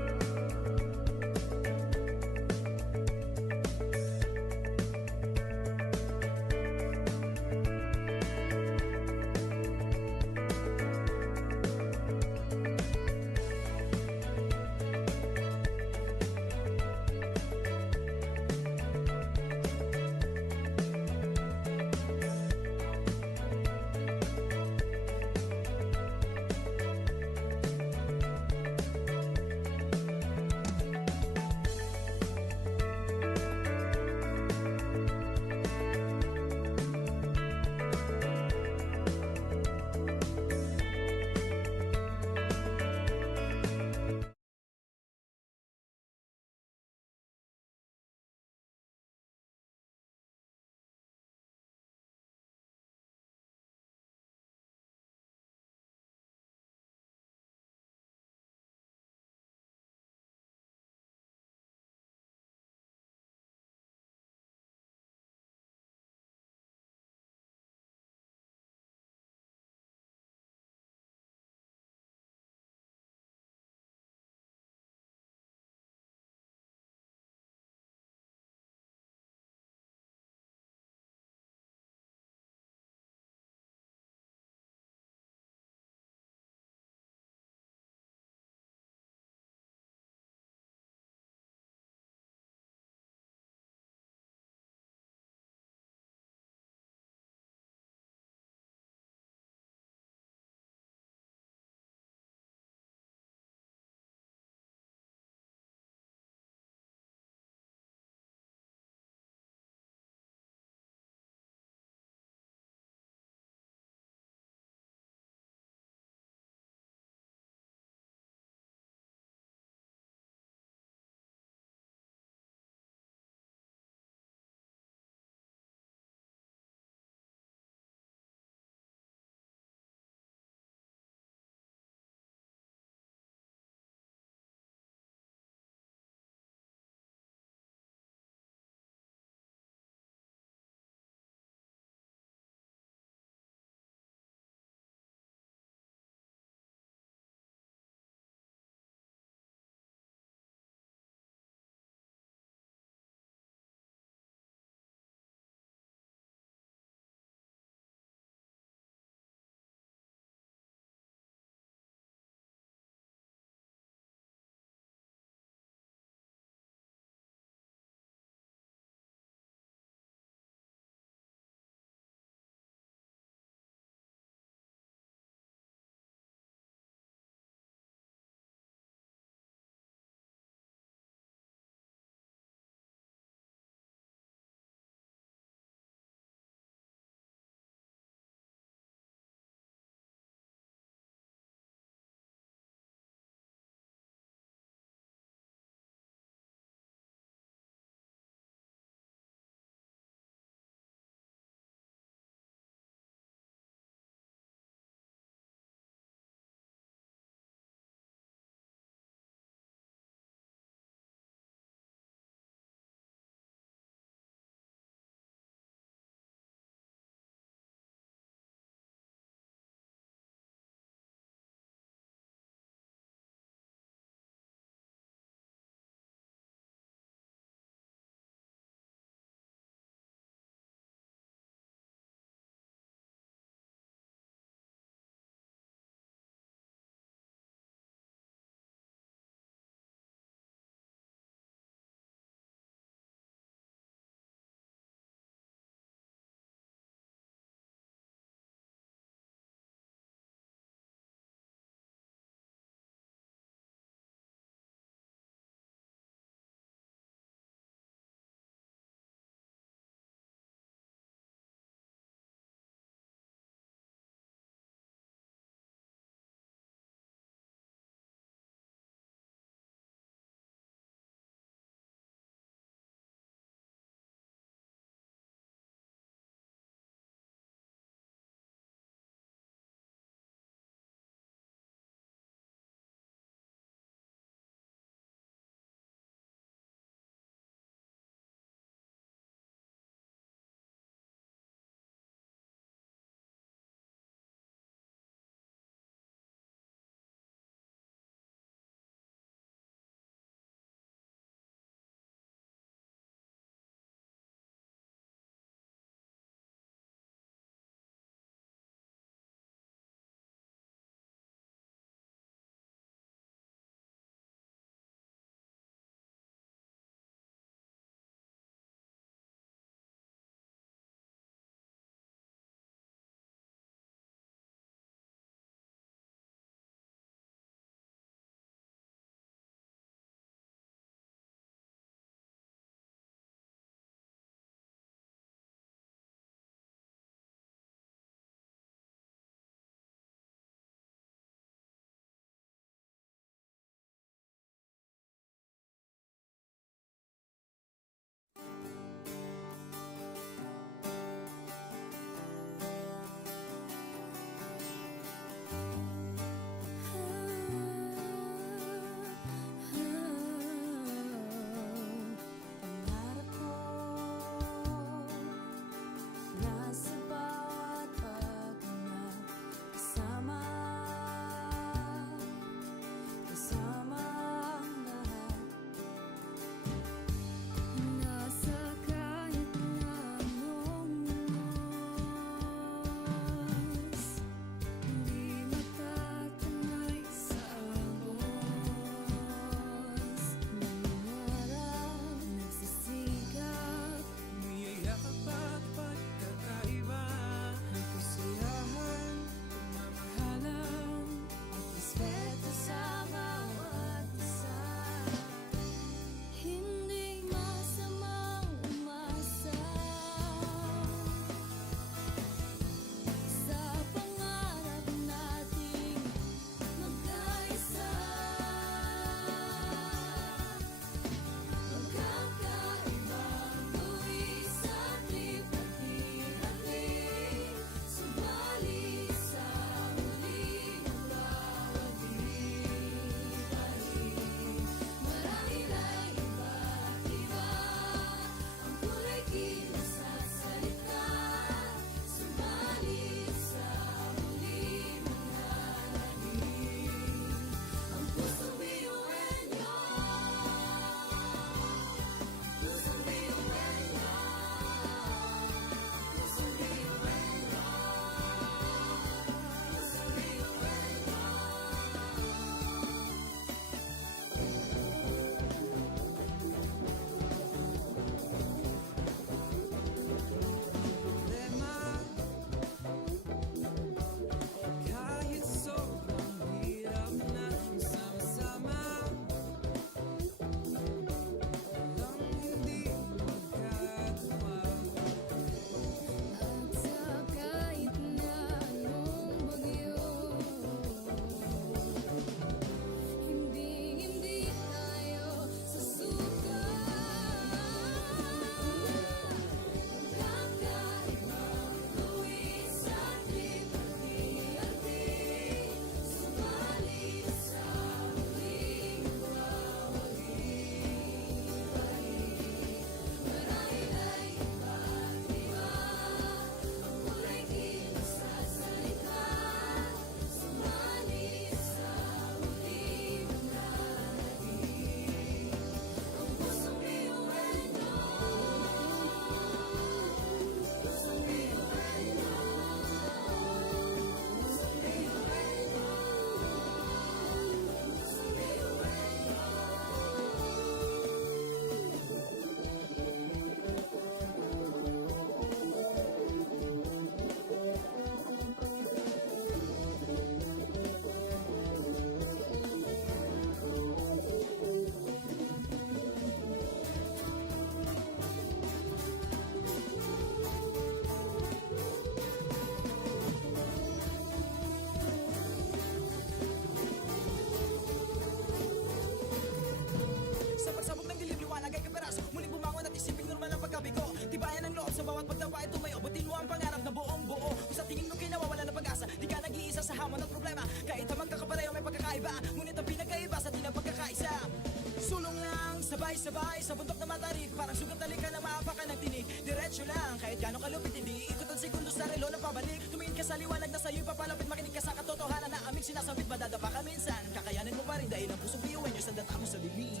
sugat ka na maapakan ng tinig. Diretso lang, kahit gano'ng kalupit hindi ikot ang segundo sa relo ng pabalik. Tumingin ka sa liwanag na sa'yo'y papalapit. Makinig ka sa katotohanan na aming sinasabit. Madadapa ka minsan, kakayanin mo pa rin dahil ang pusong biyuin nyo sa data mo sa dilim.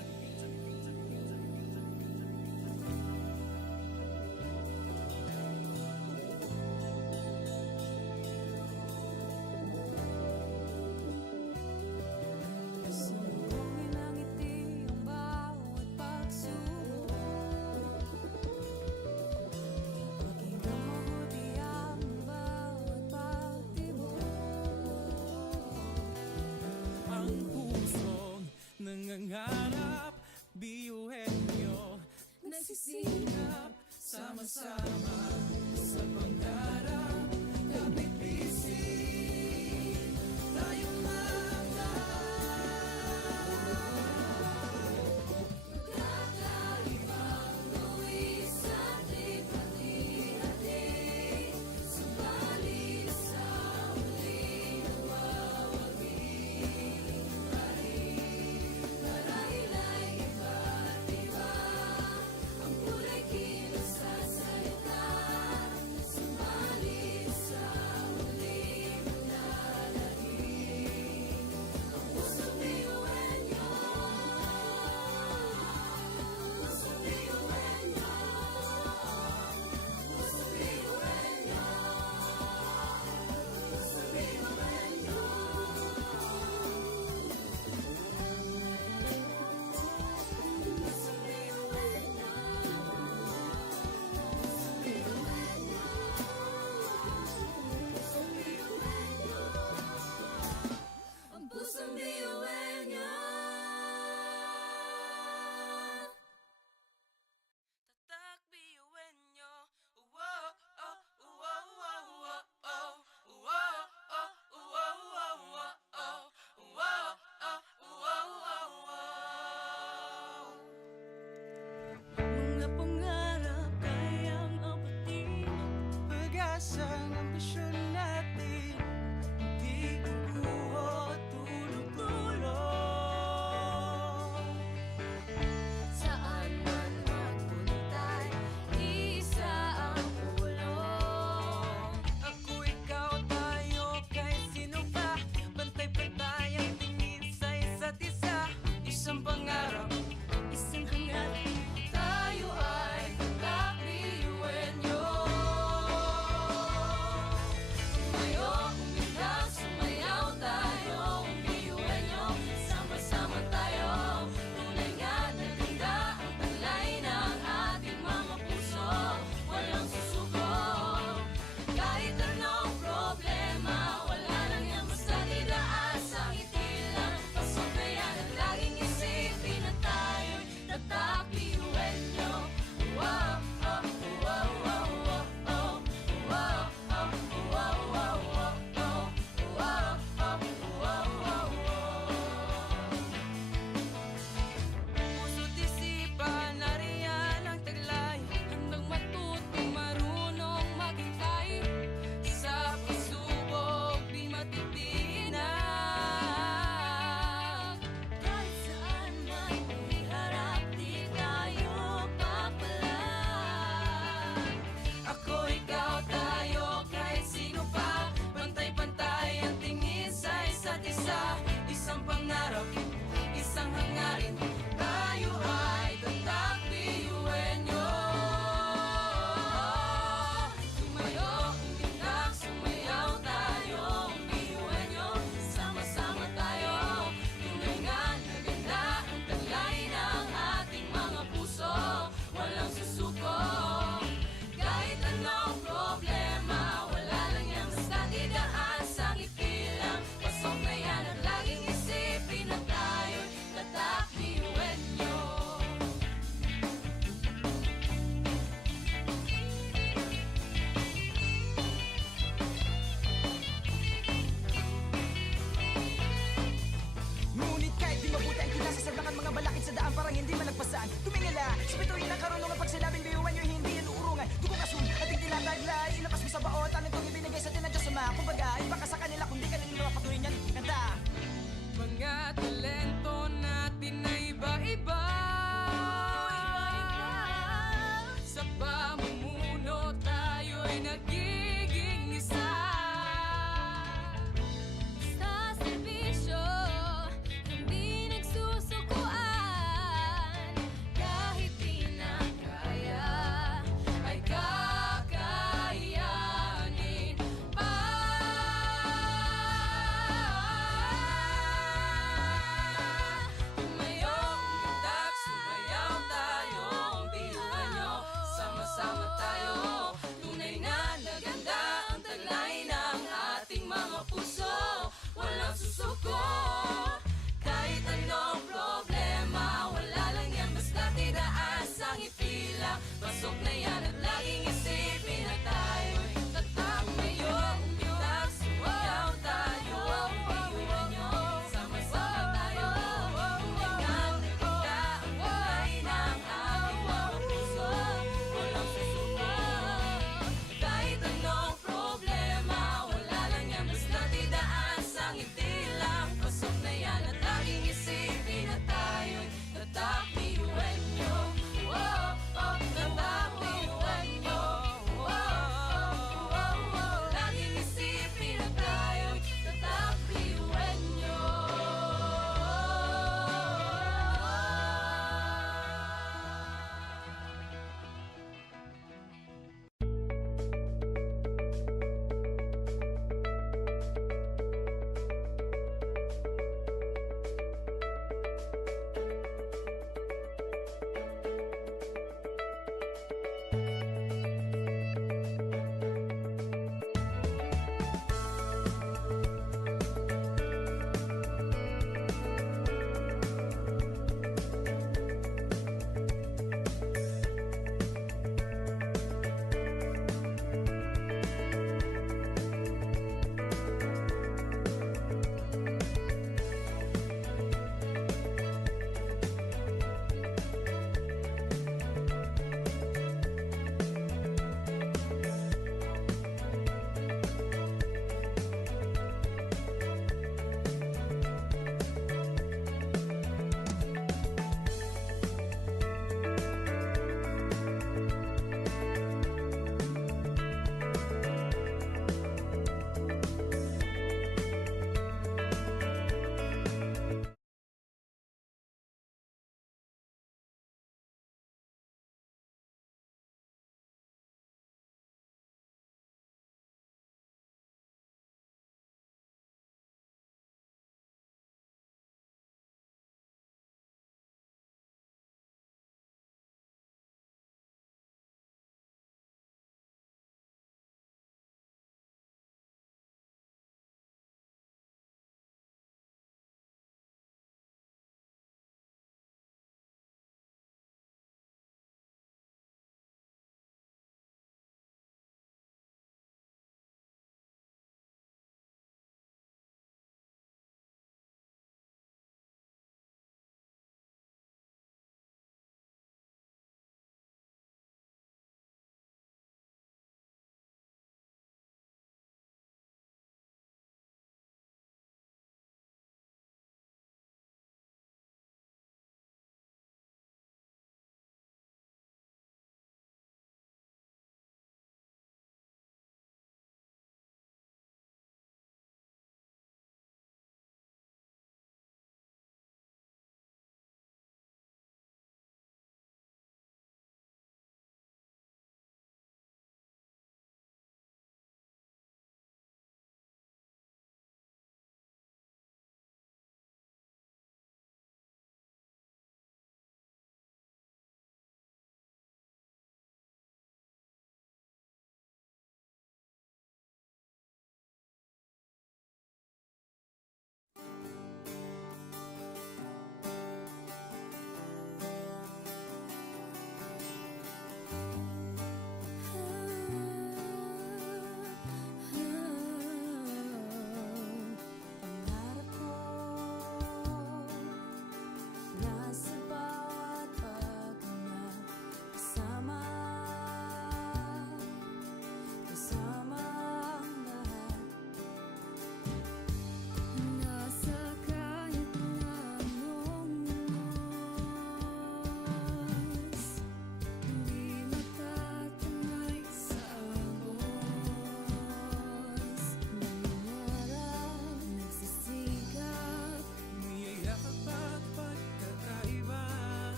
Sumbongin ang ngiti ang bawat pagsubok. Pakinggan mabuti ang bawat pagtibok. Ang pusong nangangarap, biyuhin nyo, nagsisikap, sama-sama sa pangarap. Kapit bisig, tayong Kakaibang buwis sa hati-hati. Subalit sa huli nawawagi. Marahil ay iba't iba ang kulay kilos sa salita.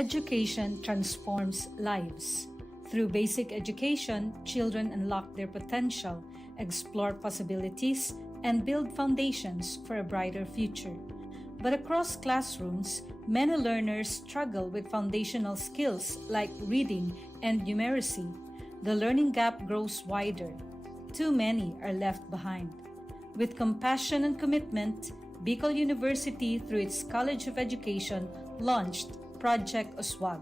Education transforms lives. Through basic education, children unlock their potential, explore possibilities, and build foundations for a brighter future. But across classrooms, many learners struggle with foundational skills like reading and numeracy. The learning gap grows wider. Too many are left behind. With compassion and commitment, Bicol University, through its College of Education, launched Project Uswag.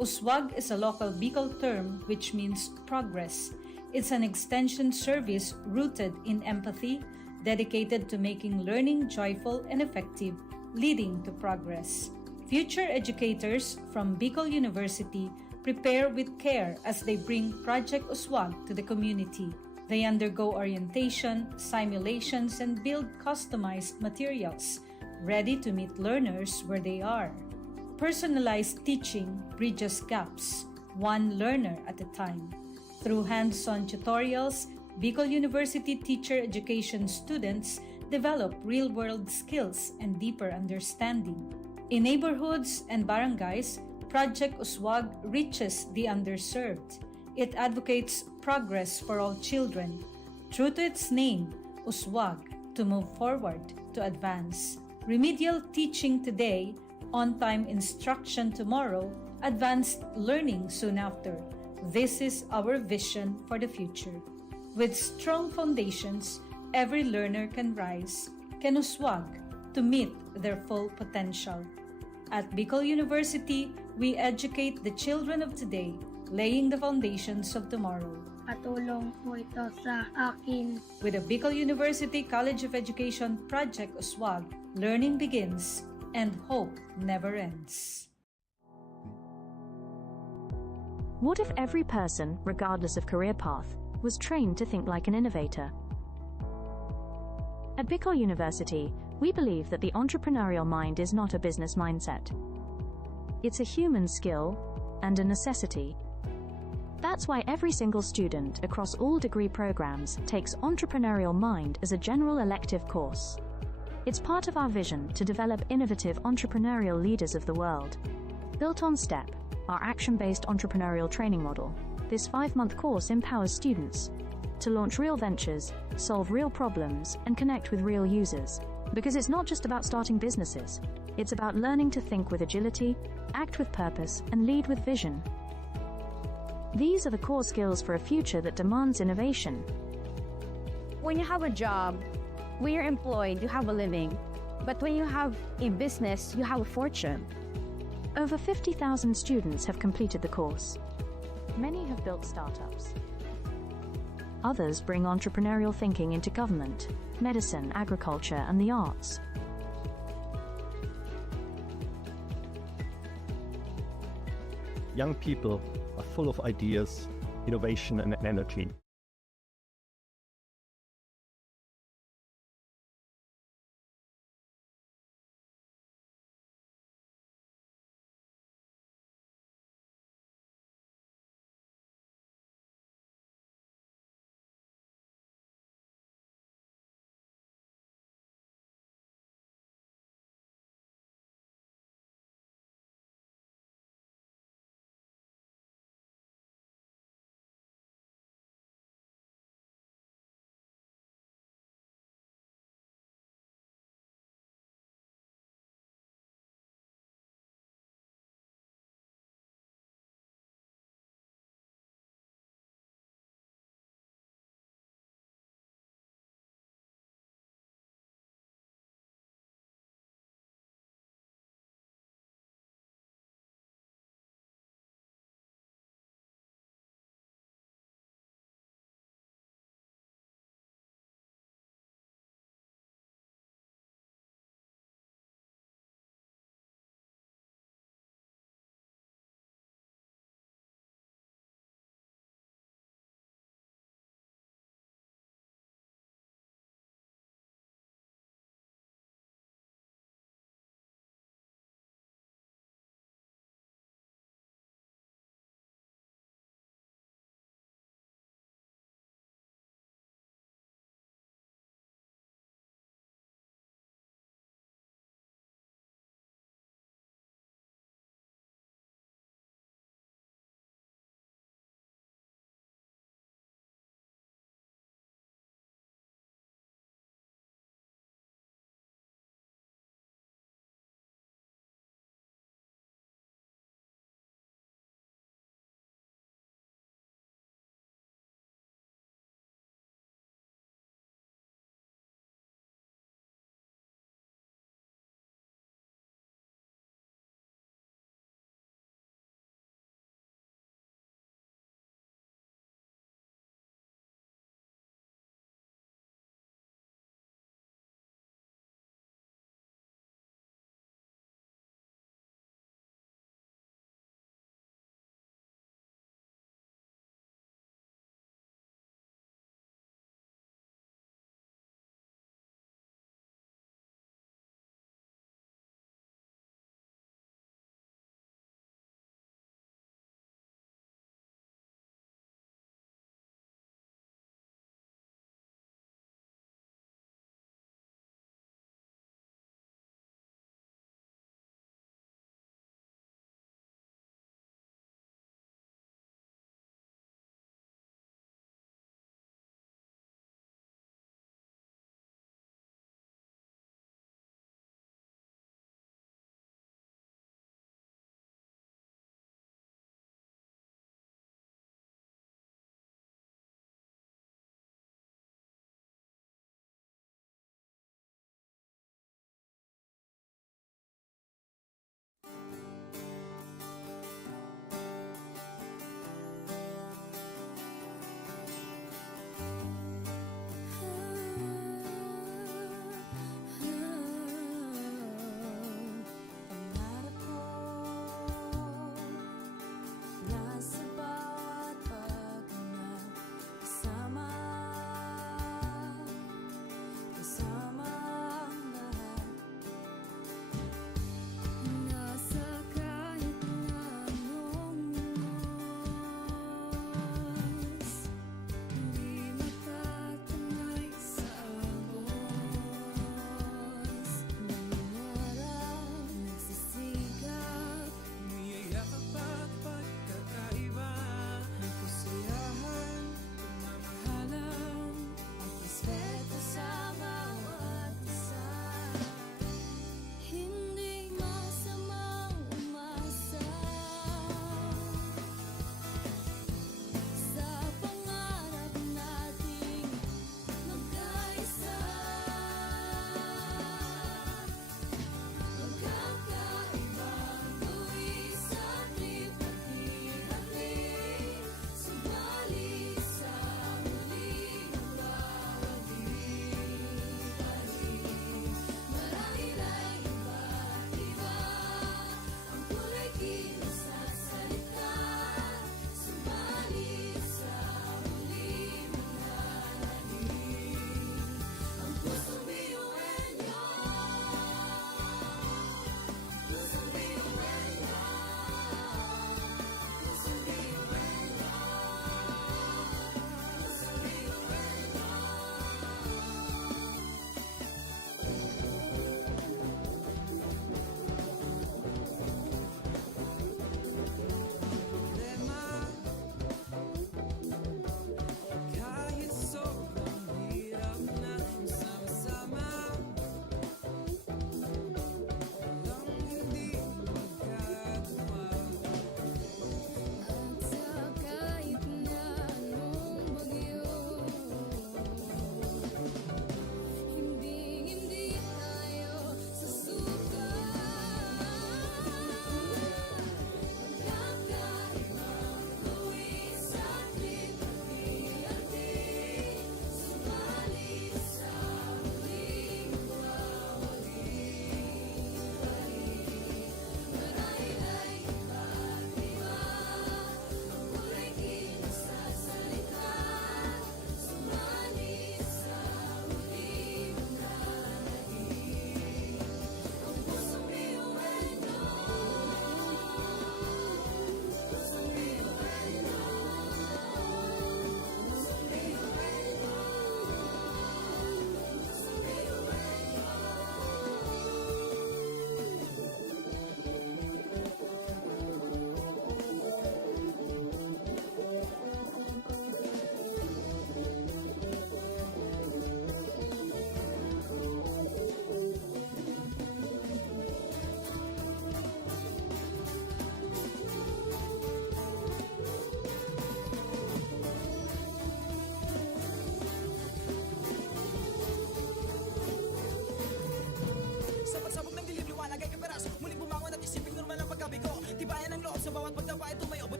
Uswag is a local Bicol term which means progress. It's an extension service rooted in empathy, dedicated to making learning joyful and effective, leading to progress. Future educators from Bicol University prepare with care as they bring Project Uswag to the community. They undergo orientation, simulations, and build customized materials, ready to meet learners where they are. Personalized teaching bridges gaps, one learner at a time. Through hands-on tutorials, Bicol University teacher education students develop real-world skills and deeper understanding. In neighborhoods and barangays, Project Uswag reaches the underserved. It advocates progress for all children. True to its name, Uswag, to move forward, to advance. Remedial teaching today, on-time instruction tomorrow, advanced learning soon after. This is our vision for the future. With strong foundations, every learner can rise, can uswag, to meet their full potential. At Bicol University, we educate the children of today, laying the foundations of tomorrow. Katulong po ito sa akin. With the Bicol University College of Education Project Uswag, learning begins and hope never ends. What if every person, regardless of career path, was trained to think like an innovator? At Bicol University, we believe that the entrepreneurial mind is not a business mindset. It's a human skill and a necessity. That's why every single student across all degree programs takes Entrepreneurial Mind as a general elective course. It's part of our vision to develop innovative entrepreneurial leaders of the world. Built on STEP, our action-based entrepreneurial training model, this 5-month course empowers students to launch real ventures, solve real problems, and connect with real users. Because it's not just about starting businesses, it's about learning to think with agility, act with purpose, and lead with vision. These are the core skills for a future that demands innovation. When you have a job, when you're employed, you have a living. But when you have a business, you have a fortune. Over 50,000 students have completed the course. Many have built startups. Others bring entrepreneurial thinking into government, medicine, agriculture, and the arts. Young people are full of ideas, innovation, and energy.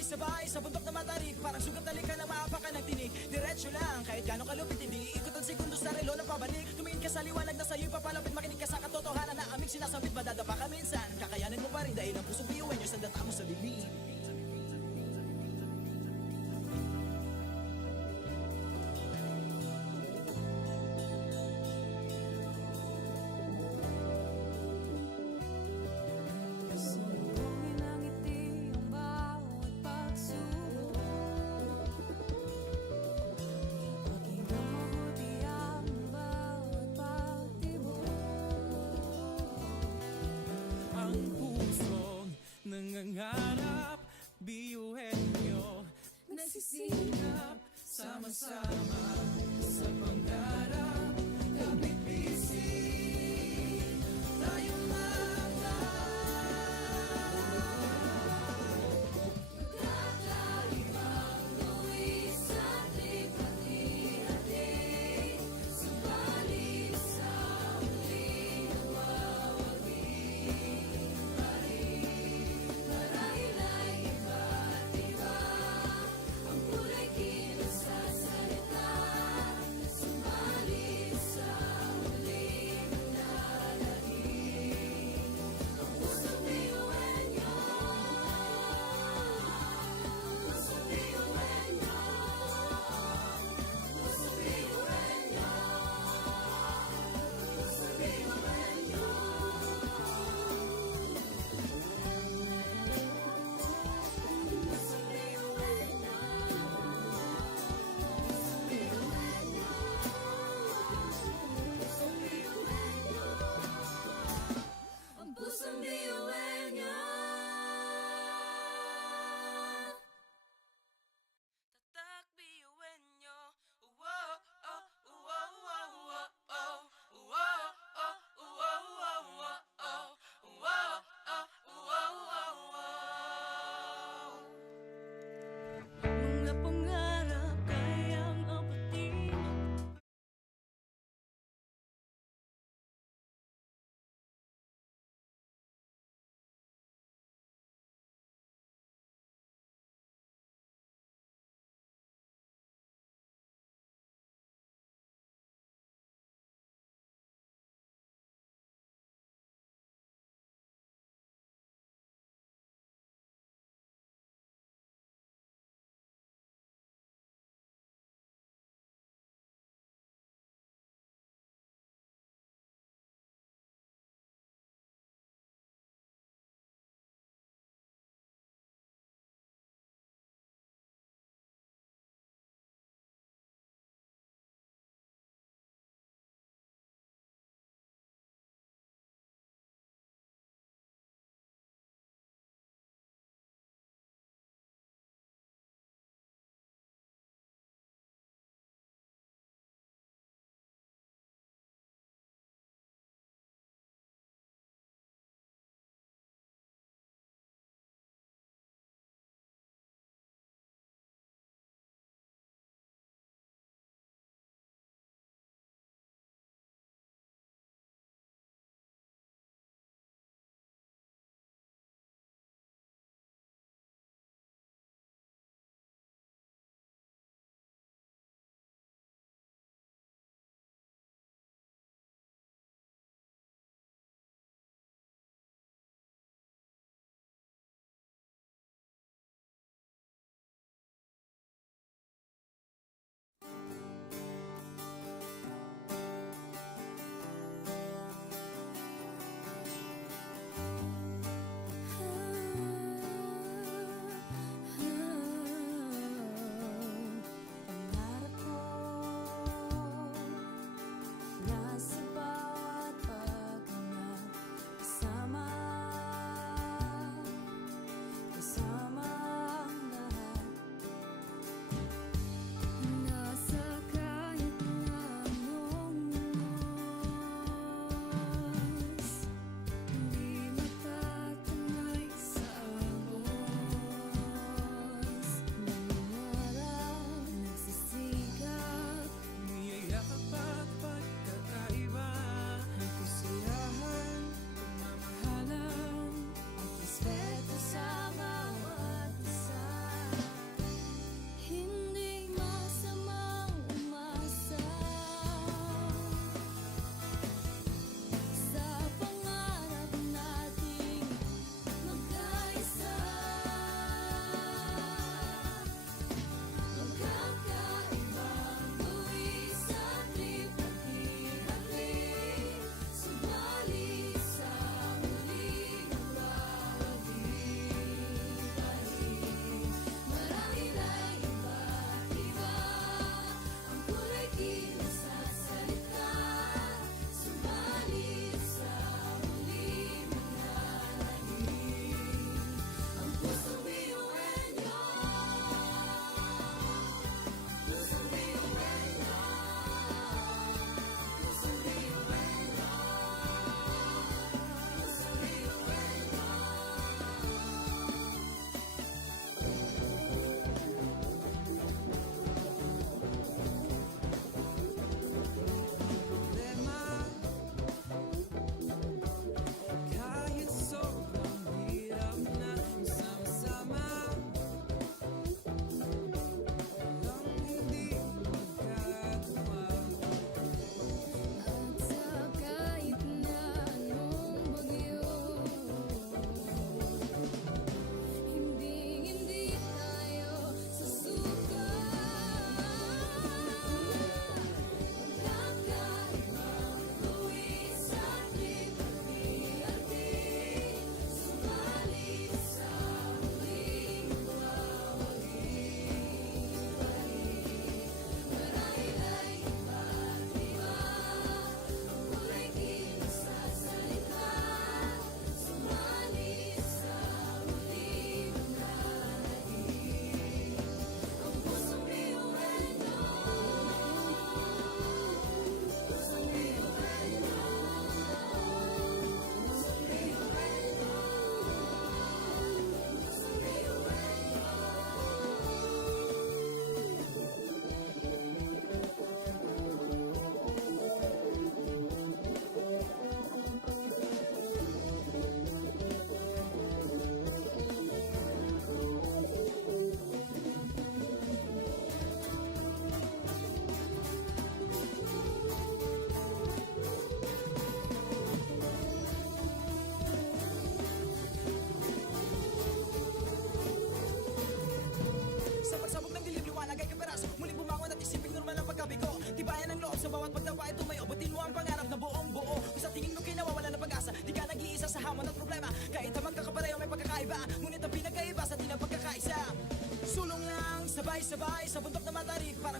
Sabay-sabay sa bundok na matarik, parang sugat na lika na maapakan ng tinig. Diretso lang, kahit gano'ng kalupit, hindi ikot ang segundo sa relo na pabalik. Tumingin ka sa liwanag na sa'yo'y papalapit, makinig ka sa katotohanan na aming sinasabit. Madadapa ka minsan, kakayanin mo pa rin dahil ang pusong biyuin nyo sa data mo sa bibig. Sumbongin ang ngiti ang bawat pagsubok. Pakinggan mabuti ang bawat pagtibok. Ang pusong nangangarap, biyuhin nyo, nagsisikap, sama-sama sa pangarap. Kapit bisig, tayong Kakaibang luwis at lipat-ihati, subalit sa huli nawawagi pa rin. Marahil ay iba't iba ang kulay kilos sa salita, subalit sa huli manlalagi.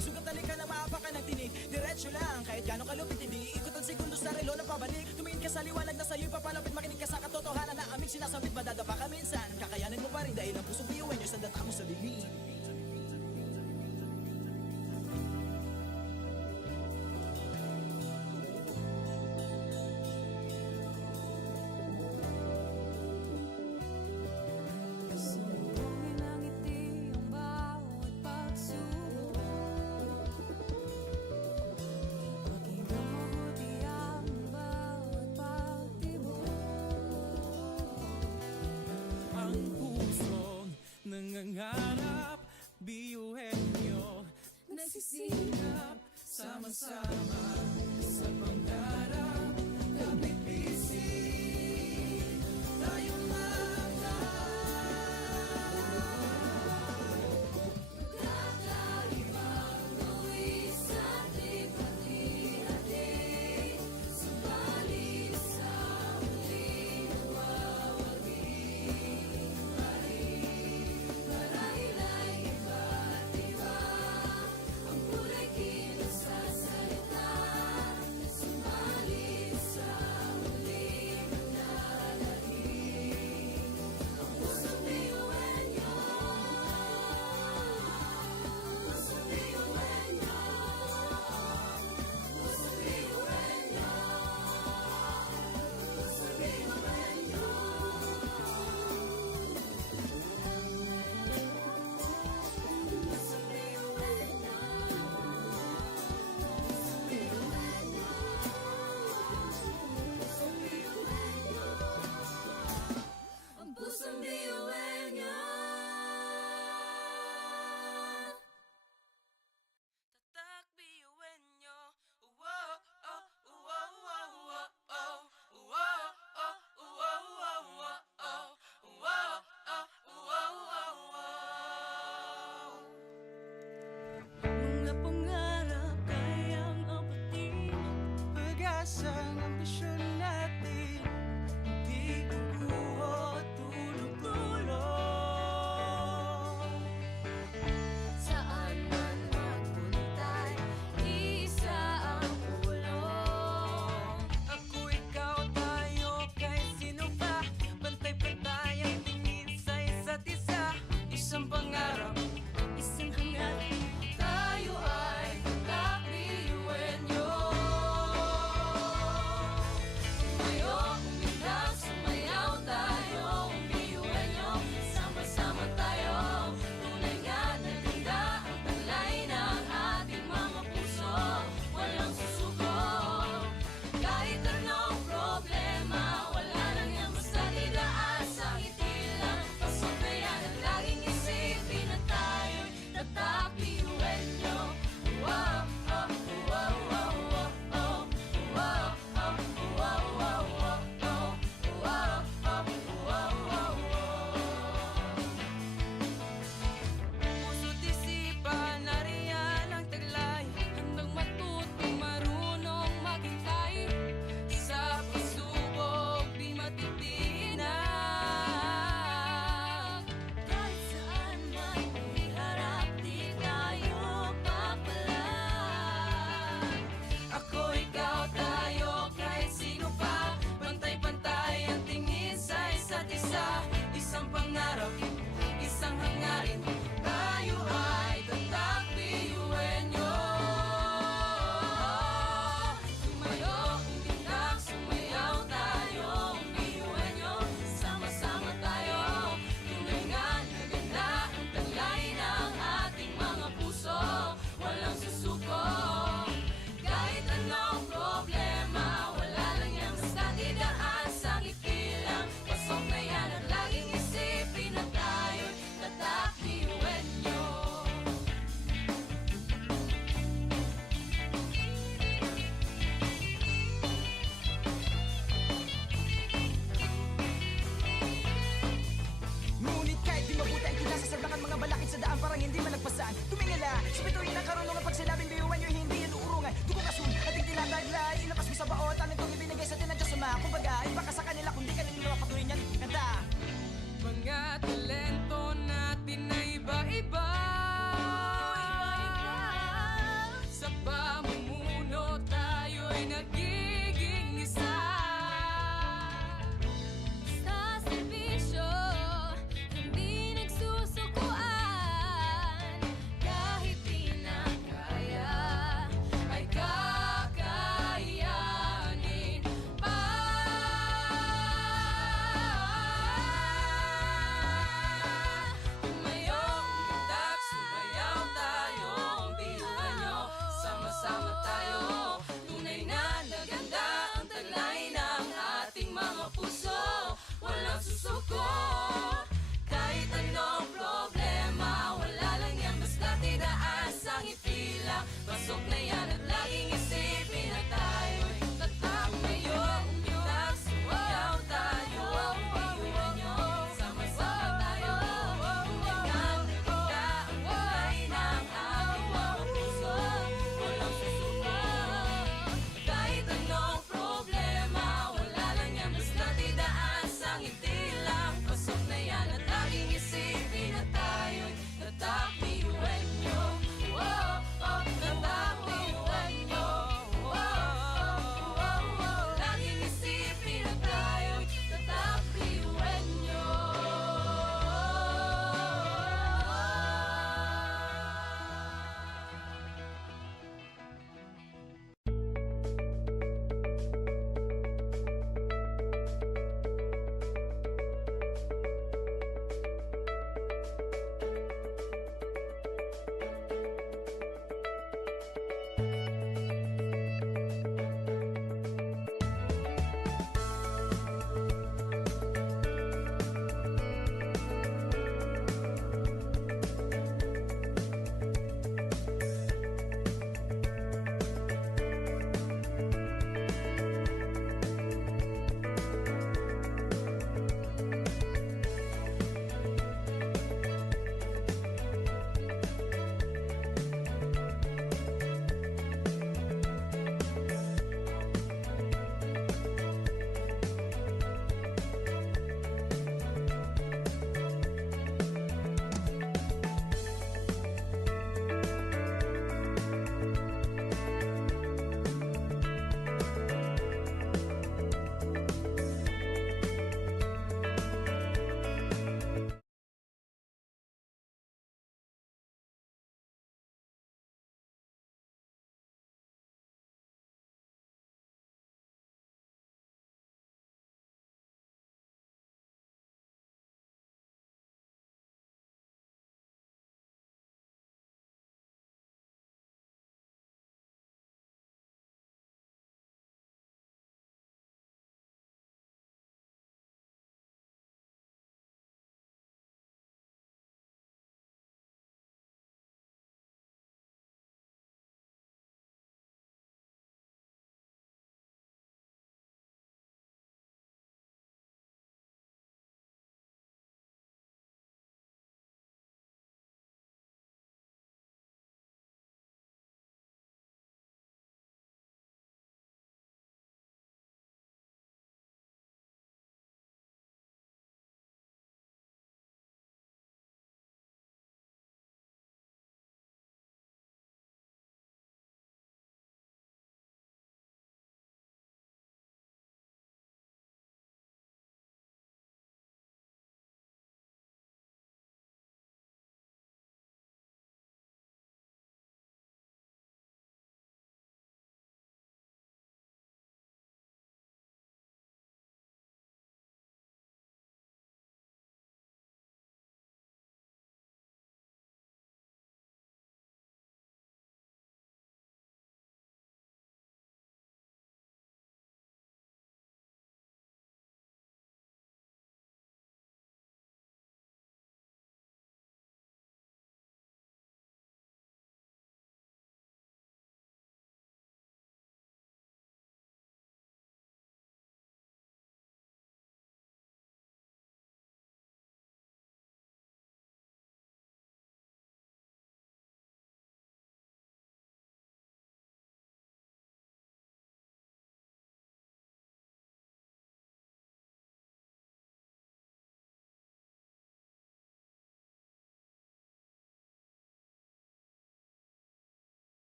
ng sugat, talika na maapak ka ng tinig. Diretso lang, kahit gano'ng kalupit, hindi ikot ang segundo sa relo na pabalik. Tumingin ka sa liwanag na sa'yo'y papalapit, makinig ka sa katotohanan na aming sinasabit. Madadapa ka minsan, kakayanin mo pa rin dahil ang pusong piyuin nyo sa data mo sa bibig. Sumbongin ang ngiti ang bawat pagsubok. Pakinggan mabuti ang bawat pagtibok. Ang pusong nangangarap, biyuhin nyo, nagsisikap, sama-sama sa pangarap. Kapit bisig, tayong Kakaibang buwis ating pati-hati, subalit sa huling mawawagi pa rin. Marahil ay iba't iba ang kulay kilos sa salita, subalit Pasok na yan at laging isipin na tayo'y tatak ngayon. Nagsumayaw tayo, iwan nyo, sama-sama tayo. Hanggang nakita ang kulay ng aking mga puso, walang susuko. Kahit anong problema, wala lang yan, basta't idaan sa ngiti lang. Pasok na yan at laging isipin na tayo'y tatak, iwan nyo. Tatak, iwan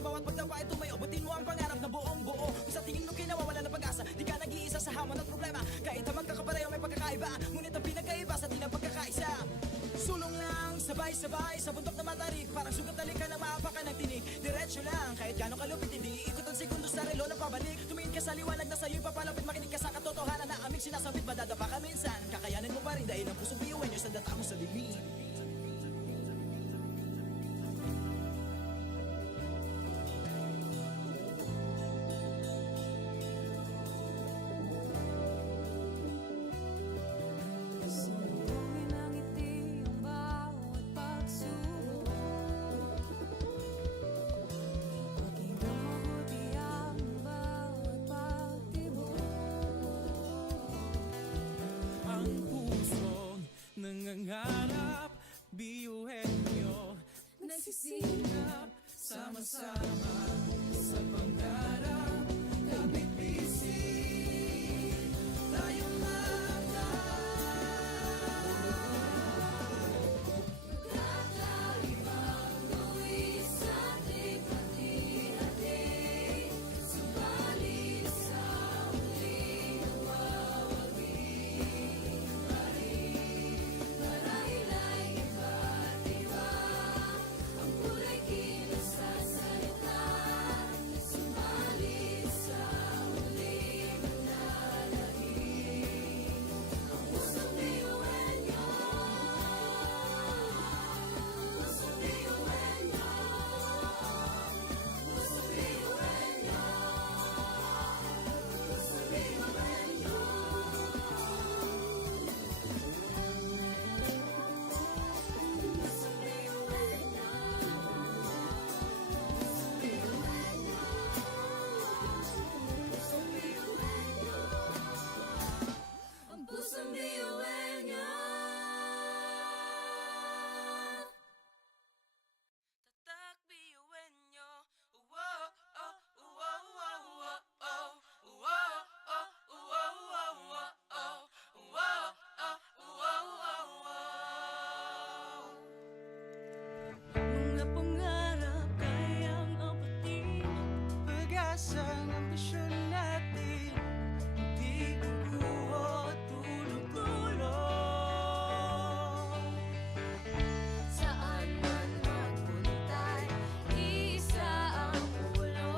sa bawat pagdapa ay tumayo. Butin mo ang pangarap na buong buo. Kung sa tingin mo kinawawala ng pag-asa, di ka nag-iisa sa hamon at problema. Kahit ang magkakapareho may pagkakaiba, ngunit ang pinagkaiba sa di na pagkakaisa. Sulong lang, sabay-sabay sa bundok na matarik. Parang sugat na lika ng maapakan ng tinig. Diretso lang, kahit gano'ng kalupit, hindi ikot ang segundo sa relo na pabalik. Tumingin ka sa liwanag na sa'yo'y papalapit. Makinig ka sa katotohanan na aming sinasabit. Madadapa ka minsan, kakayanin mo pa rin dahil ang puso biyuin nyo sa data mo sa dilim. Sumbungin ang ngiti ang bawat pagsubok. Pakinggan mabuti ang bawat pagtibok. Ang pusong nangangarap, biyuhin nyo, nagsisikap, sama-sama sa pangarap, kapit-bisig, tayong Kakaibang tuwi sa ating hati-hati. Subalit sa muling nawawagi. Marahil ay iba't iba ang kulay kilos sa salita. Subalit sa muling manlalangin. Ang pusong biyuhin nyo. Pusong biyuhin nyo. Pusong biyuhin nyo. Pusong biyuhin nyo. Pusong biyuhin nyo. Pusong biyuhin nyo. Ang pusong biyuhin nyo. Tatak biyuin nyo. Uwo, oh, uwo, uwo, uwo, oh. Uwo, oh, uwo, uwo, uwo, oh. Uwo, oh, uwo, uwo, uwo. mga pangarap, kayang apatin, pag-asa ng ambisyon natin, di kukuha tulog-tulog. Saan man magpuntay, isa ang ulo.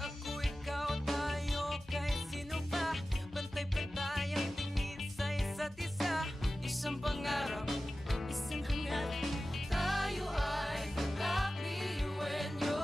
Ako, ikaw, tayo, kahit sino pa, pantay-pantay ang tingin sa isa't isa. Isang pangarap, isang hangarin. Tayo ay tatak biyuhin nyo.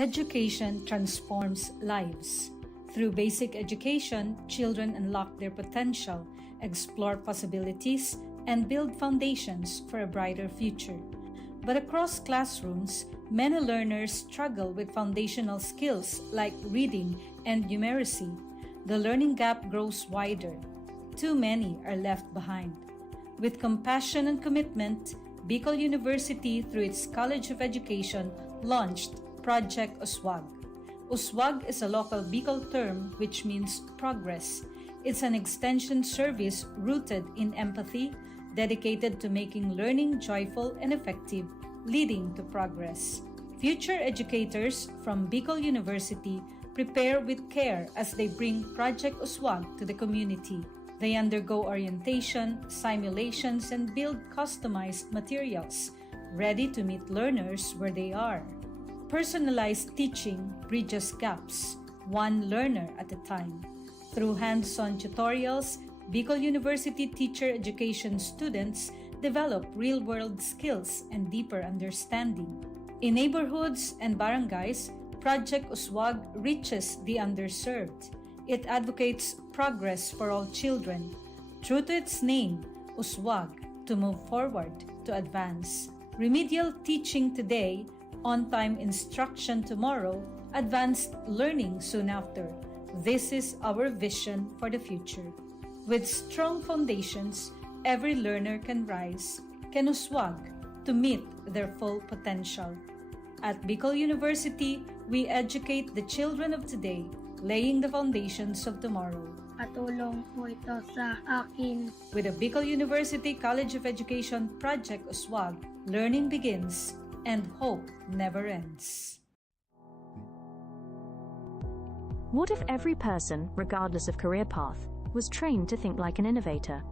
Education transforms lives. Through basic education, children unlock their potential, explore possibilities, and build foundations for a brighter future. But across classrooms, many learners struggle with foundational skills like reading and numeracy. The learning gap grows wider. Too many are left behind. With compassion and commitment, Bicol University, through its College of Education, launched Project Uswag. Uswag is a local Bicol term which means progress. It's an extension service rooted in empathy, dedicated to making learning joyful and effective, leading to progress. Future educators from Bicol University prepare with care as they bring Project Uswag to the community. They undergo orientation, simulations, and build customized materials, ready to meet learners where they are. Personalized teaching bridges gaps, one learner at a time. Through hands-on tutorials, Bicol University teacher education students develop real-world skills and deeper understanding. In neighborhoods and barangays, Project Uswag reaches the underserved. It advocates progress for all children. True to its name, Uswag, to move forward, to advance. Remedial teaching today, on-time instruction tomorrow, advanced learning soon after. This is our vision for the future. With strong foundations, every learner can rise, can uswag, to meet their full potential. At Bicol University, we educate the children of today, laying the foundations of tomorrow. Patulong po ito sa akin. With the Bicol University College of Education Project Uswag, learning begins and hope never ends. What if every person, regardless of career path, was trained to think like an innovator?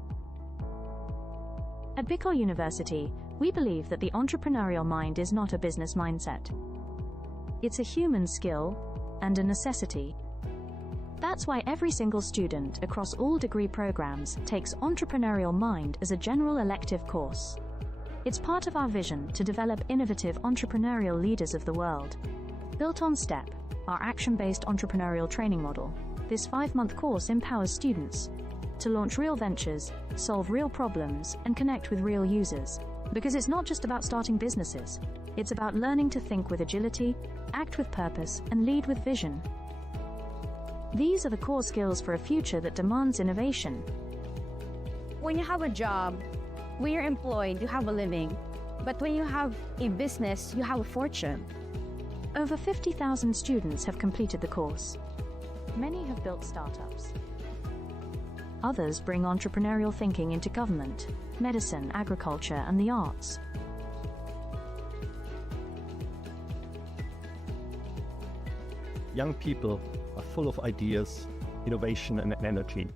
At Bicol University, we believe that the entrepreneurial mind is not a business mindset. It's a human skill and a necessity. That's why every single student across all degree programs takes Entrepreneurial Mind as a general elective course. It's part of our vision to develop innovative entrepreneurial leaders of the world. Built on STEP, our action-based entrepreneurial training model, this 5-month course empowers students to launch real ventures, solve real problems, and connect with real users. Because it's not just about starting businesses, it's about learning to think with agility, act with purpose, and lead with vision. These are the core skills for a future that demands innovation. When you have a job, when you're employed, you have a living. But when you have a business, you have a fortune. Over 50,000 students have completed the course. Many have built startups. Others bring entrepreneurial thinking into government, medicine, agriculture, and the arts. Young people are full of ideas, innovation, and energy.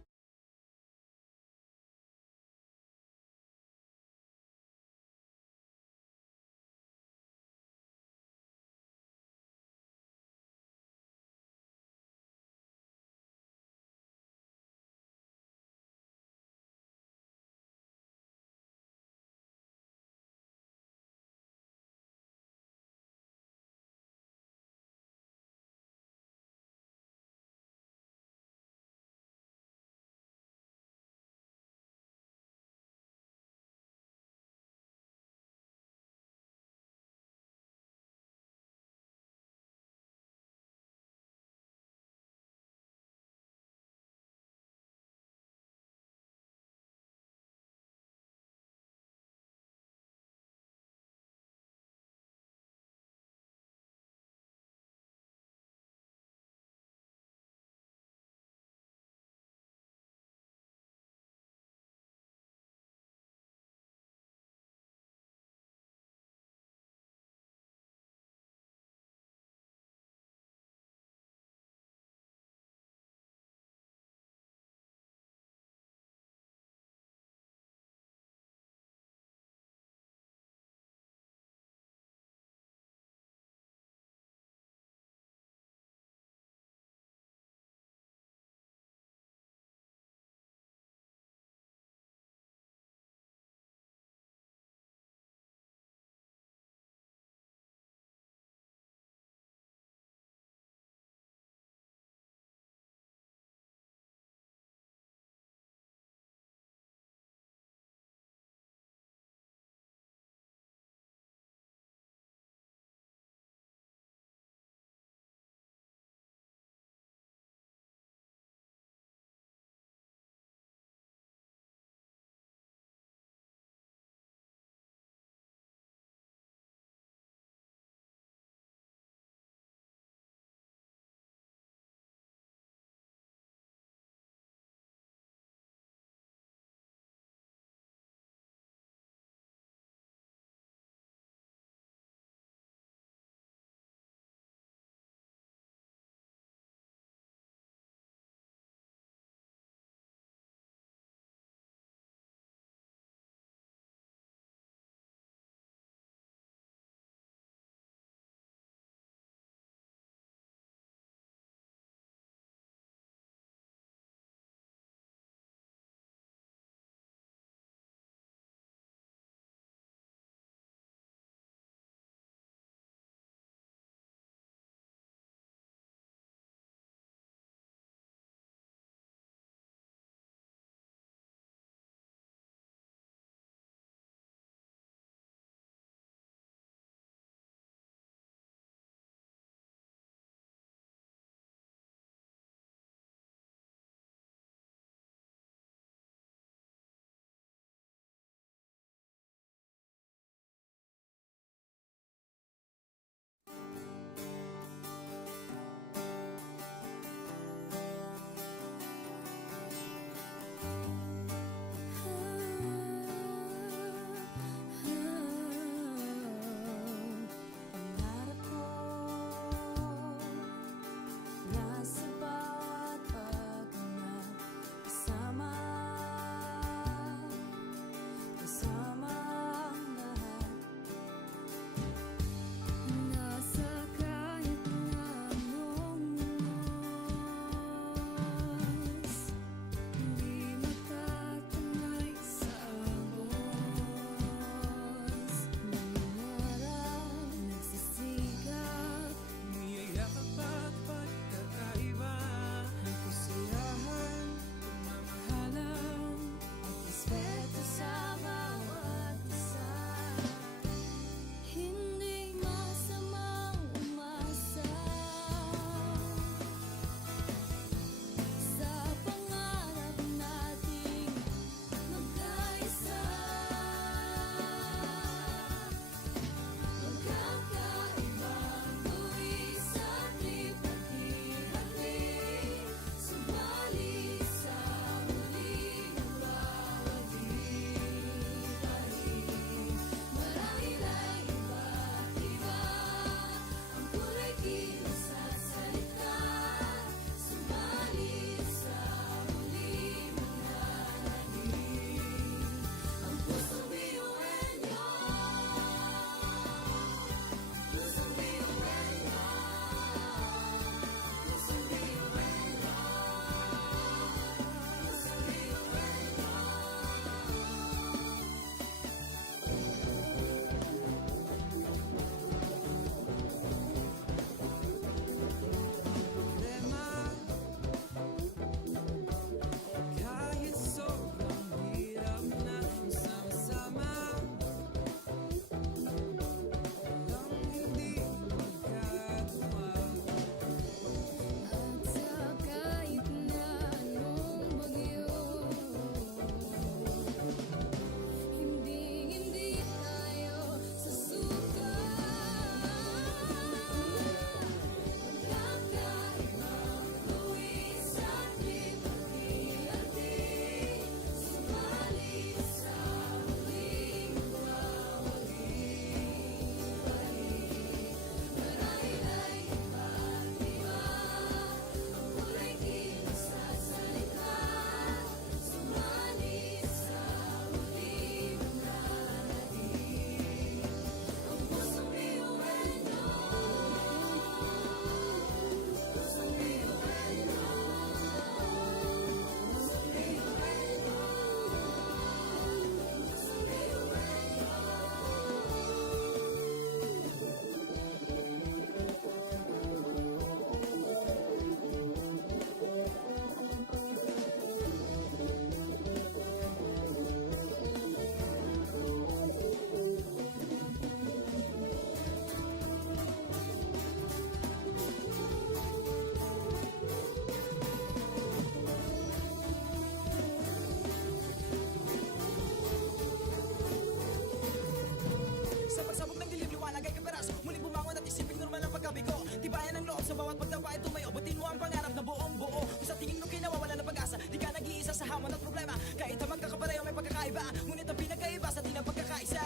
bawat pagtawa ay tumayo. Abutin mo ang pangarap na buong buo. Kung sa tingin mo kinawawala ng pag-asa, di ka nag-iisa sa hamon at problema. Kahit ang magkakapareho may pagkakaiba, ngunit ang pinagkaiba sa di na pagkakaisa.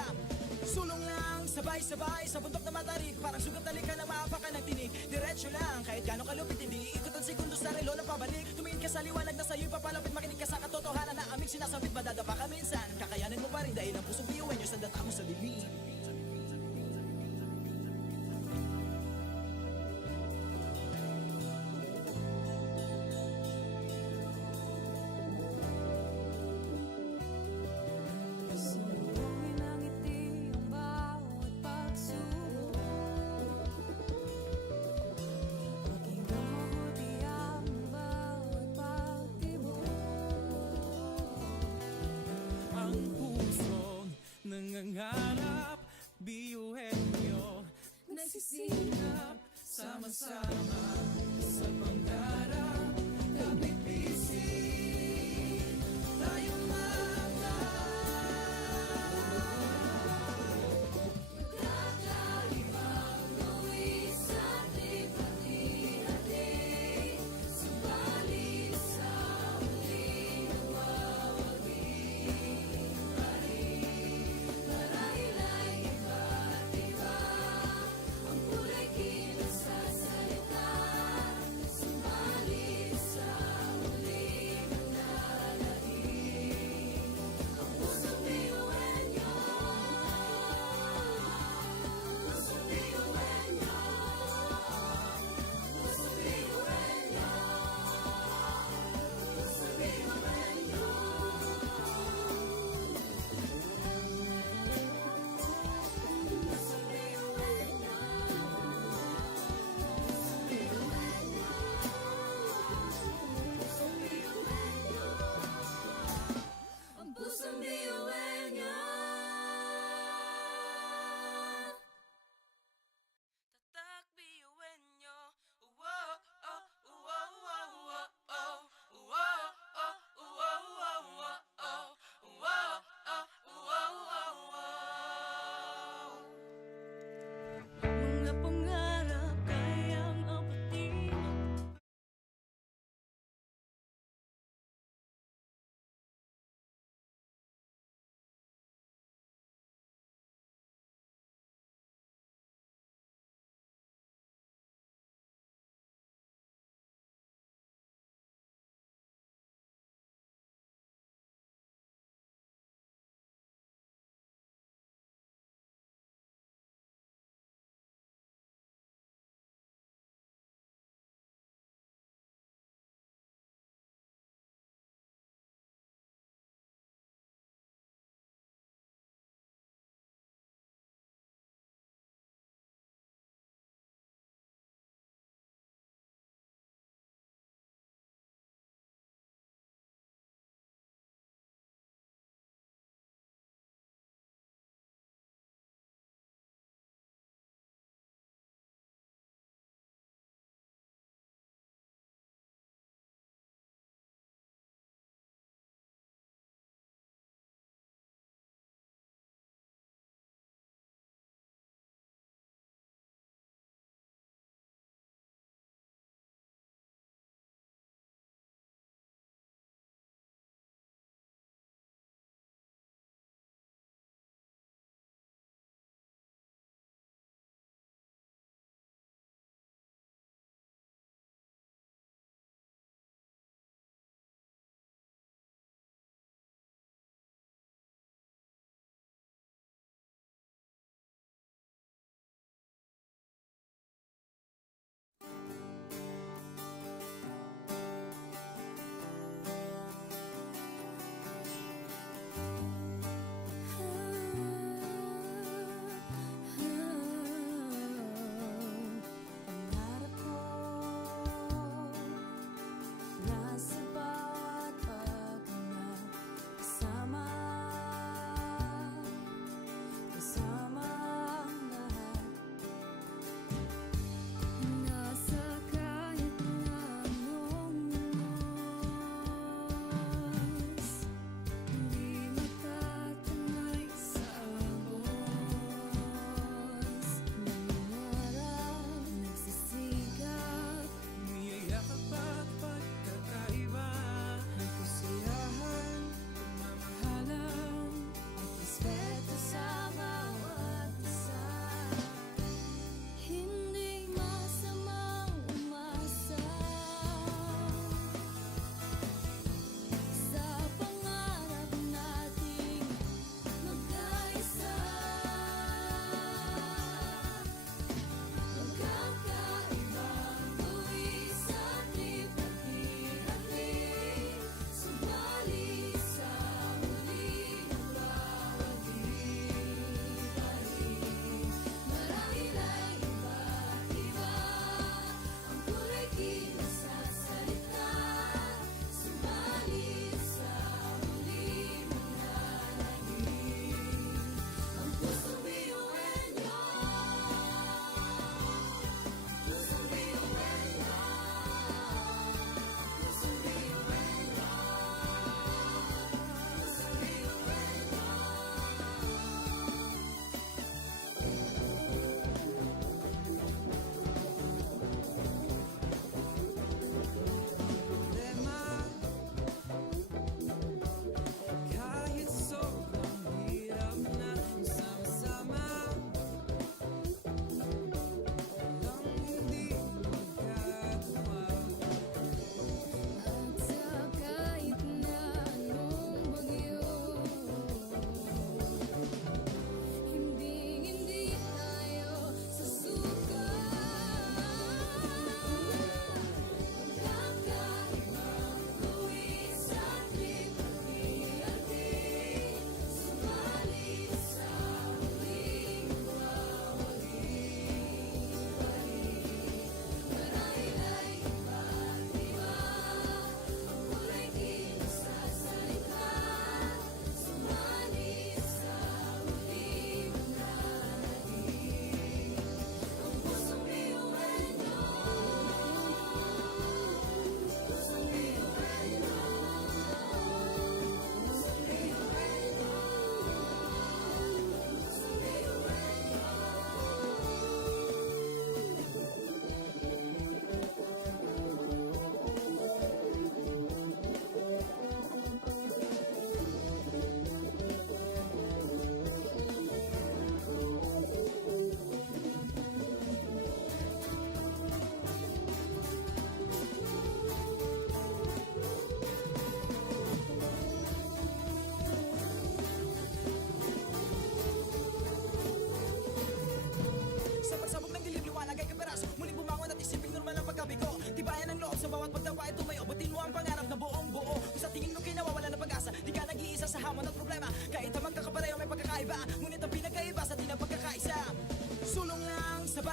Sulong lang, sabay-sabay sa bundok na matarik. Parang sugat na lika na maapakan ng tinig. Diretso lang, kahit gano'ng kalupit, hindi ikot ang segundo sa relo na pabalik. Tumingin ka sa liwanag na sa'yo'y papalapit. Makinig ka sa katotohanan na aming sinasabit. Madadapa ka minsan, kakayanin mo pa rin dahil ang pusong biyuhin nyo sa data mo sa dilim. Sumuhin ang ngiti ang bawat pagsubok. Pakinggan mabuti ang bawat pagtibok. Ang pusong nangangarap, biyuhin nyo nagsisikap, sama-sama sa pangarap. Kapit bisig, tayong Kakaibang luwis at lipat-ihati, subalit sa muling nagwawagi. Marahil ay iba't iba, ang kulay kilos sa salita, subalit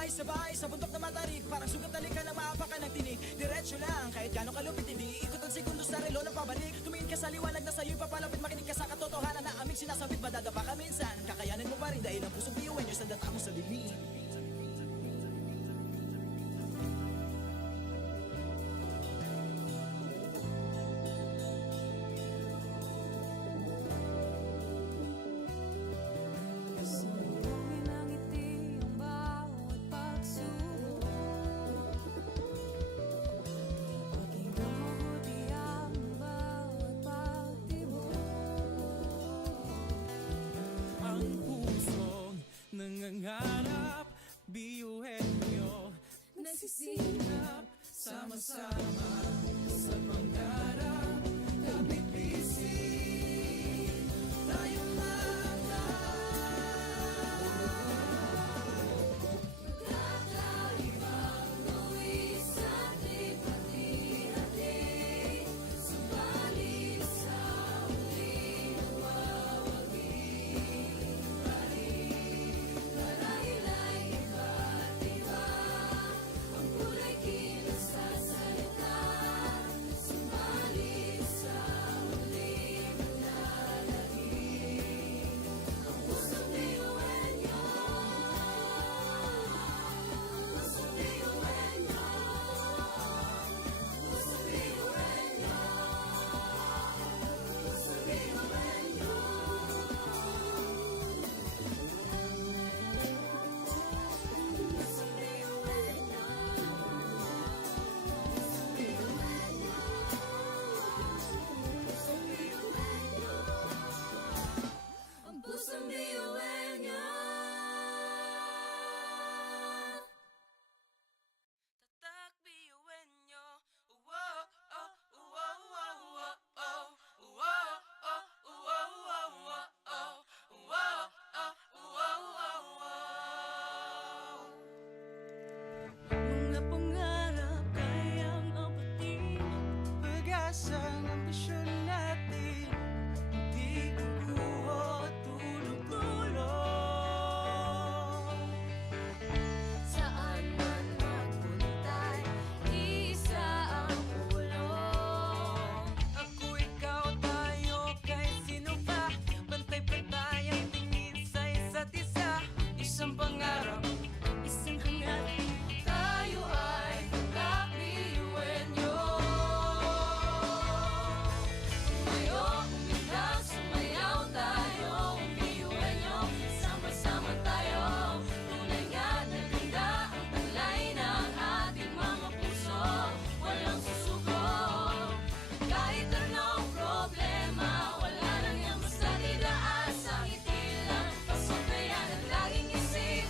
Sabay-sabay sa bundok na matarik, parang sugat na lika na maapakan ng tinig. Diretso lang, kahit gano'ng kalupit, hindi ikot ang segundo sa relo na pabalik. Tumingin ka sa liwanag na sa'yo'y papalapit, makinig ka sa katotohanan na aming sinasabit. Madadapa ka minsan, kakayanin mo pa rin dahil ang pusong biyuin nyo sa data mo sa dilim. Sumulungin ang ngiti ang bawat pagsubok. Pakinggan mabuti ang bawat pagtibok. Ang pusong nangangarap, biyuhin nyo. Nagsisikap, Sama-sama sa pangarap, kapipisin tayong kakaibang luwis at lipat-ihati. Subalit sa huli nagwawagi. Marahil ay iba't iba, ang kulay kilos sa salita. Subalit sa huli manlalagi. Ang pusong biyuhin nyo, pusong biyuhin nyo, pusong biyuhin nyo, pusong biyuhin nyo. Ang pusong biyuhin nyo. Tatak biyuhin nyo. Uwo, oh, uwo, uwo, uwo, oh. Uwo, oh, uwo, uwo, uwo, oh. Uwo, oh, uwo, uwo, uwo. mga pangarap kayang abutin. Pag-asa ng ambisyon natin, di kukuha tulong-tulong. Saan man magpuntay, isa ang ulong. Ako, ikaw, tayo, kahit sino pa. Pantay-pantay ang tingin sa isa't isa. Isang pangarap, isang hangat. Tayo ay kakbiyuhin nyo. Tumayo, umilag, sumayaw tayo. Biyuhin nyo, sama-sama tayo. Tunay nga na ganda ang talay ng ating mga puso. Walang susuko, kahit anong problema. Wala lang yan basta didaas ang ngiti lang. Pasok na yan at laging isipin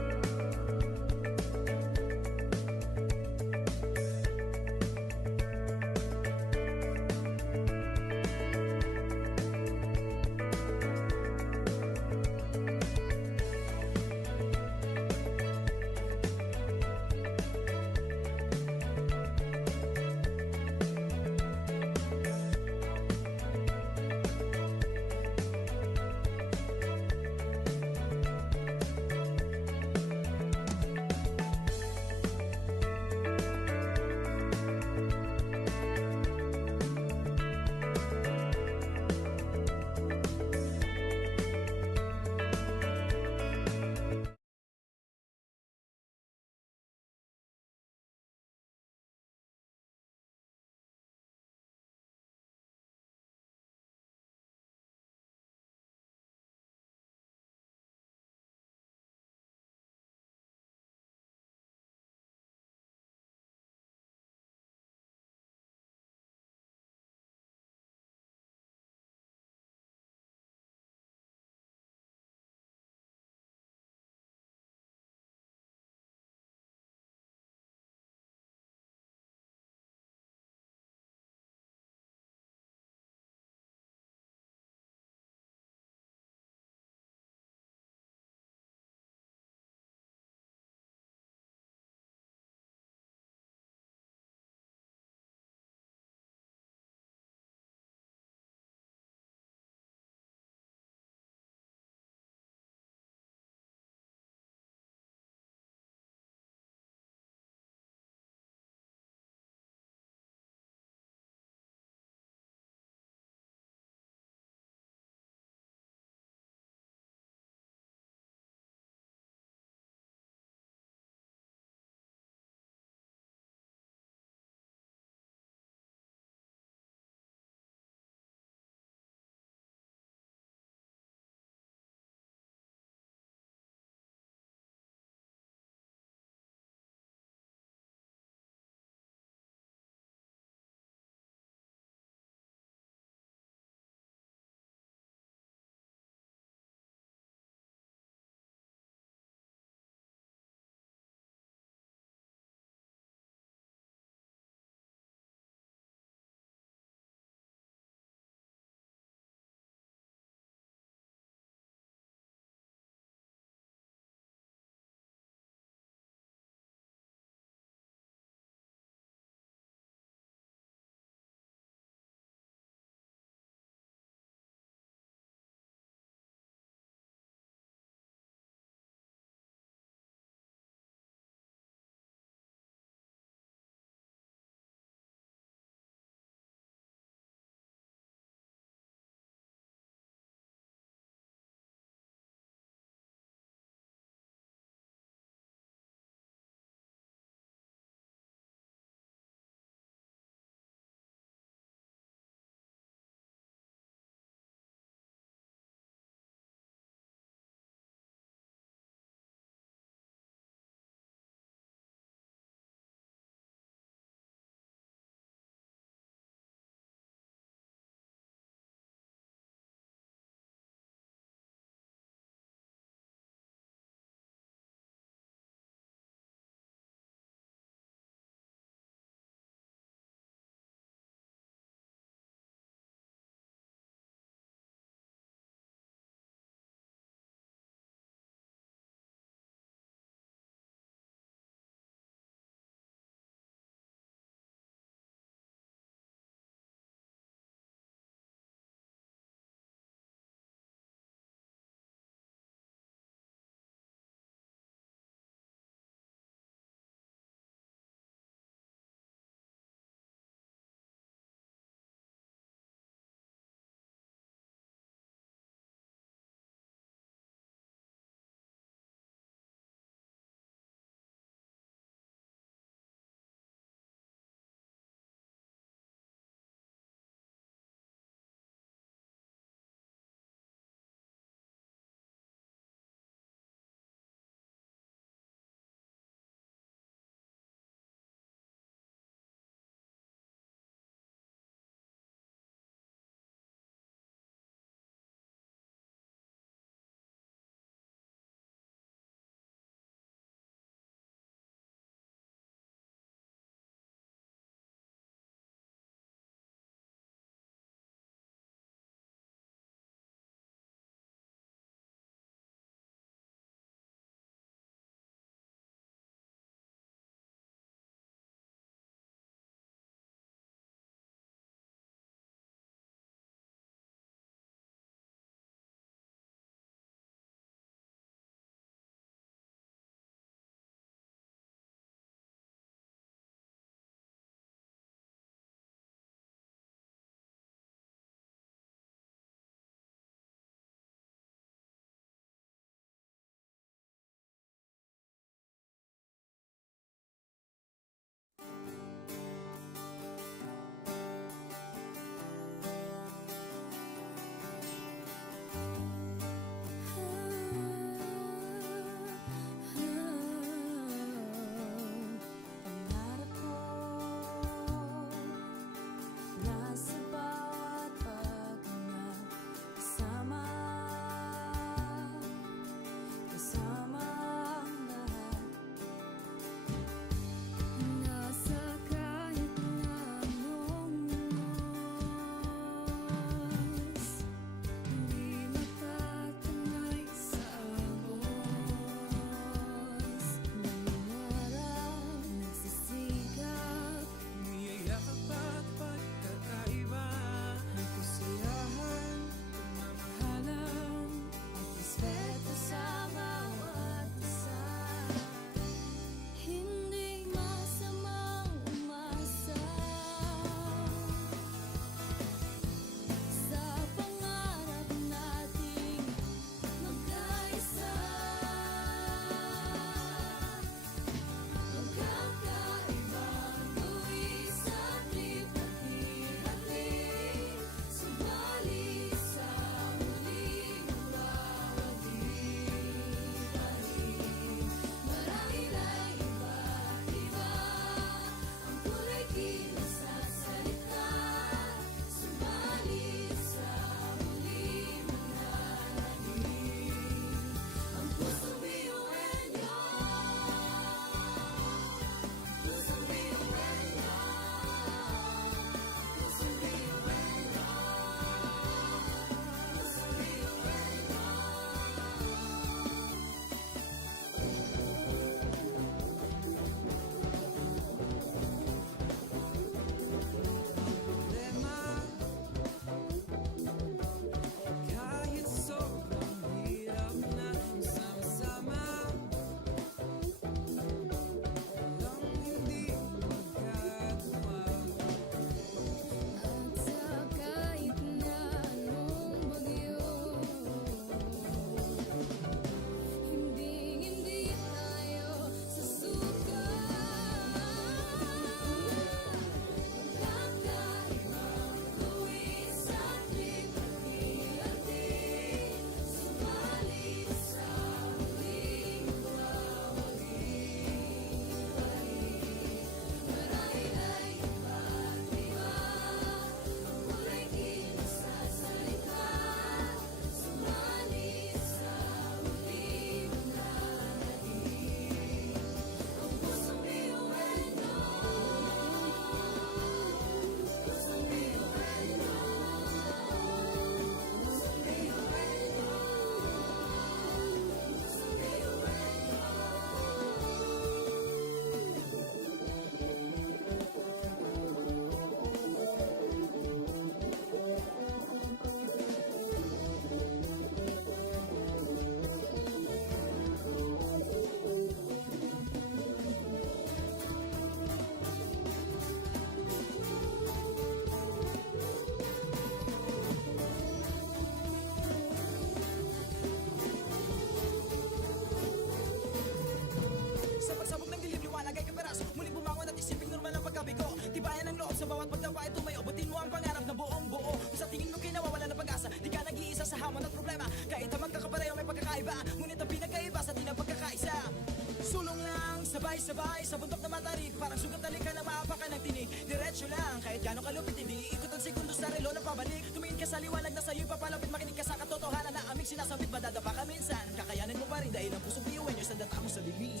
Sabay-sabay sa bundok na matarik, parang sugat na lika na maapakan ng tinig. Diretso lang, kahit gano'ng kalupit, hindi ikot ang sekundos sa relo na pabalik. Tumingin ka sa liwanag na sa'yo'y papalapit, makinig ka sa katotohanan na aming sinasabit. Madadapa ka minsan, kakayanin mo pa rin dahil ang pusong biyuin nyo sa data mo sa libing.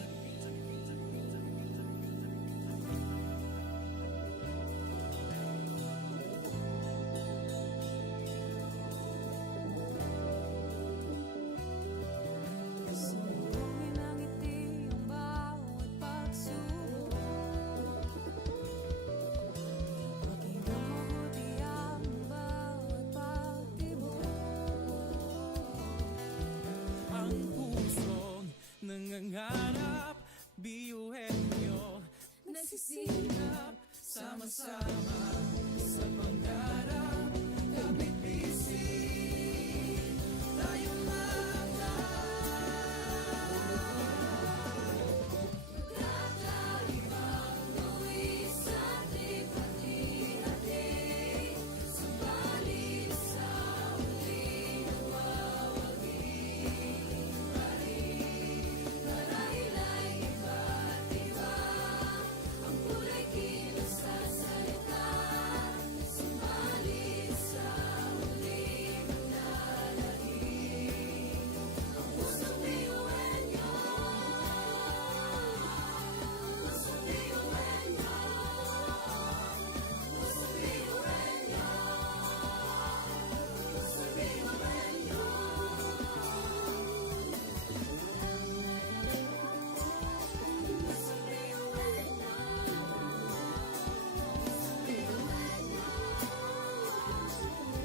Sumuhin ang ngiti ang bawat pagsubok. Pakinggan mabuti ang bawat pagtibok. Ang pusong nangangarap, biyuhin nyo nagsisikap, sama-sama sa pangarap. Kapit bisig, tayo mga Kakaibang luwis at likha-hati, subalit sa huli nawawagi. Marahil ay iba't iba, ang kulay kilos sa salita, subalit sa huli manlalahim. Ang pusong biyuin nyo, pusong biyuin nyo, pusong biyuin nyo,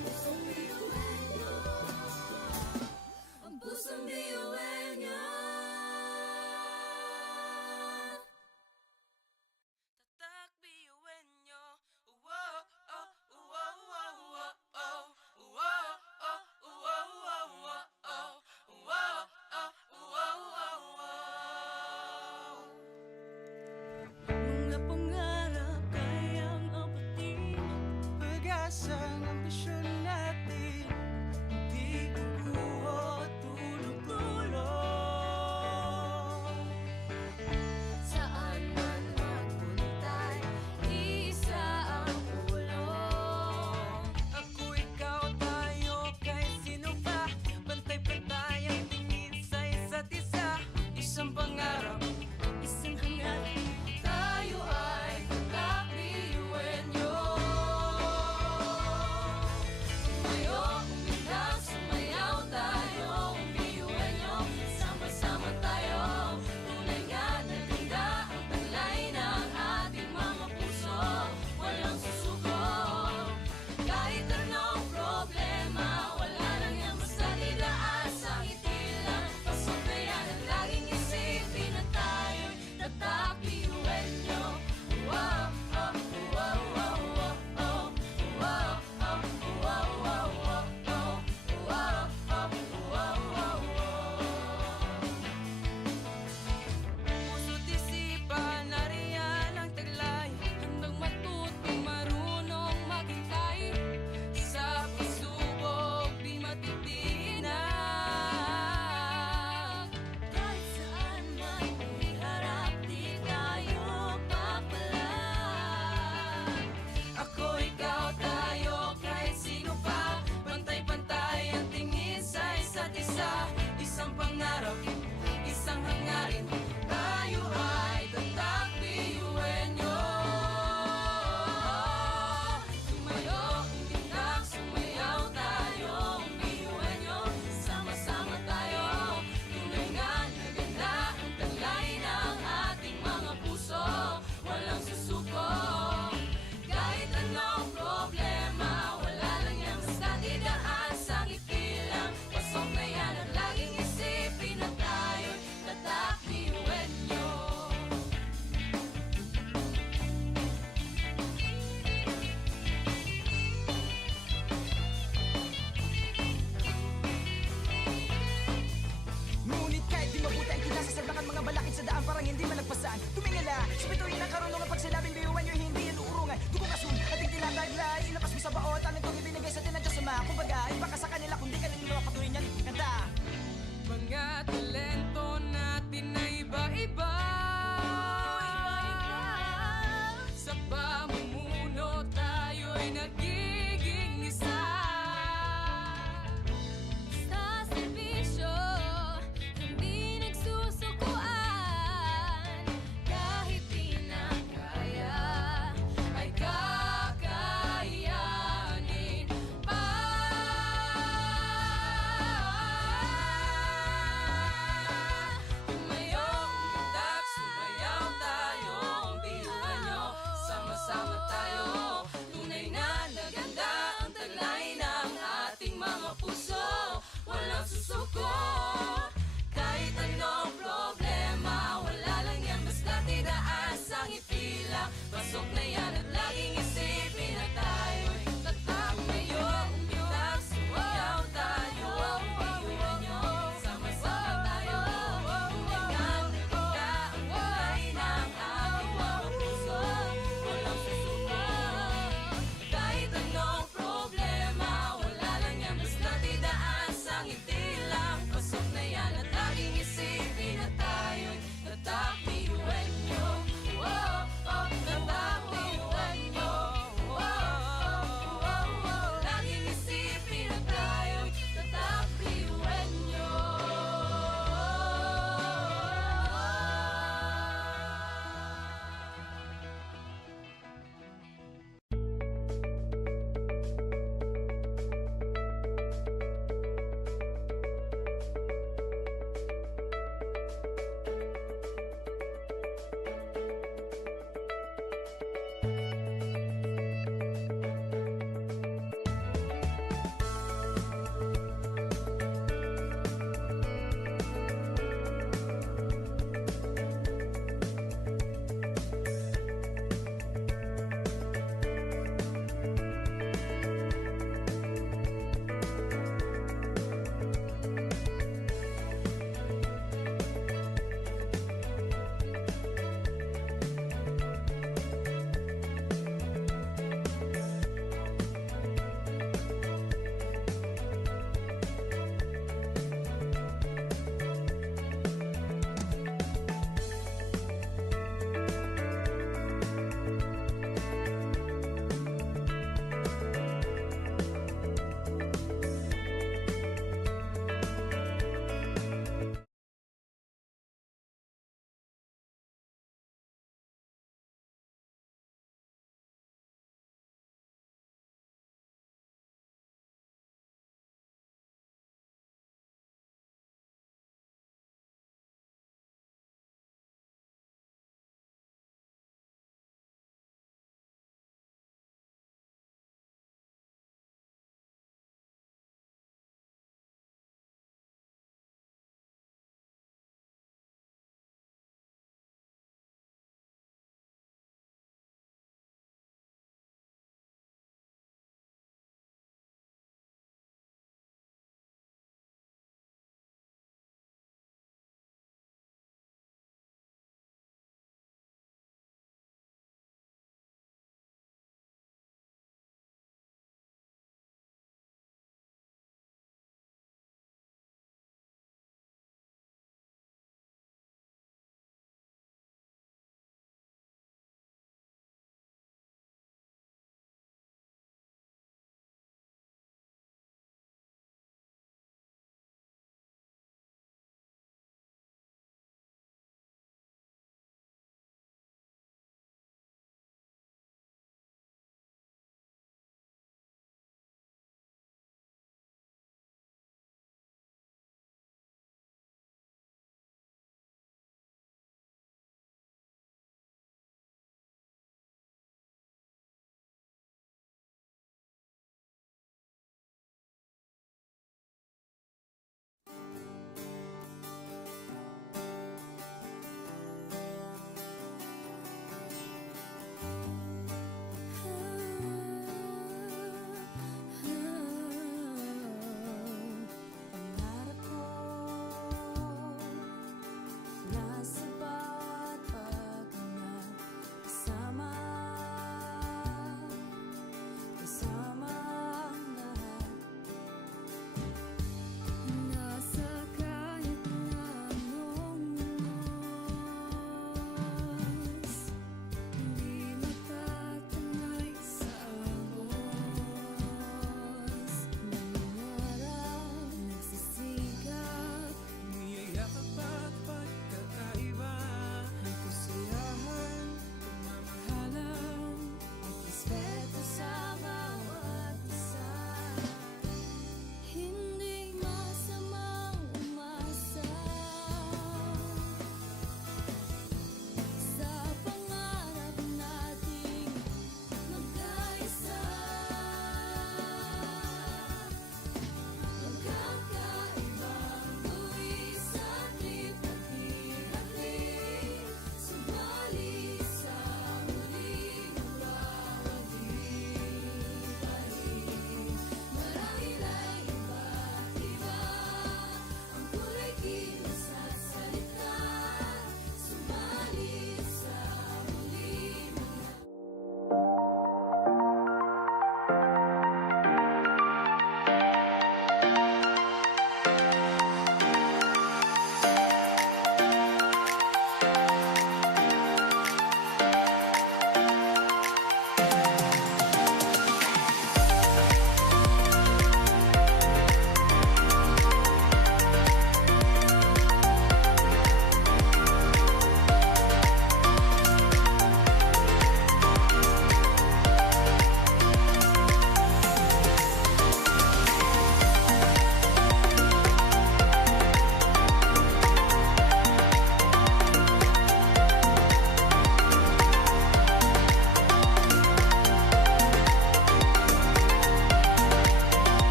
pusong biyuin nyo. Ang pusong biyuin nyo. Tatak biyuin nyo. Wow, oh, wow, wow, wow, oh. Wow, oh, wow, wow, wow, oh. Wow, oh, wow, wow, wow. Mga pangarap kayang abutin, pag-asang ambisyon natin, di kukuha tulog-tulog. Saan man magpuntay, isa ang ulong. Ako, ikaw, tayo, kahit sino pa, pantay-pantay ang tingin sa isa't isa. Isang pangarap, isang hangarin. Tayo ay tatak biyuin nyo. Tumayo, umilag, sumayaw tayo, biyuin nyo. Sama-sama tayo, tunay nga na ganda ang taglay ng ating mga puso. Walang susuko, kahit anong problema, wala lang yan basta didaan sa ngiti lang. Pasok na yan at laging isipin na tayo'y tatak biyuin nyo. Wow, oh, wow, wow, wow, oh. Wow, oh, wow, wow, wow, oh. Wow, oh, wow, wow, wow. Puso't isipan, nariyan ang taglay. Handang matutong marunong maghintay. Sa pagsubok, di matitinag. Kahit saan man iharap, di tayo papalag. Ako, ikaw, tayo, kahit sino pa, pantay-pantay ang tingin sa isa't isa. Isang pangarap, isang hangarin, tayo ay tatak biyuin nyo. Tumayo, umilag, sumayaw tayo, biyuin nyo. Sama-sama tayo, tunay nga na ganda ang taglay ng ating mga puso. Walang susuko, kahit anong problema, wala lang yan basta didaan sa ngiti lang. Pasok na yan at laging isipin na tayo'y tatak biyuin nyo. Ngunit kahit di mabuti ang kinasasaldakan mga balakid sa daan parang hindi malagpasan. Tumingala, spituin ang karunungan pag sinabing biyuan nyo hindi yan uurungan. Dugong asun, ating tinataglay, ilapas mo sa baot, ang itong ibinigay sa tinadya sa mga. Kumbaga, iba ka sa kanila kundi ka nila patuloy niyan kanta. Mga talento natin na iba-iba. pamilya. Pasok na yan at laging isipin na tayo'y tatak ngayon. Nagsumayaw tayo, iwan nyo, sama-sama tayo. Tulungan, ika ang kulay ng ating mga puso. Walang susuko. Kahit anong problema, wala lang yan basta didaan sa ngiti lang. Pasok na yan at laging isipin na tayo'y tatak, iwan nyo. Tatak, iwan nyo.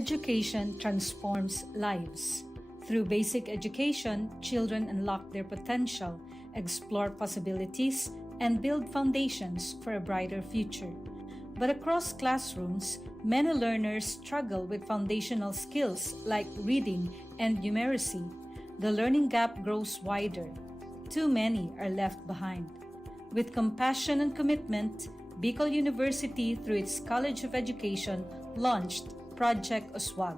education transforms lives. Through basic education, children unlock their potential, explore possibilities, and build foundations for a brighter future. But across classrooms, many learners struggle with foundational skills like reading and numeracy. The learning gap grows wider. Too many are left behind. With compassion and commitment, Bicol University, through its College of Education, launched Project Uswag.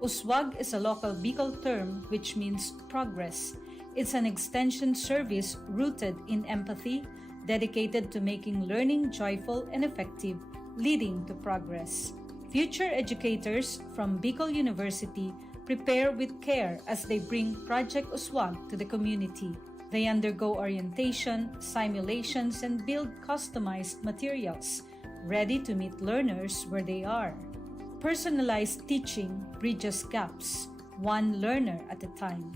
Uswag is a local Bicol term which means progress. It's an extension service rooted in empathy, dedicated to making learning joyful and effective, leading to progress. Future educators from Bicol University prepare with care as they bring Project Uswag to the community. They undergo orientation, simulations, and build customized materials, ready to meet learners where they are. Personalized teaching bridges gaps, one learner at a time.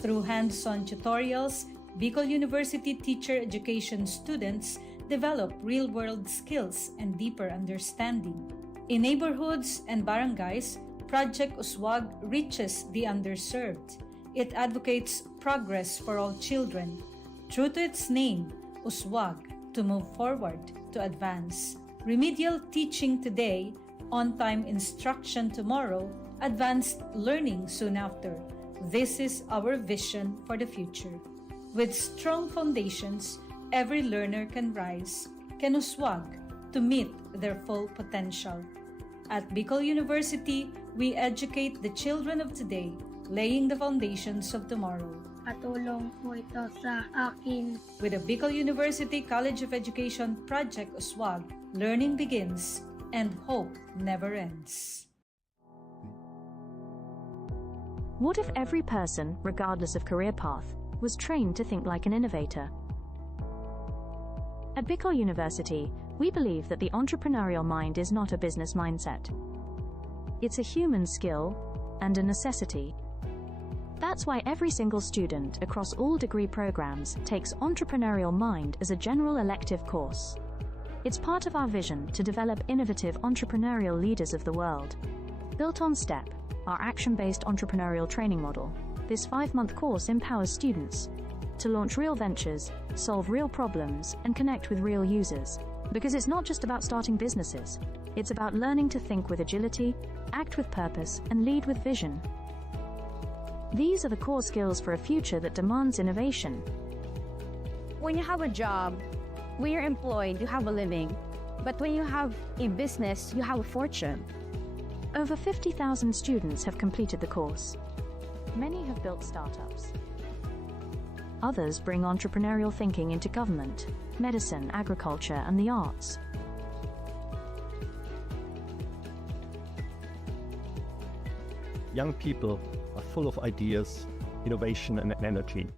Through hands-on tutorials, Bicol University teacher education students develop real-world skills and deeper understanding. In neighborhoods and barangays, Project Uswag reaches the underserved. It advocates progress for all children. True to its name, Uswag, to move forward, to advance. Remedial teaching today, on-time instruction tomorrow, advanced learning soon after. This is our vision for the future. With strong foundations, every learner can rise, can uswag, to meet their full potential. At Bicol University, we educate the children of today, laying the foundations of tomorrow. Patulong po ito sa akin. With the Bicol University College of Education Project Uswag, learning begins and hope never ends. What if every person, regardless of career path, was trained to think like an innovator? At Bicol University, we believe that the entrepreneurial mind is not a business mindset. It's a human skill and a necessity. That's why every single student across all degree programs takes Entrepreneurial Mind as a general elective course. It's part of our vision to develop innovative entrepreneurial leaders of the world. Built on STEP, our action-based entrepreneurial training model, this 5-month course empowers students to launch real ventures, solve real problems, and connect with real users. Because it's not just about starting businesses, it's about learning to think with agility, act with purpose, and lead with vision. These are the core skills for a future that demands innovation. When you have a job, when you're employed, you have a living. But when you have a business, you have a fortune. Over 50,000 students have completed the course. Many have built startups. Others bring entrepreneurial thinking into government, medicine, agriculture, and the arts. Young people are full of ideas, innovation, and energy.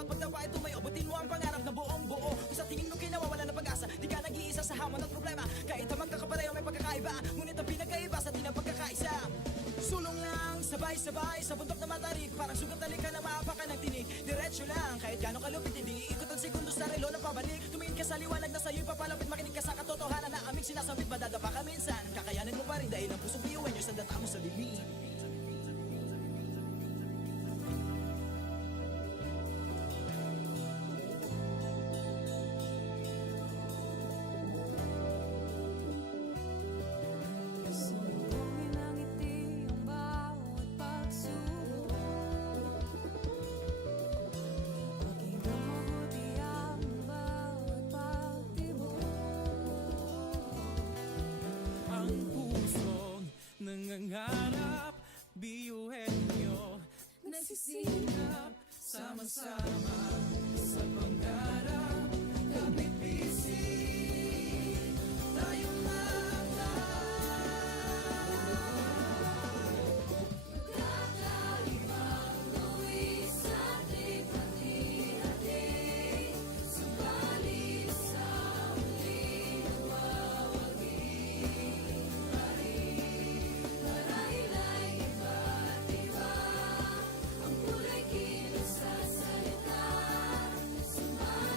bawat pagdapa ay tumayo. Abutin mo ang pangarap na buong buo. Kung sa tingin mo kinawawala ng pag-asa, di ka nag-iisa sa hamon at problema. Kahit ang magkakapareho may pagkakaiba, ngunit ang pinagkaiba sa di na pagkakaisa. Sulong lang, sabay-sabay sa bundok na matarik. Parang sugat na lika na maapakan ng tinig. Diretso lang, kahit gano'ng kalupit, hindi ikot ang segundo sa relo na pabalik. Tumingin ka sa liwanag na sa'yo'y papalapit. Makinig ka sa katotohanan na aming sinasambit. Madadapa ka minsan, kakayanin mo pa rin dahil ang pusong biyuan nyo sa data mo sa lilim. Sumbungin ang ngiti ang bawat pagsubok. Pakinggan mabuti ang bawat pagtibok. Ang pusong nangangarap, biyuhin nyo. Nagsisikap, sama-sama sa pangarap. Kapit bisig, tayong Kakaibang luwis sa ating hati-hati. Subalit sa muling nagwawagi. Marahil ay iba't iba ang kulay kilos sa salita. Subalit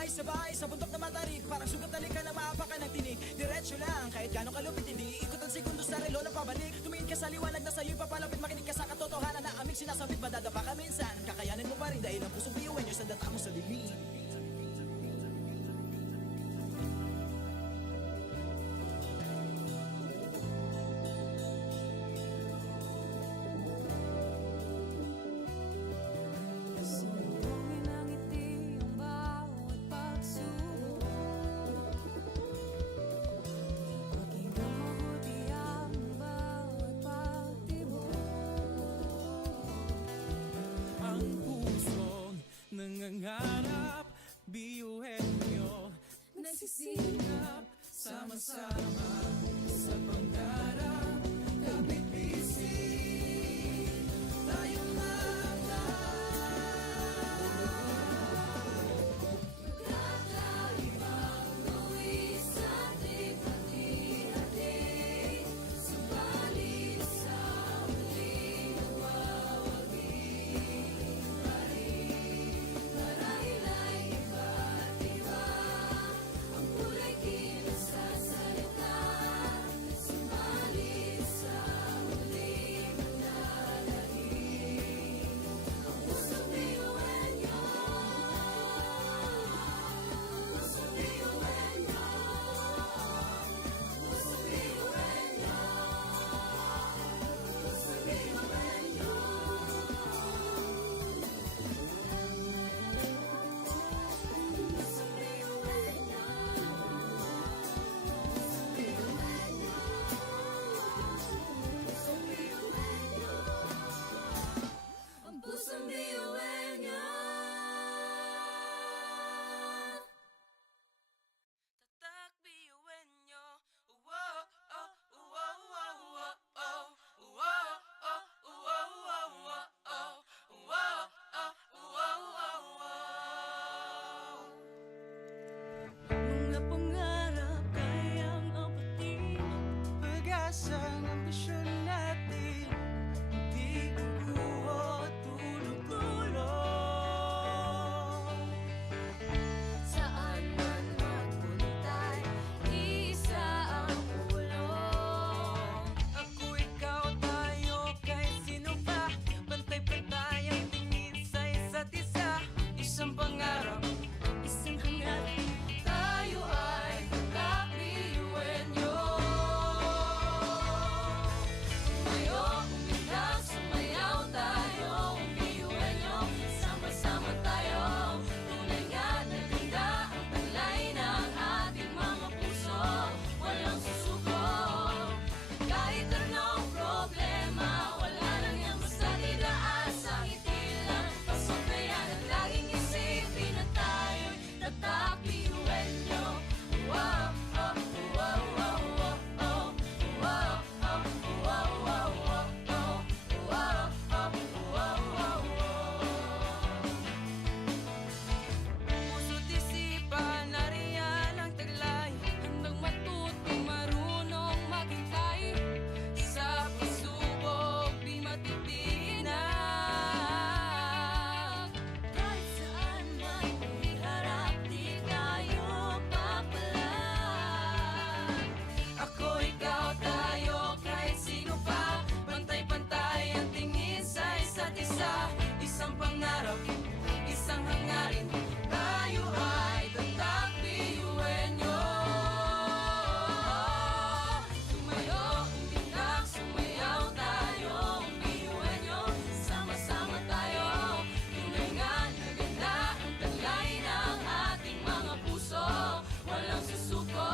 Sabay-sabay sa bundok na matarik, parang sugat talik ka na maapakan ng tinig. Diretso lang, kahit gano'ng kalupit, hindi ikot ang segundo sa relo na pabalik. Tumingin ka sa liwanag na sa'yo'y papalapit, makinig ka sa katotohanan na aming sinasabit. Madadapa ka minsan, kakayanin mo pa rin dahil ang pusong biyuin nyo sa data mo sa dilim. Sumugin ang ngiti ang bawat pagsubok. Pakinggan mabuti ang bawat pagtibok. Ang pusong nangangarap, biyuhin nyo. Nagsisikap, sama-sama sa pangarap. Kapit-bisig, tayong Kakaibang gawin sa ating hati-hati, subalit sa muling nagwawagi pa rin. Marahil ay iba't iba ang kulay kilos sa salita, subalit sa muling manlalahim ang pusong biyuhin nyo. Pusong biyuhin nyo. Pusong biyuhin nyo. Pusong biyuhin nyo. Pusong biyuhin nyo. Pusong biyuhin nyo. Pusong biyuhin nyo. Ang pusong biyuhin nyo. Tatak biyuin nyo. Uwo, oh, uwo, uwo, uwo, oh. Uwo, oh, uwo, uwo, uwo, oh. Uwo, oh, uwo, uwo, uwo. Mga pangarap kayang apatin, pag-asang ambisyon natin. Di kukuha tulog-tulog. saan man magpuntay, isa ang ulo. Ako, ikaw, tayo, kahit sino pa. Pantay-pantay ang tingin sa isa't isa. Isang pangarap, Isang hangarin, tayo ay kakabiyuhin nyo. Tumayo, umilag, sumayaw tayo, biyuhin nyo. Sama-sama tayo, tunay nga na ganda ang taglay ng ating mga puso. Walang susuko, kahit anong problema, wala lang yan basta didaan sa ngiti lang. Pasok na yan at laging isipin na tayo'y tatak biyuhin nyo. Wow, oh, wow, wow, wow, oh. Wow, oh, wow, wow, wow, oh. Wow, oh, wow, wow, wow. puso't isipan, nariyan ang taglay. Handang matutong marunong maghintay, Sa pagsubok, di matitinag. kahit saan man iharap, di tayo papalag. Ako, ikaw, tayo, kahit sino pa. Pantay-pantay ang tingin sa isa't isa. Isang pangarap, isang hangarin. Tayo ay tatak biyuhin nyo. Tumayo, umilag, sumayaw tayo, biyuhin nyo. Sama-sama tayo, tunay nga na ganda ang taglay ng ating mga puso. Walang susuko,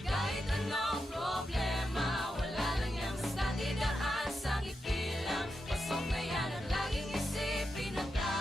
kahit anong problema, wala lang yan basta didaan sa ngiti lang. Pasok na yan at laging isipin na tayo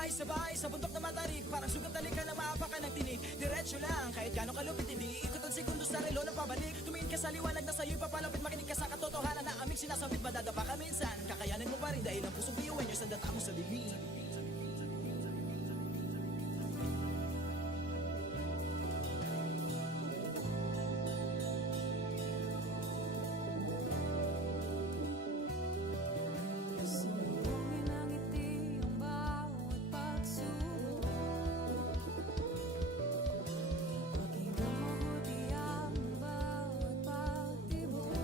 Sabay-sabay sa bundok na matarik, parang sugat talikan na maapakan ng tinig. Diretso lang, kahit gano'ng kalupit, hindi ikot ang segundo sa relo na pabalik. Tumingin ka sa liwanag na sa'yo'y papalapit, makinig ka sa katotohanan na aming sinasabit. Madadapa ka minsan, kakayanin mo pa rin dahil ang pusong biyuin nyo sa data mo sa dilim. Sumbungin ang ngiti ang bawat pagsubok. Pakinggan mabuti ang bawat pagtibok.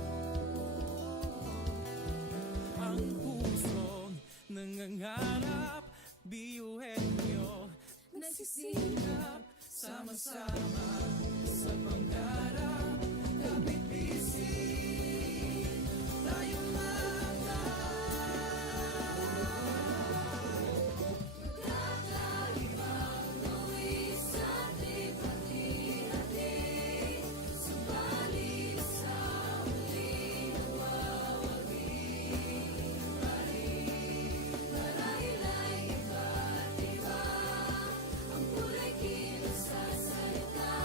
Ang pusong nangangarap, biyuhin nyo, nagsisikap, sama-sama sa pangarap. Kapit bisig, tayo Kakaibang tuwis at hati-hati, subalit sa huli nawawagi. Marahil ay iba't iba, ang kulay kilos sa salita,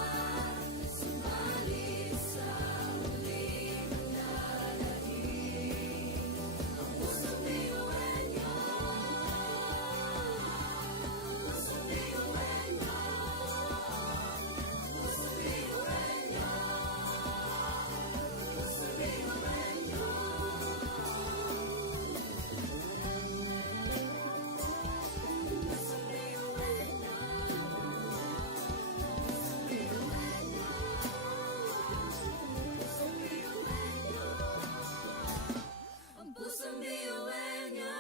subalit sa huli nanlalagi. Ang pusong biyuhin niyo, pusong biyuhin niyo, pusong biyuhin niyo, pusong biyuhin niyo. Pusong biyuhin niyo, pusong biyuhin niyo, pusong biyuhin niyo, ang pusong biyuhin niyo.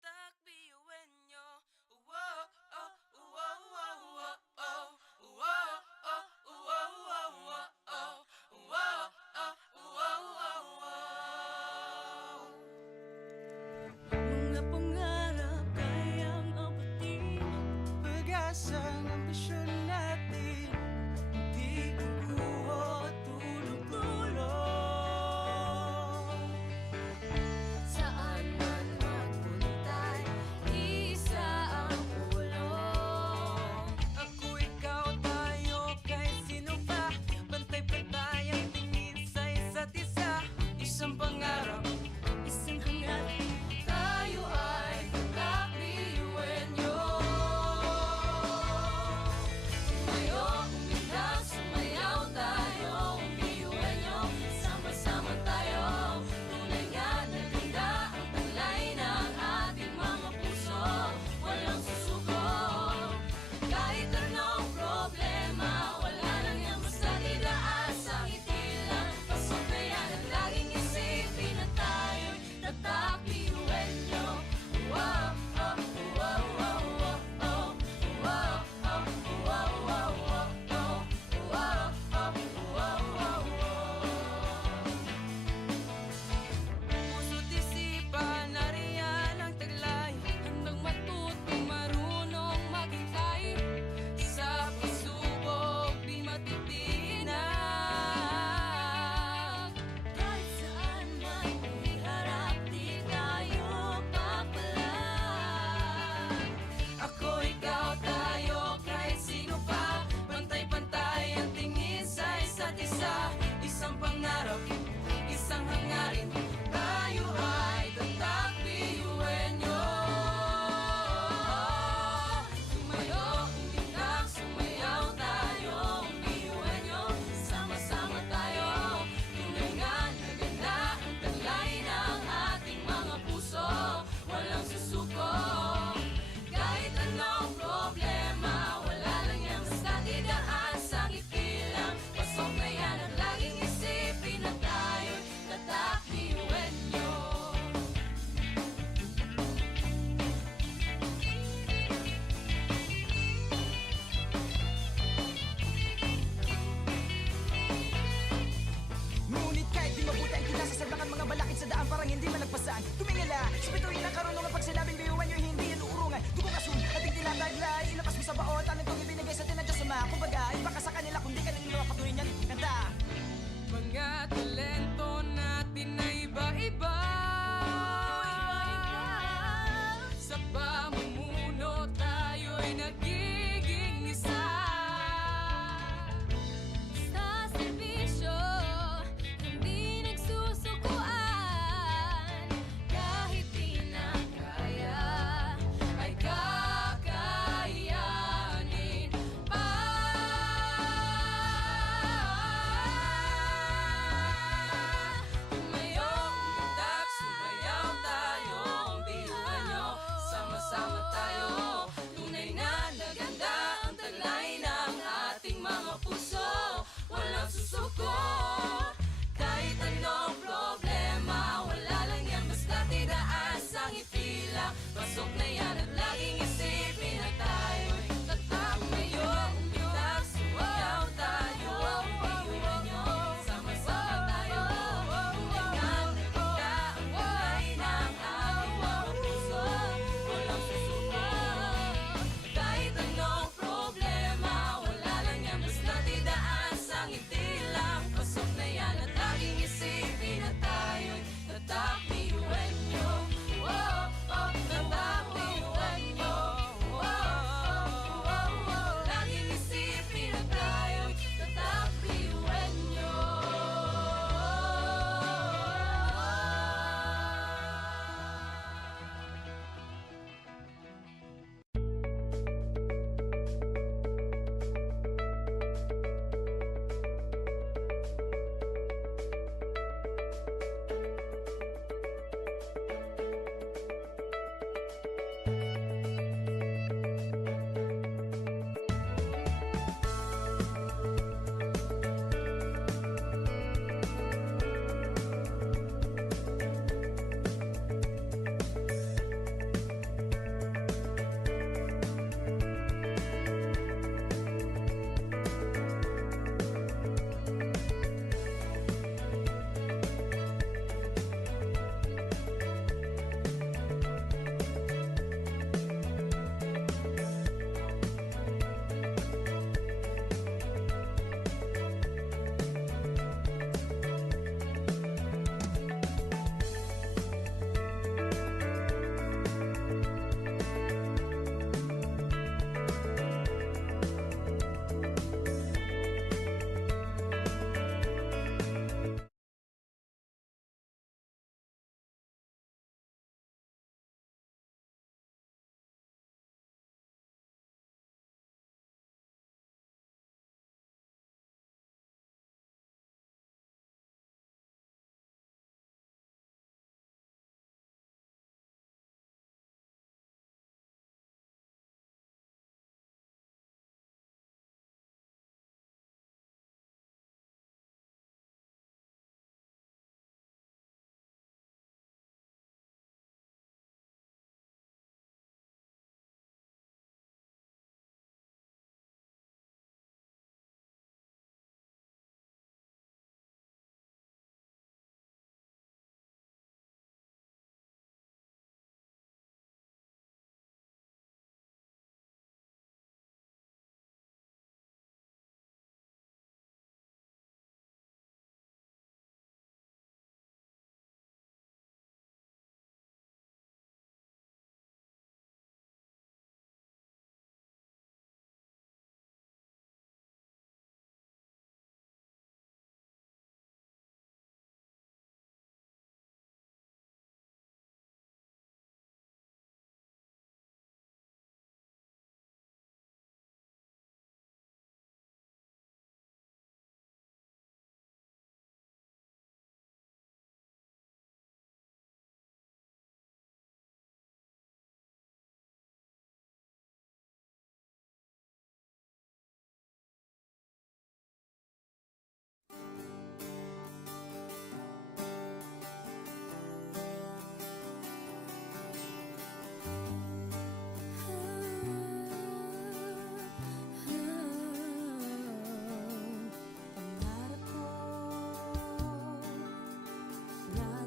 Tatak biyuin nyo. Uwo, oh, uwo, uwo, uwo, oh. Uwo, oh, uwo, uwo, uwo, oh. Uwo, oh, uwo, uwo, uwo. mga pangarap kayang abutin, pag-asa ng ambisyon natin, hindi kukuha at tulong-tulong. Saan man magpuntay, isa ang pulong. Ako, ikaw, tayo, kahit sino pa, pantay-pantay ang tingin sa isa't isa. Isang pangarap, isang hangarin, Tayo ay tatak biyuhin niyo.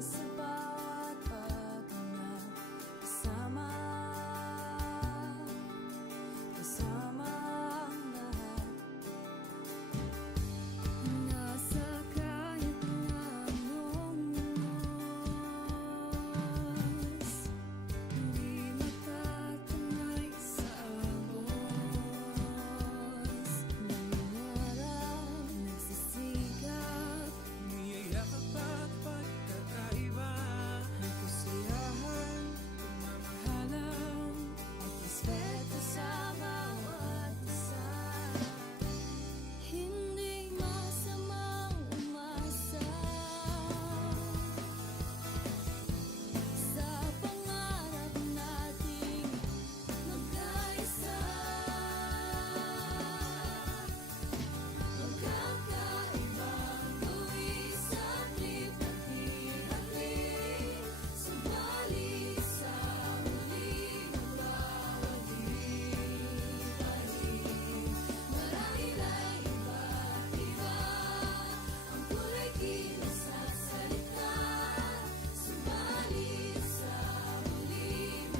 sa bawat paghinga. Kasama ang lahat. Nasa kahit na anong oras, hindi matatamay sa agos. Nangarap, nagsisikap, Niyayakap at pagkakaiba, ang kasiyahan, pagmamahalan, at respeto sa bawat isa. Hindi masamang umasa sa pangarap nating magkaisa. Magkakaibang buwis at lipat-lipat, subalit sa huli ng bawat lipat-lipat. Marahil ay iba't iba ang kulay kilos at salita, subalit sa huli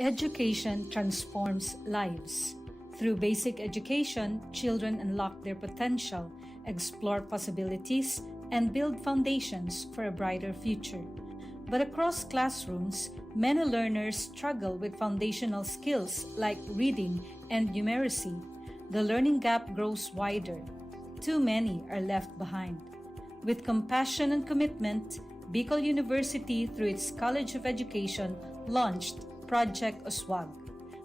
Education transforms lives. Through basic education, children unlock their potential, explore possibilities, and build foundations for a brighter future. But across classrooms, many learners struggle with foundational skills like reading and numeracy. the learning gap grows wider. Too many are left behind. With compassion and commitment, Bicol University, through its College of Education, launched Project Uswag.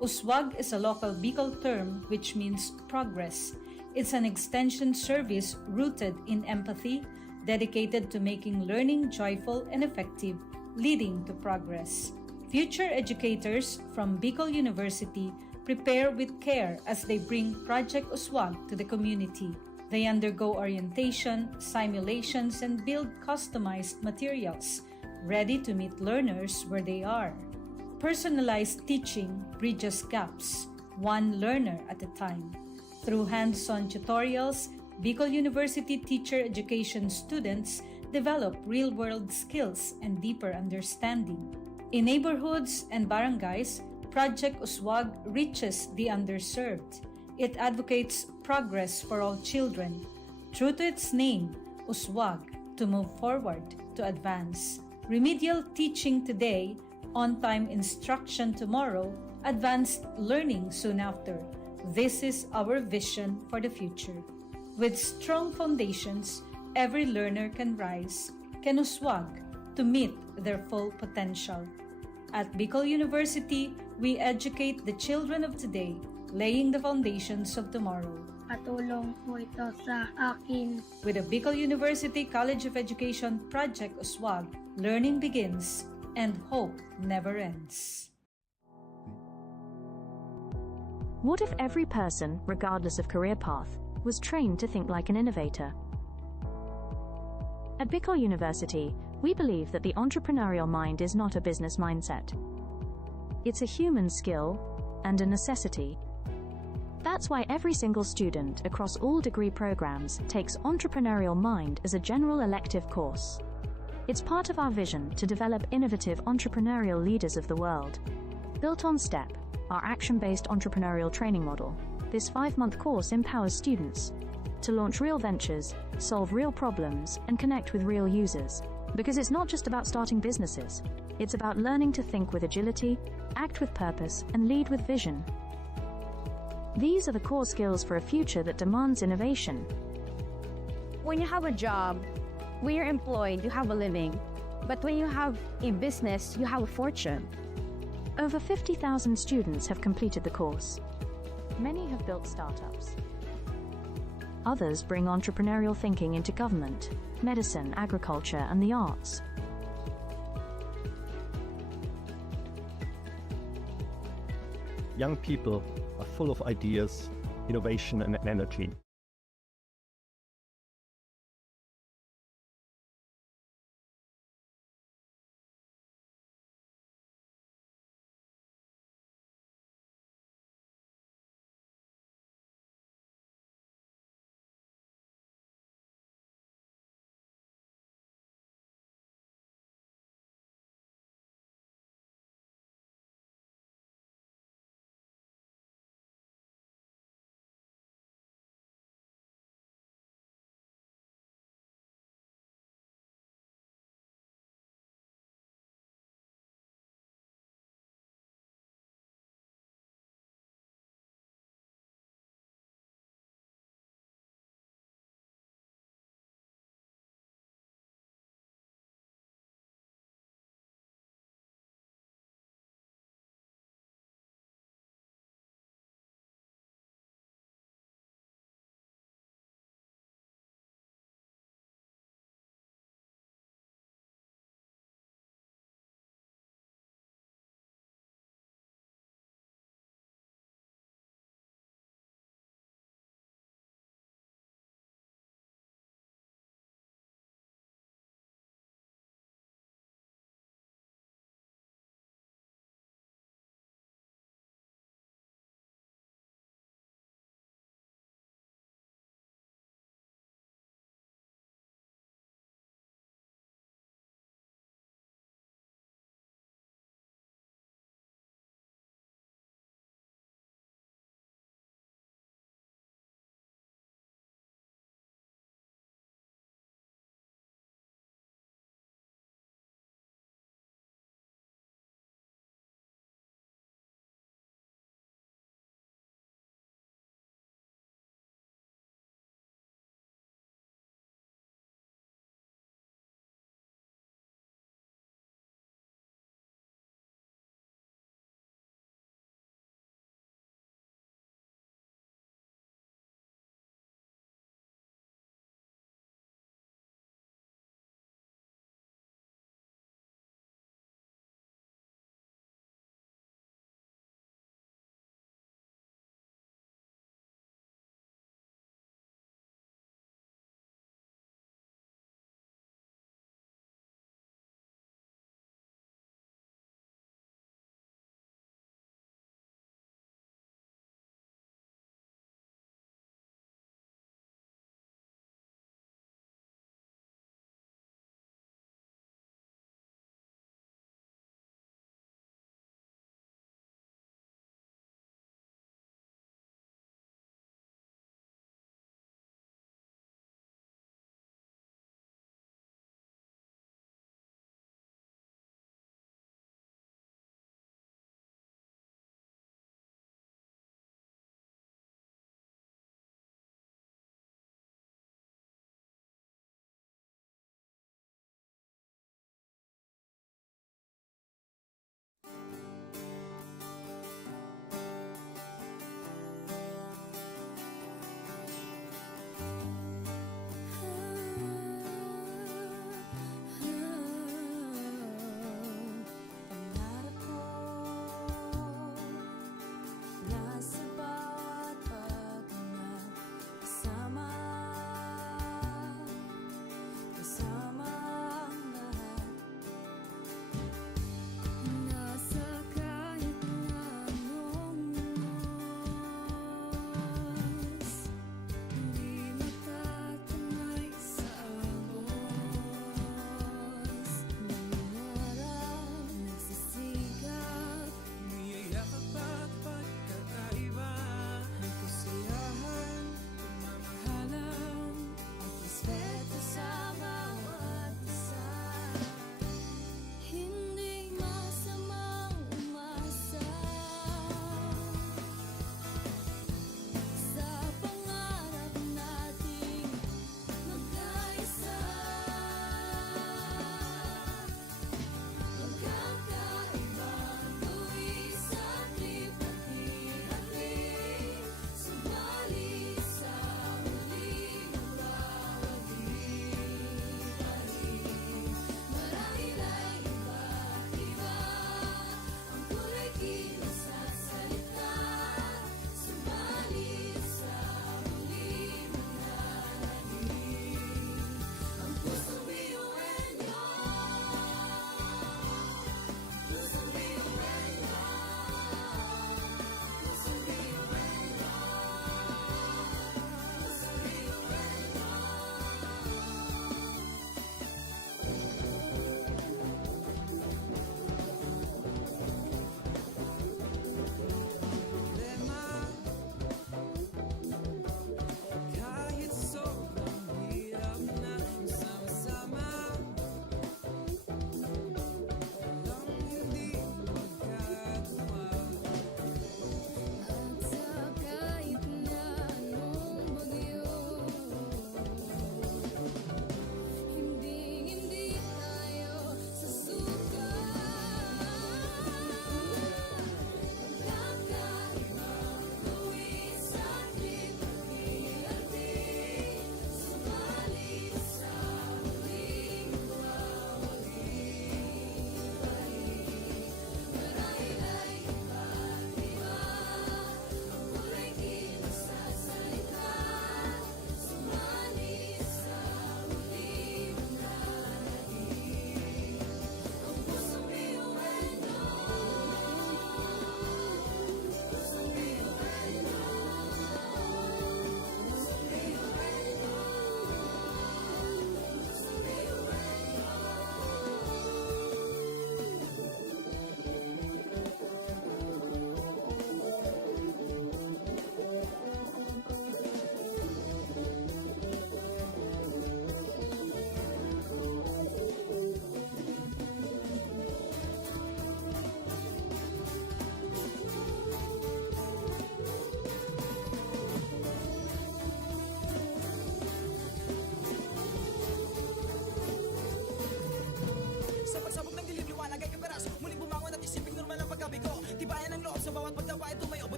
Uswag is a local Bicol term which means progress. It's an extension service rooted in empathy, dedicated to making learning joyful and effective, leading to progress. Future educators from Bicol University prepare with care as they bring Project Uswag to the community. They undergo orientation, simulations, and build customized materials, ready to meet learners where they are. Personalized teaching bridges gaps, one learner at a time. Through hands-on tutorials, Bicol University teacher education students develop real-world skills and deeper understanding. In neighborhoods and barangays, Project Uswag reaches the underserved. It advocates progress for all children. True to its name, Uswag, to move forward, to advance. Remedial teaching today, on-time instruction tomorrow, advanced learning soon after. This is our vision for the future. With strong foundations, every learner can rise, can Uswag, to meet their full potential. At Bicol University, we educate the children of today, laying the foundations of tomorrow. Katulong po ito sa akin. With the Bicol University College of Education Project Uswag, learning begins and hope never ends. What if every person, regardless of career path, was trained to think like an innovator? At Bicol University, we believe that the entrepreneurial mind is not a business mindset. It's a human skill and a necessity. That's why every single student across all degree programs takes Entrepreneurial Mind as a general elective course. It's part of our vision to develop innovative entrepreneurial leaders of the world. Built on STEP, our action-based entrepreneurial training model, this 5-month course empowers students to launch real ventures, solve real problems, and connect with real users. Because it's not just about starting businesses, it's about learning to think with agility, act with purpose, and lead with vision. These are the core skills for a future that demands innovation. When you have a job, when you're employed, you have a living. But when you have a business, you have a fortune. Over 50,000 students have completed the course. Many have built startups. Others bring entrepreneurial thinking into government, medicine, agriculture, and the arts. Young people are full of ideas, innovation, and energy.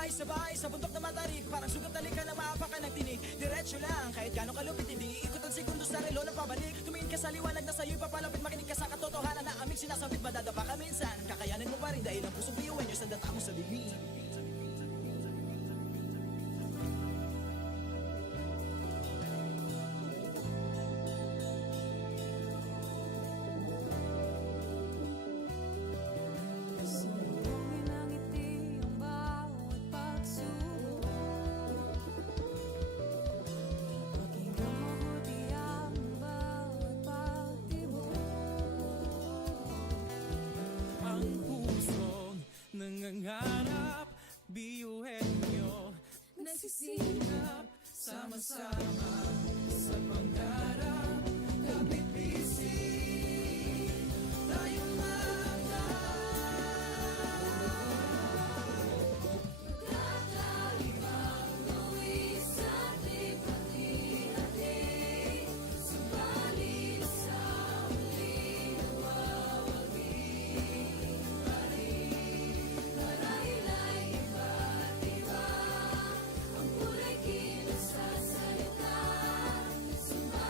Sabay-sabay sa bundok na matarik, parang sugat na lika na maapakan ng tinig. Diretso lang, kahit gano'ng kalupit, hindi ikot ang segundo sa relo ng pabalik. Tumingin ka sa liwanag na sa'yo'y papalapit, makinig ka sa katotohanan na aming sinasabit. Madadapa ka minsan, kakayanin mo pa rin dahil ang pusong biyuin nyo sa data mo sa bibig. Sumbungin ang ngiti ang bawat pagsubok. Pakinggan mabuti ang bawat pagtibok. Ang pusong nangangarap, biyuhin nyo, nagsisikap, sama-sama sa pangarap. Kapit bisig, tayong mga Kakaibang luwi sa hati-hati, subalit sa huli nawawagi pa rin. Marahil ay iba't iba, ang kulay kilos sa salita, subalit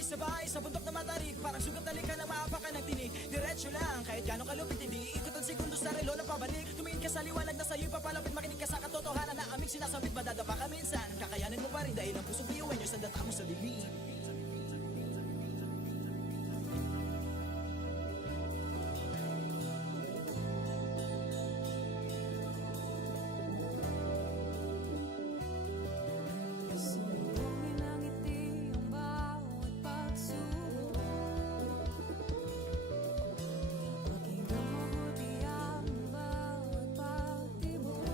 Sabay-sabay sa bundok na matarik, parang sugat na lika na maapakan ng tinig. Diretso lang, kahit gano'ng kalupit, hindi ikot ang segundo sa relo na pabalik. Tumingin ka sa liwanag na sa'yo'y papalapit, makinig ka sa katotohanan na aming sinasabit. Madadapa ka minsan, kakayanin mo pa rin dahil ang pusong biyuan nyo sa data mo sa dilim. Sumbongin ang ngiti ang bawat pagsubok. Pakinggan mabuti ang bawat pagtibok.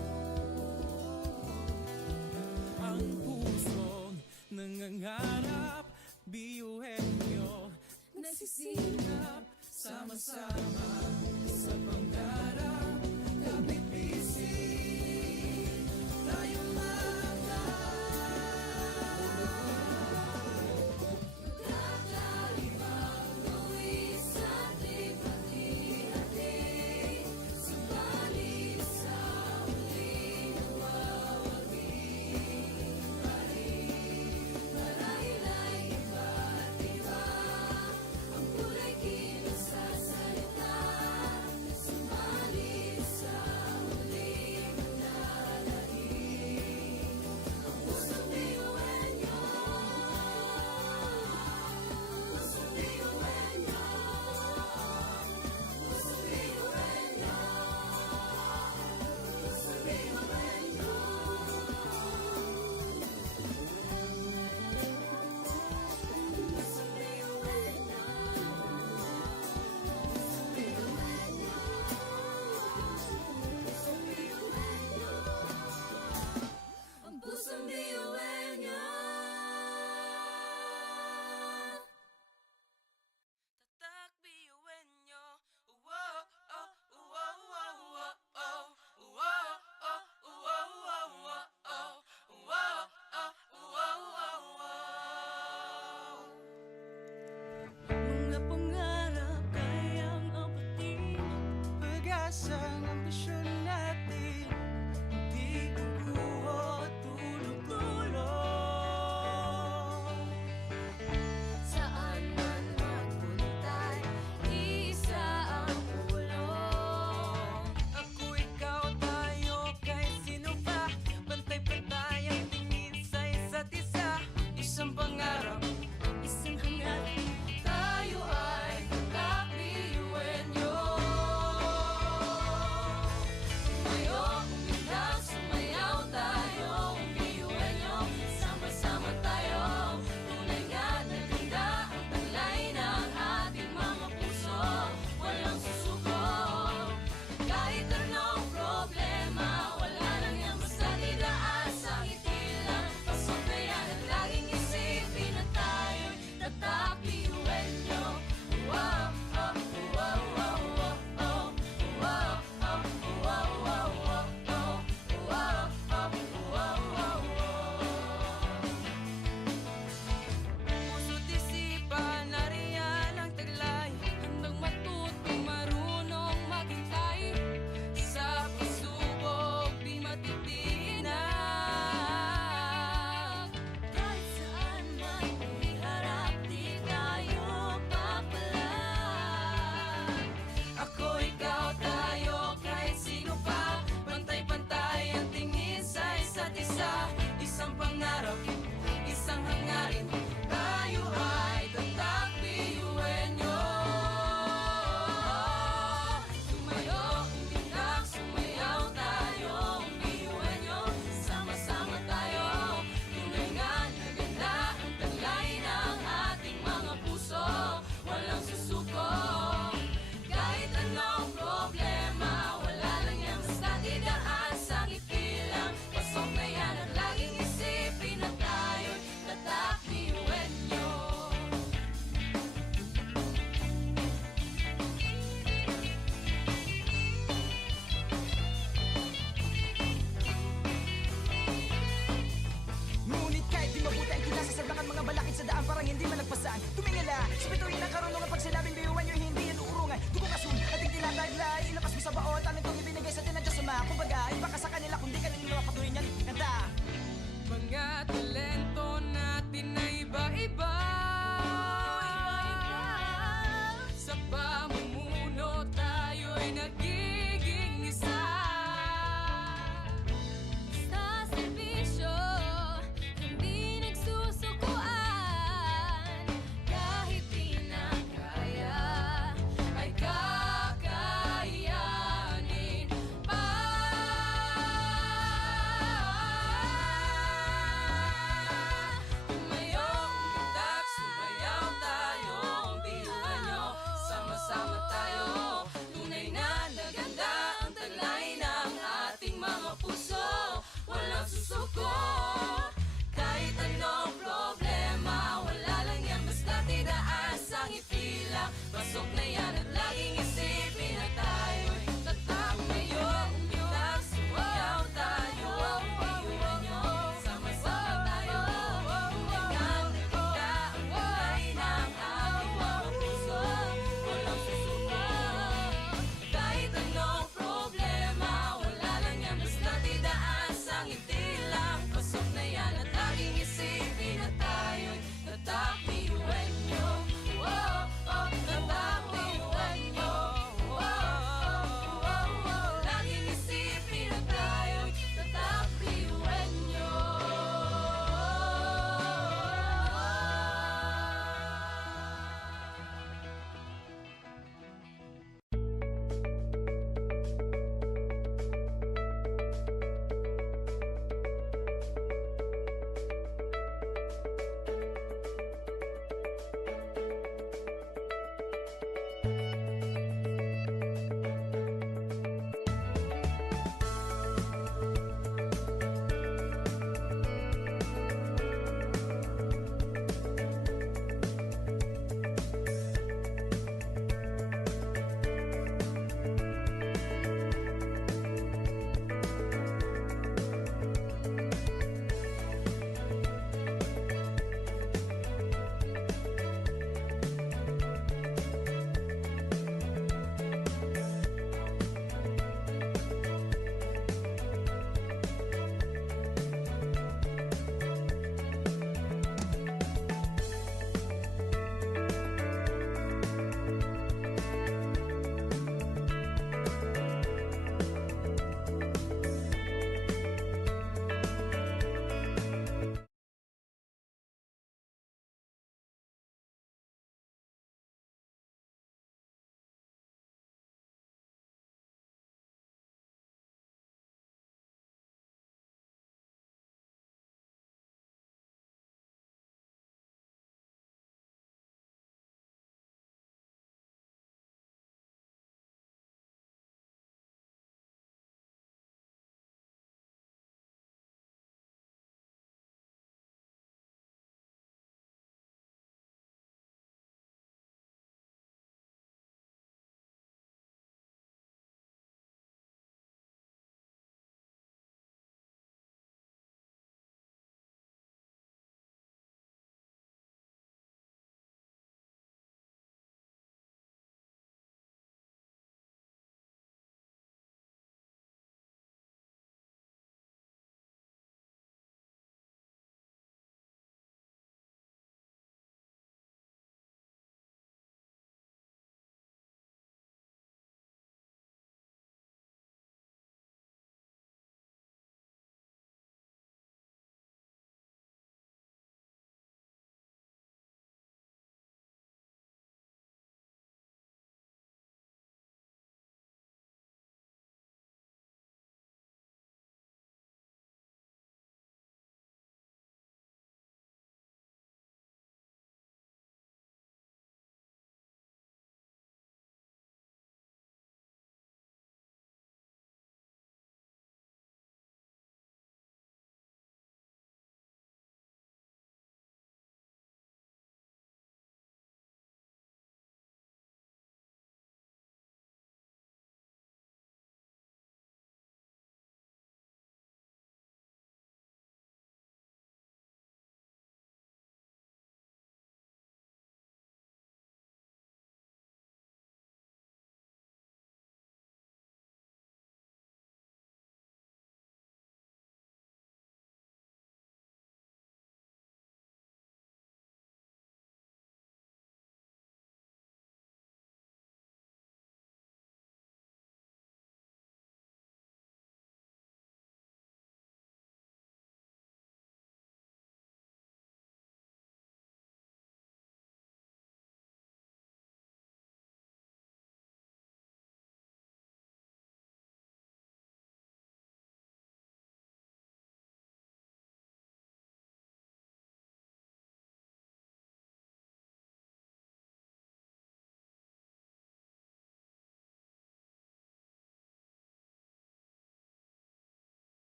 Ang pusong nangangarap, biyuhin nyo, nagsisikap, sama-sama sa pangarap. Kapit bisig, tayo Kakalibang luwi sa ating pati-hati. Subalit sa huli nawawagi pa rin. Marahil ay iba't iba ang kulay kilos sa salita.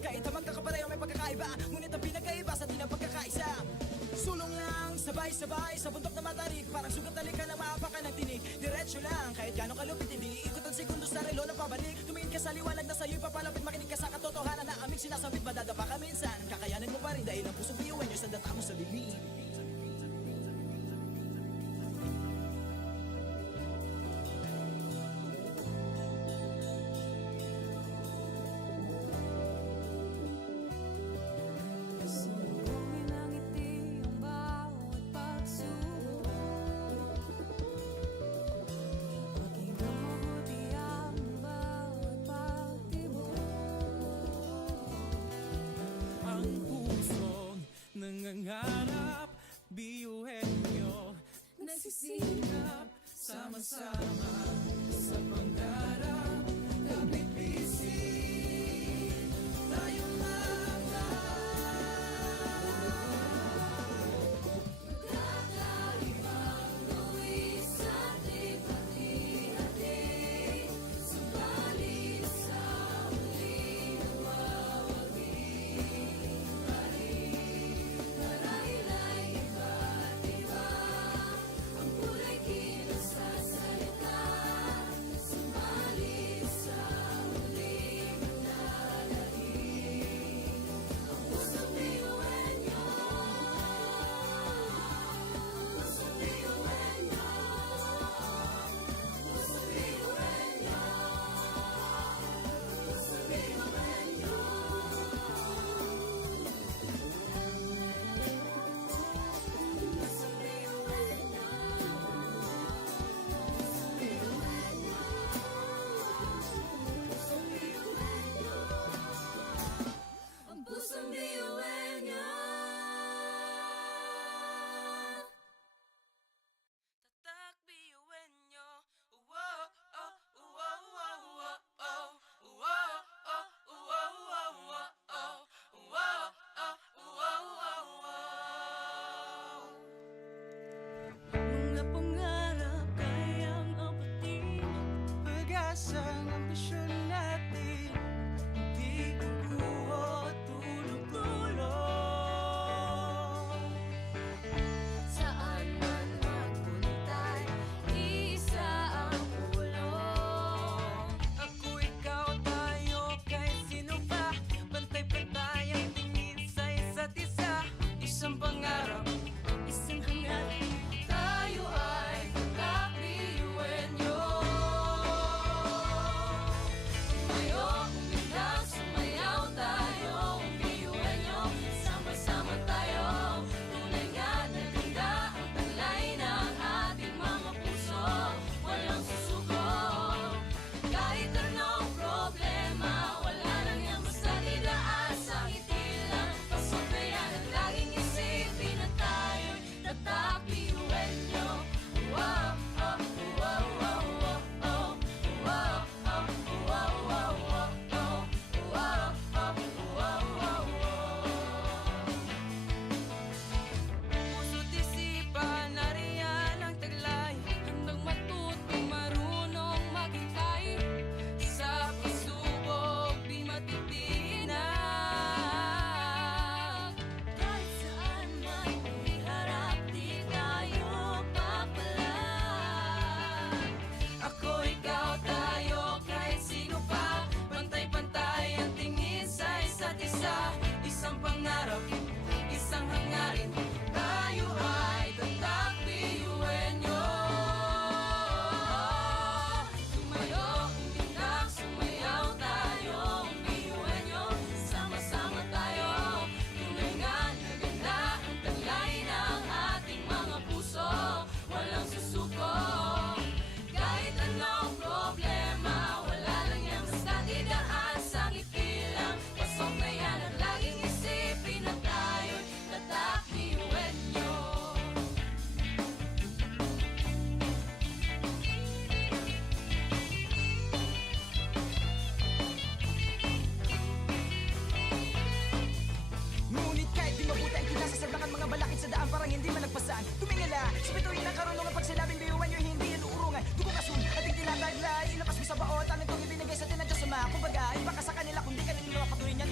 Kahit ang magkakapareho may pagkakaiba, ngunit ang pinagkaiba sa atin ang pagkakaisa. Sulong lang, sabay-sabay sa bundok na matarik, parang sugat na lika na maapakan ng tinig. Diretso lang, kahit gano'ng kalupit, hindi ikot ang segundo sa relo na pabalik. Tumingin ka sa liwanag na sa'yo'y papalapit, makinig ka sa katotohanan na aming sinasabit. Madadapa ka minsan, kakayanin mo pa rin dahil ang pusong biyuan nyo sa data mo sa bibig. Sumbungin ang ngiti ang bawat pagsubok. Pakinggan mabuti ang bawat pagtibok. Ang pusong nangangarap, biyuhin nyo, nagsisikap, sama-sama sa pangarap. Kapit bisig, tayong Kakaibang luwis at hati-hati, subalit sa huli nawawagi pa rin. Marahila'y iba't iba, ang kulay kilos sa salita, subalit sa huli manlalahim. Ang pusong biyuhan nyo, pusong biyuhan nyo, pusong biyuhan nyo, pusong biyuhan nyo. Pusong biyuhan nyo, pusong biyuhan nyo, ang pusong biyuhan nyo. Tatak biyuhin nyo. Wow, oh, wow, wow, wow, oh. Wow, oh, wow, wow, wow, oh. Wow, oh, wow, wow, wow. mga pangarap kayang apatin, pag-asa ng ambisyon natin, di kukuha tulog-tulog. Saan man magpuntay, isa ang ulong. Ako, ikaw, tayo, kahit sino pa, pantay-pantay ang tingin sa isa't isa. Isang pangarap, isang hangarin. Tayo ay tatak biyuhin nyo. Tumayo, umilang, sumayaw tayo, biyuhin nyo. Sama-sama tayo, tunay nga na ganda ang taglay ng ating mga puso. Walang susuko, kahit anong problema, wala lang yan basta didaan sa ngiti lang. Pasok na yan at laging isipin na tayo'y tatak biyuhin nyo. Wow, oh, wow, wow, wow, oh. Wow, oh, wow, wow, wow, oh. Wow, oh, wow, wow, wow. Puso't isipan, nariyan ang taglay, Handang matuto, marunong maghintay. sa pagsubok di matitinag. Kahit saan man iharap, di tayo papalag. Ako, ikaw, tayo, kahit sino pa, pantay-pantay ang tingin sa isa't isa. Isang pangarap, isang hangarin, tayo ay tatak biyuhin nyo. Tumayo, umilang, sumayaw tayo, biyuhin nyo. Sama-sama tayo, tunay nga na ganda ang taglay ng ating mga puso. Walang susuko, kahit anong problema, wala lang yan basta didaan sa ngiti lang. Pasok na yan at laging isipin na tayo'y tatak biyuhin nyo. Ngunit kahit di mabuti ang kinasasagdakan mga balakid sa daan parang hindi malagpasan. Tumingala, sa bituin ng karunungan pag sinabing biyuhan nyo hindi yan uurungan. Dugo kasun, ating tinataglay, ilapas mo sa baot, ang itong ibinigay sa atin ng Diyos Ama. Kumbaga, iba ka sa kanila kung di ka nila patuloy niyan.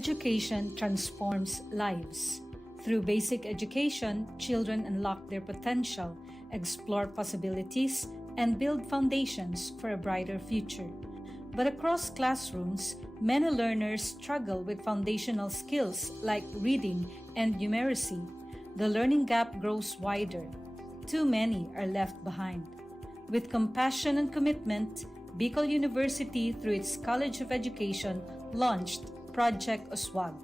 Education transforms lives. Through basic education, children unlock their potential, explore possibilities, and build foundations for a brighter future. But across classrooms, many learners struggle with foundational skills like reading and numeracy. The learning gap grows wider. Too many are left behind. With compassion and commitment, Bicol University, through its College of Education, launched Project Uswag.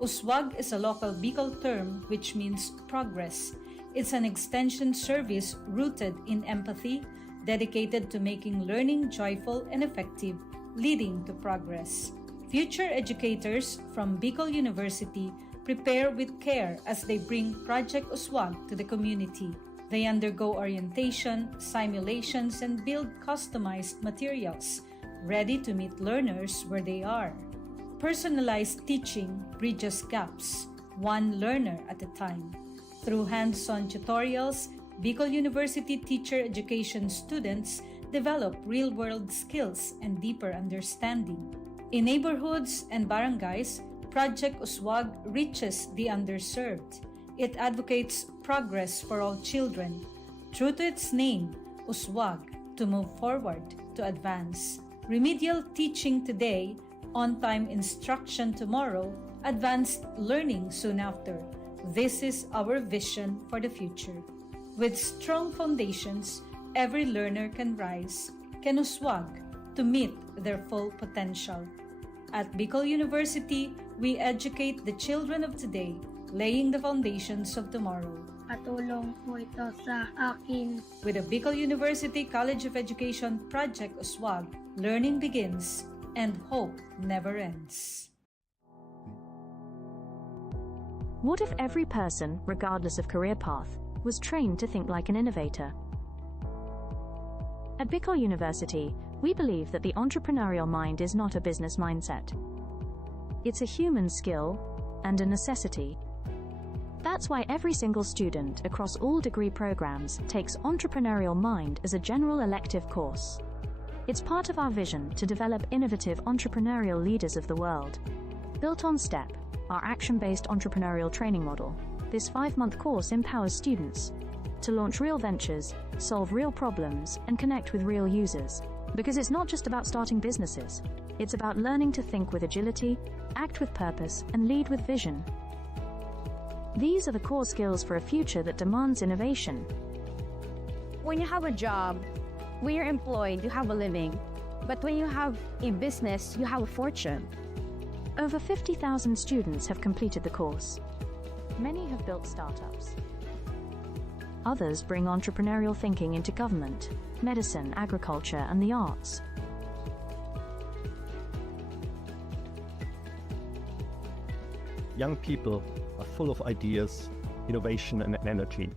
Uswag is a local Bicol term which means progress. It's an extension service rooted in empathy, dedicated to making learning joyful and effective, leading to progress. Future educators from Bicol University prepare with care as they bring Project Uswag to the community. They undergo orientation, simulations, and build customized materials, ready to meet learners where they are. Personalized teaching bridges gaps, one learner at a time. Through hands-on tutorials, Bicol University teacher education students develop real-world skills and deeper understanding. In neighborhoods and barangays, Project Uswag reaches the underserved. It advocates progress for all children. True to its name, Uswag, to move forward, to advance. Remedial teaching today, on-time instruction tomorrow, advanced learning soon after. This is our vision for the future. With strong foundations, every learner can rise, can uswag to meet their full potential. At Bicol University, we educate the children of today, laying the foundations of tomorrow. Patulong po ito sa akin. With the Bicol University College of Education Project Uswag, learning begins and hope never ends. What if every person, regardless of career path, was trained to think like an innovator? At Bicol University, we believe that the entrepreneurial mind is not a business mindset. It's a human skill and a necessity. That's why every single student across all degree programs takes Entrepreneurial Mind as a general elective course. It's part of our vision to develop innovative entrepreneurial leaders of the world. Built on STEP, our action-based entrepreneurial training model, this 5-month course empowers students to launch real ventures, solve real problems, and connect with real users. Because it's not just about starting businesses, it's about learning to think with agility, act with purpose, and lead with vision. These are the core skills for a future that demands innovation. When you have a job, when you're employed, you have a living. But when you have a business, you have a fortune. Over 50,000 students have completed the course. Many have built startups. Others bring entrepreneurial thinking into government, medicine, agriculture, and the arts. Young people are full of ideas, innovation, and energy.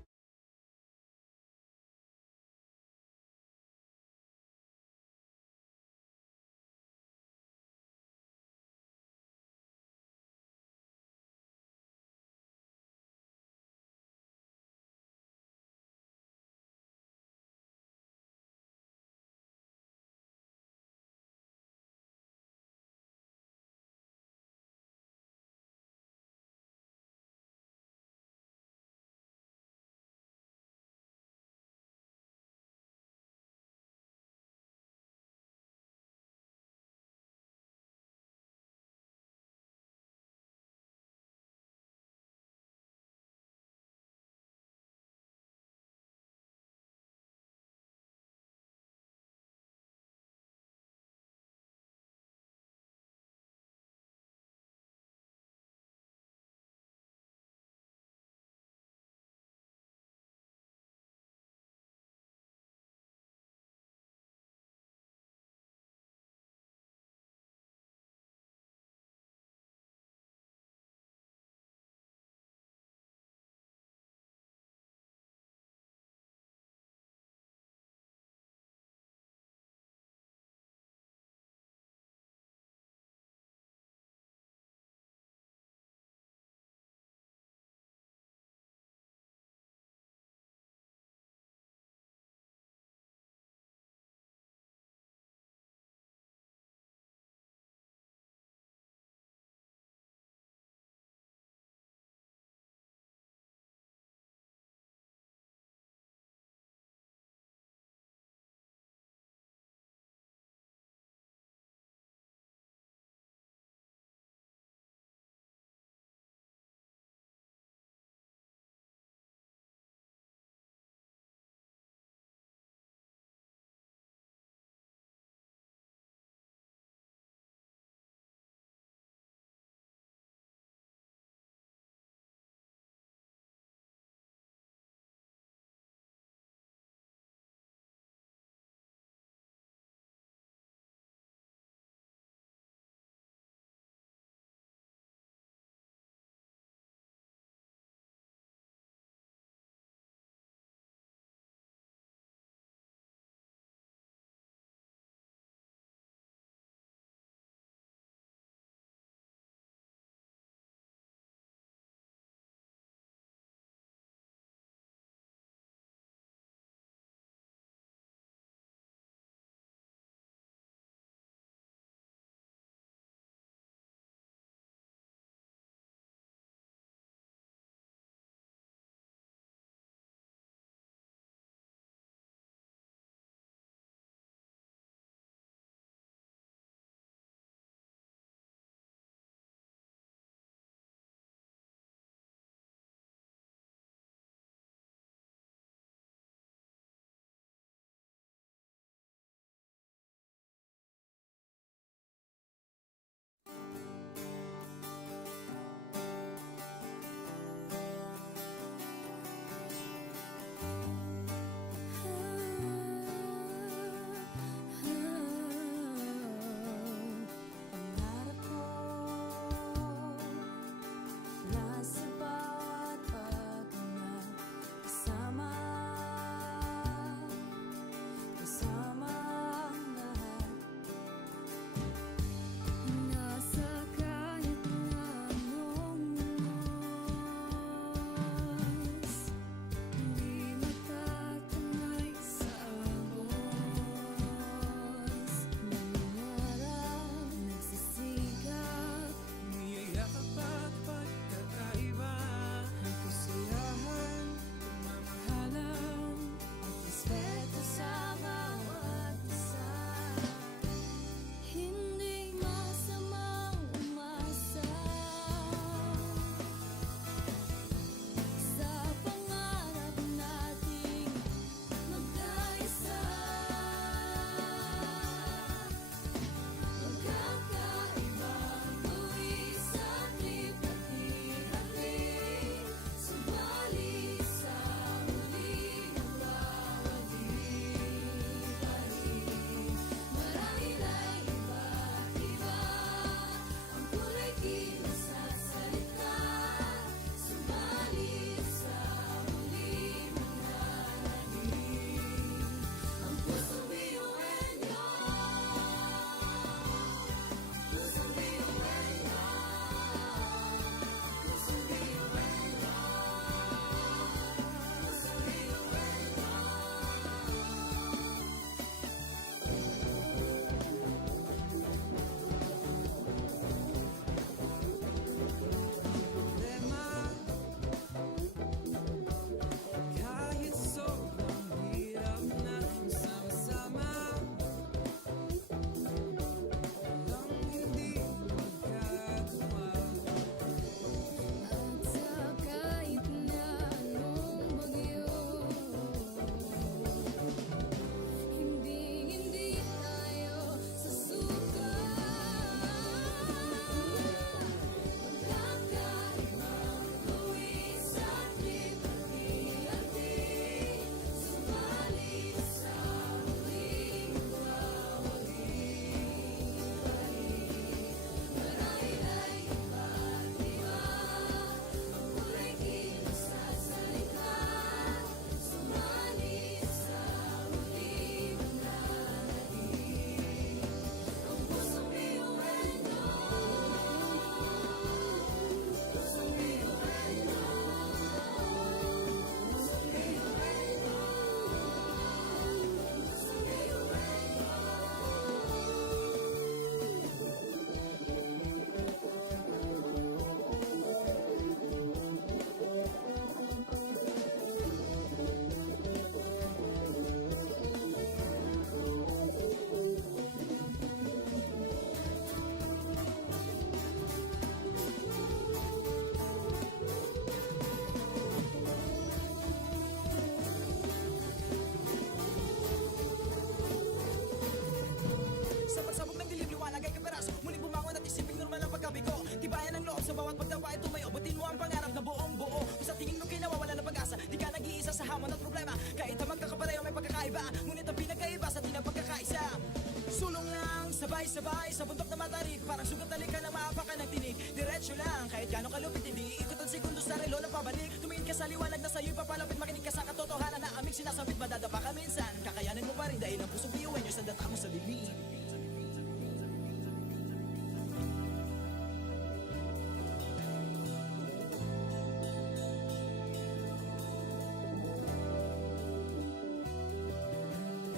sabay sa bundok na matarik. Parang sugat na lika ng maapakan ng tinig. Diretso lang, kahit gano'ng kalupit, hindi ikot ang segundo sa relo ng pabalik. Tumingin ka sa liwanag na sa'yo'y papalapit. Makinig ka sa katotohanan na aming sinasabit. Madadapa ka minsan, kakayanin mo pa rin dahil ang pusong biyuin nyo sa data mo sa dilim.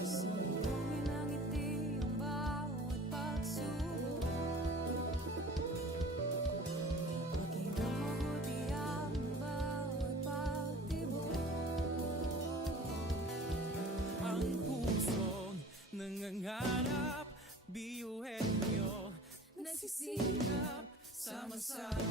Sumbungin ang ngiti ang bawat pagsubok. Pakinggan mabuti ang bawat pagtibok. Ang pusong nangangarap, biyuhin nyo nagsisikap, sama-sama